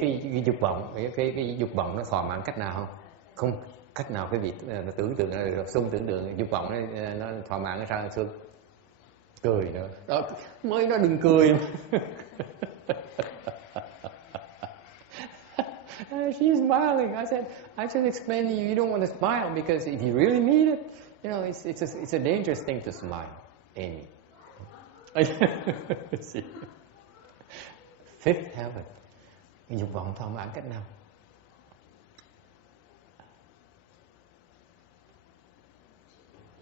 cái dục vọng, cái dục vọng nó thỏa mãn cách nào không? Không cách nào cái vị tưởng tượng Xuân tưởng tượng dục vọng nó thỏa mãn sao Xuân? Cười nữa. Đó, mới nó đừng cười. She's smiling. I just explained to you don't want to smile because if you really need it, you know, it's a dangerous thing to smile, Amy. Fifth heaven. Dục vọng thỏa mãn cách nào?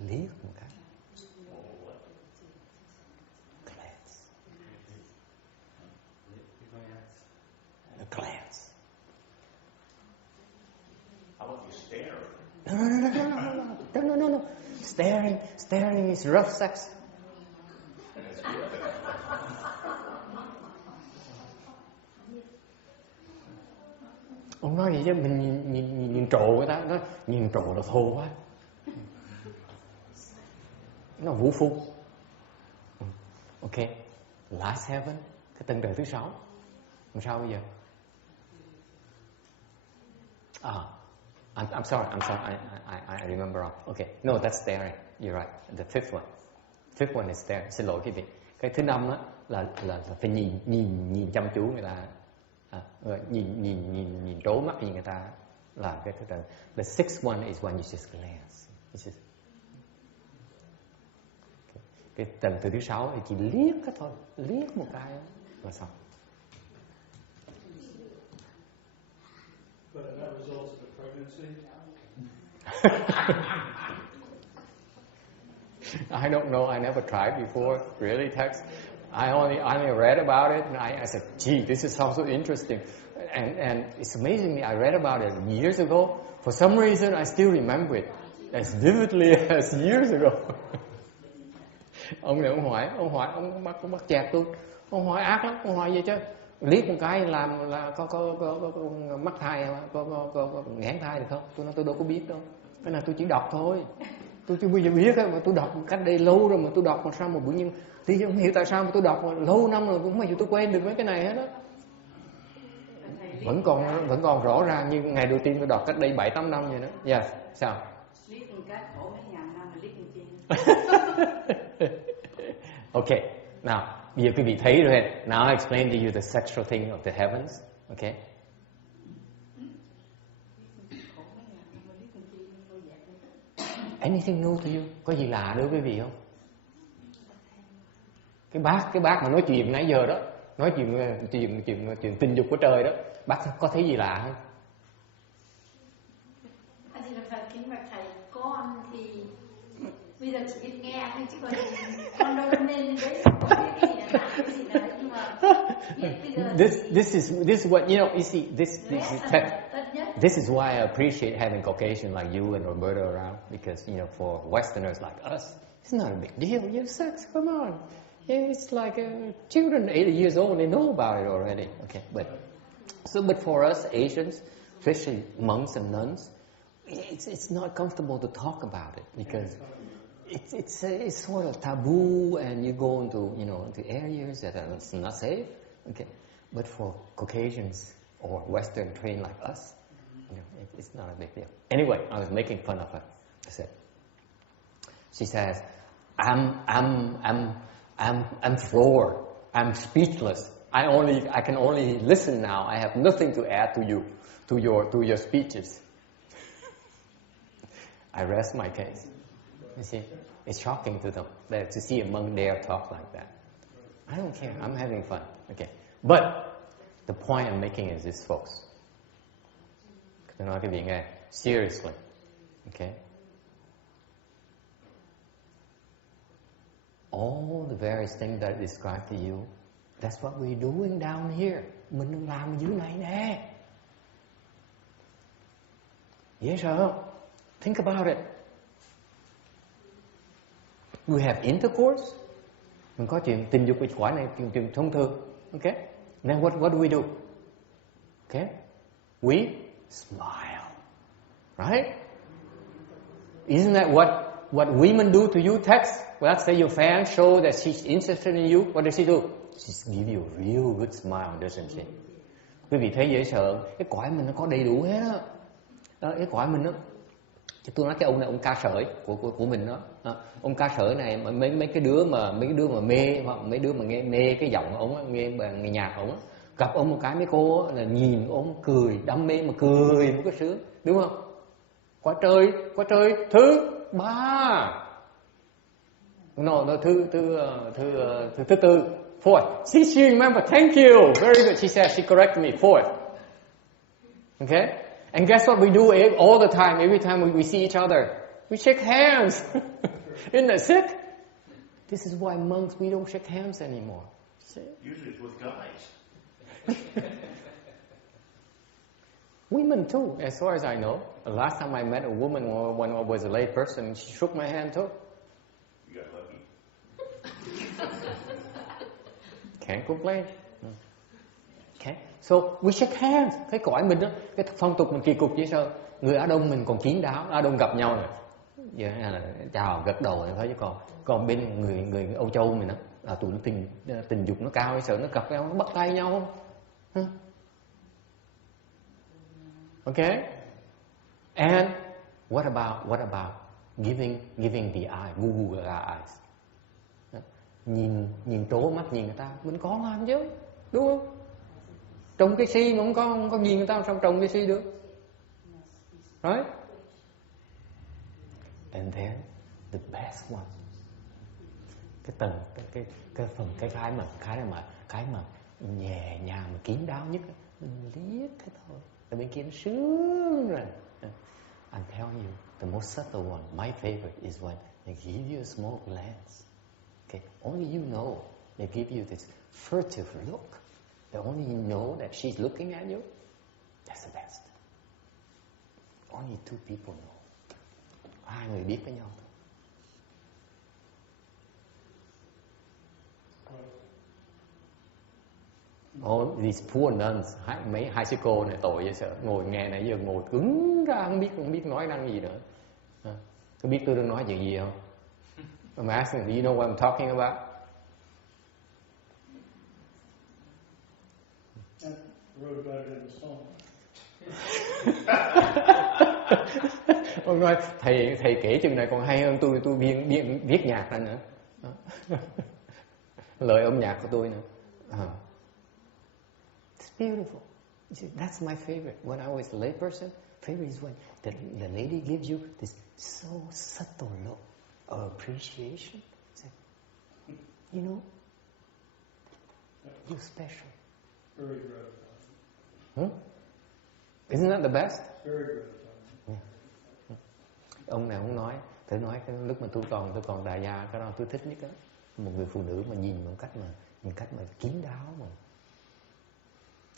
Liếc một cái. Glance. How about you stare? No. Staring is rough sex. Ông nói vậy chứ mình nhìn trộ người ta, nói nhìn trộ là thô quá. Nó vũ phu. Ok. Last heaven, cái tầng trời thứ 6. Làm sao bây giờ? I'm sorry. I remember wrong. Okay, no, that's staring. You're right. The fifth one is staring. Xin lỗi quý vị. Cái thứ 5 á là phải nhìn chăm chú người ta. Nhìn trố mắt nhìn người ta là cái thứ tự. The sixth one is when you just glance. Cái tầng thứ 6 thì chỉ liếc cái thôi, liếc một cái là xong. But that results in a pregnancy. I don't know. I never tried before. Really, Tex? I only read about it, and I said, "Gee, this sounds so interesting." And it's amazing me. I read about it years ago. For some reason, I still remember it as vividly as years ago. Ông này ông bắt chẹt tôi. Ông hỏi ác lắm. Ông hỏi gì chứ? Liếc một cái làm là có mắc thai, có nghẽn thai được không? Tôi nói tôi đâu có biết đâu. Cái này tôi chỉ đọc thôi. Tôi chưa bao giờ biết mà tôi đọc cách đây lâu rồi mà tôi đọc mà sao mà bữa nhiên thì không hiểu tại sao mà tôi đọc mà lâu năm rồi cũng không bao giờ tôi quên được mấy cái này hết đó. Vẫn còn rõ ràng như ngày đầu tiên tôi đọc cách đây 7-8 năm vậy đó. Yes, sao? Liếc một cái khổ mấy ngàn năm mà liếc một chi. Okay, now bây giờ quý vị thấy rồi. Now I explain to you the sexual thing of the heavens. Okay. Anything new to you? Có gì lạ đối với quý vị không? Cái bác mà nói chuyện nãy giờ đó, nói chuyện tình dục của trời đó, bác có thấy gì lạ không? Anh thì là kính bạch thầy, con thì bây giờ chỉ biết nghe thôi chứ còn con đâu nên đấy không biết cái gì là cái gì đấy nhưng mà This is what you know. You see, this is why I appreciate having Caucasian like you and Roberta around, because you know, for Westerners like us, it's not a big deal. You have sex, come on. It's like children 80 years old, they know about it already. Okay, but for us Asians, especially monks and nuns, it's not comfortable to talk about it because it's sort of taboo, and you go into into areas that are not safe. Okay, but for Caucasians or Western trained like us, it's not a big deal. Anyway, I was making fun of her. I said, she says, I'm floored. I'm speechless. I can only listen now. I have nothing to add to your speeches. I rest my case. You see, it's shocking to them to see a monk dare talk like that. I don't care. I'm having fun. Okay, but the point I'm making is this, folks. Tôi nói cái vị nghe seriously. Okay. All the various things that I described to you, that's what we're doing down here. Mình đang làm ở dưới này nè. Dễ sợ không? Think about it. We have intercourse. Mình có chuyện tình dục với quả này, chuyện thông thường. Okay? Then what do we do? Okay? We smile. Right? Isn't that what women do to you? Text. Well, let's say your fan show that she's interested in you. What does she do? She gives you a real good smile, doesn't she? Quý vị thấy dễ sợ. Cái cõi mình nó có đầy đủ hết á. Cái cõi mình đó. Tôi nói cái ông này, ông ca sởi của mình đó. Ông ca sởi này, mấy cái đứa mà mê, hoặc mấy đứa mà nghe mê cái giọng ông, nghe nhạc ông, gặp ông một cái mấy cô là nhìn ông cười, đam mê mà cười một cái sướng, đúng không? Quả trời thứ ba. No, thứ tư. Fourth. See, she remember. Thank you. Very good. She said, she corrected me. Fourth. Okay? And guess what we do all the time? Every time we see each other, we shake hands. Isn't that sick? This is why monks, we don't shake hands anymore. See? Usually it's with guys. Women too, as far as I know. The last time I met a woman when I was a lay person, she shook my hand too. You got lucky. Can't complain. Okay. So we shake hands. Cái cõi mình đó, cái phong tục mình kỳ cục dễ sợ. Người Á Đông mình còn kín đáo, Á Đông gặp nhau rồi, vậy là chào gật đầu rồi thôi, chứ còn bên người Âu Châu mình đó, tụi nó tình dục nó cao, sợ nó gặp nhau, nó bắt tay nhau không? Okay. And what about giving the eye, Google eyes? Nhìn trố mắt nhìn người ta, mình có làm chứ, đúng không? Trồng cái si mà không có nhìn người ta, sao trồng cái si được? Right? And then the best one, cái mà nhẹ nhàng mà kín đáo nhất, mình liếc thế thôi, ở bên kia nó sướng rồi. I'm telling you, the most subtle one, my favorite is when they give you a small glance. Okay, only you know they give you this furtive look. They only know that she's looking at you. That's the best. Only two people know. Hai người biết với nhau thôi. Oh, these poor nuns, hai sư cô này tội vậy sợ, ngồi nghe nãy giờ ngồi cứng ra không biết nói năng gì nữa. Có biết tôi đang nói chuyện gì không? I'm asking, do you know what I'm talking about? I wrote about it in the song. Ông nói thầy kể chừng này còn hay hơn tôi viết nhạc ra nữa. Lời âm nhạc của tôi nữa. It's beautiful. That's my favorite. When I was a lay person, favorite is when the lady gives you this so subtle look of appreciation. Like, you know, you're special. Very gratifying. Isn't that the best? Very gratifying. Yeah. Ông này ông nói, thử nói cái lúc mà tôi còn đại gia, cái đó tôi thích nhất á, một người phụ nữ mà nhìn một cách mà kín đáo mà,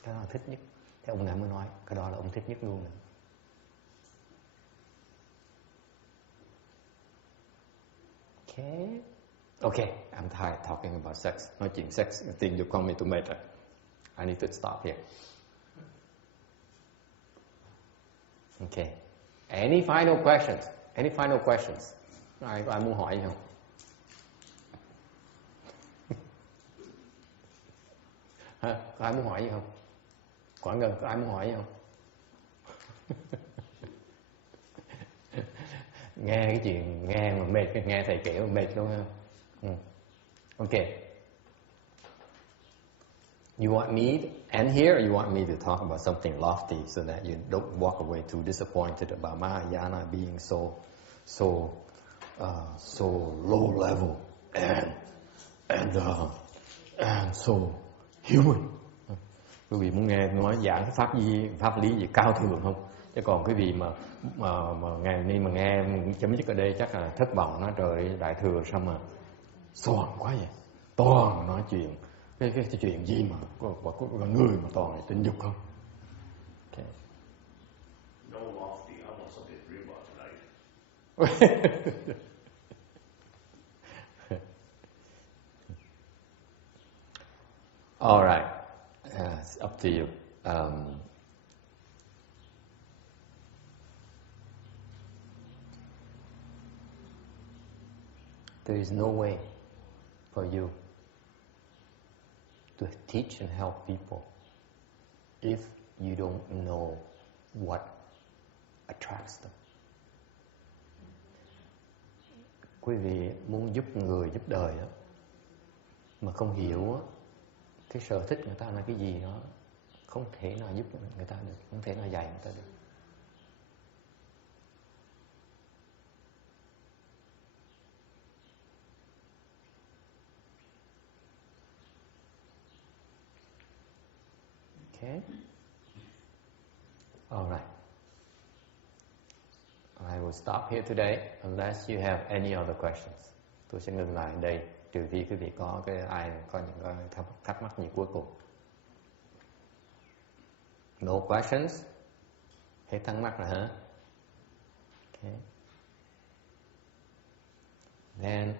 cái đó là thích nhất. Thế ông này mới nói, cái đó là ông thích nhất luôn nè. Okay, I'm tired talking about sex. Nói chuyện sex, tình dục con mình tụi mệt rồi. I need to stop here. Okay. Any final questions? Any final questions? Ai muốn hỏi gì không? Có ai muốn hỏi gì không? Quảng Ngân, có ai muốn hỏi gì không? Nghe cái chuyện, nghe mà mệt, nghe thầy kể mà mệt luôn ha. Okay. You want me and here, or you want me to talk about something lofty so that you don't walk away too disappointed about Mahayana being so low level and so human. Quý vị muốn nghe nói giảng pháp lý gì cao thượng không? Chứ còn quý vị mà ngày nay mà nghe chấm dứt ở đây chắc là thất vọng, nói trời đại thừa sao mà xoàn quá vậy, toàn nói chuyện cái chuyện gì mà có người mà toàn là tình dục không? Okay. No lofty, I want something to dream about tonight. All right, it's up to you. There is no way for you to teach and help people if you don't know what attracts them. Quý vị muốn giúp người, giúp đời á, mà không hiểu á, cái sở thích người ta là cái gì đó, không thể nào giúp người ta được, không thể nào dạy người ta được. Okay. All right. I will stop here today unless you have any other questions. Tôi sẽ ngừng lại đây trừ khi quý vị có ai có những cái thắc mắc gì cuối cùng. No questions? Hết thắc mắc rồi hả? Okay. Then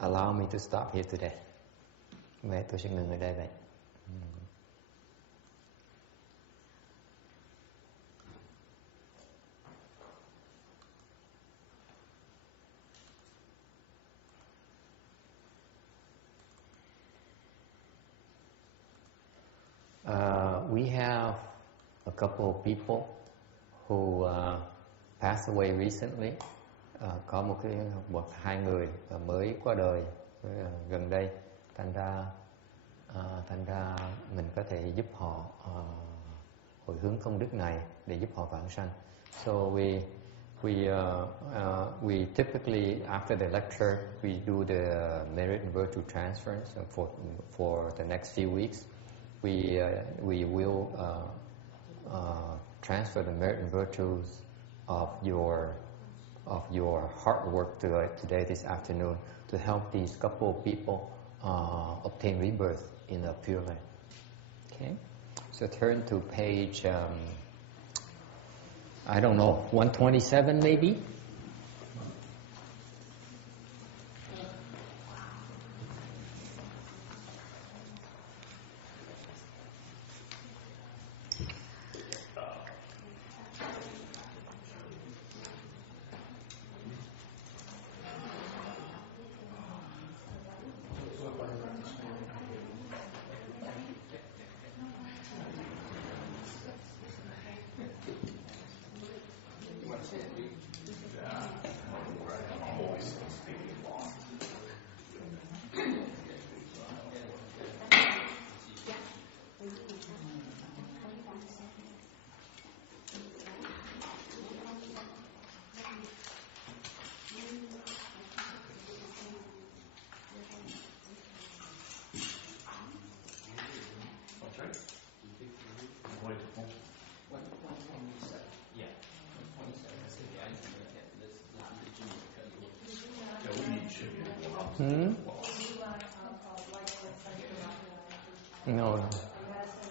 allow me to stop here today. Vậy tôi sẽ ngừng ở đây vậy. We have a couple of people who passed away recently. Có hai người mới qua đời gần đây, thành ra mình có thể giúp họ hồi hướng công đức này để giúp họ vãng sanh. So we typically after the lecture we do the merit and virtue transference for the next few weeks. We will transfer the merit and virtues of your hard work today this afternoon to help these couple of people obtain rebirth in the Pure Land. Okay, so turn to page I don't know, 127 maybe.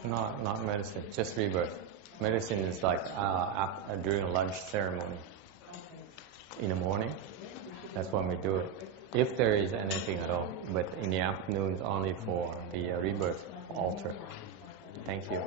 No, not medicine, just rebirth. Medicine is like during a lunch ceremony in the morning. That's when we do it, if there is anything at all. But in the afternoon, only for the rebirth altar. Thank you.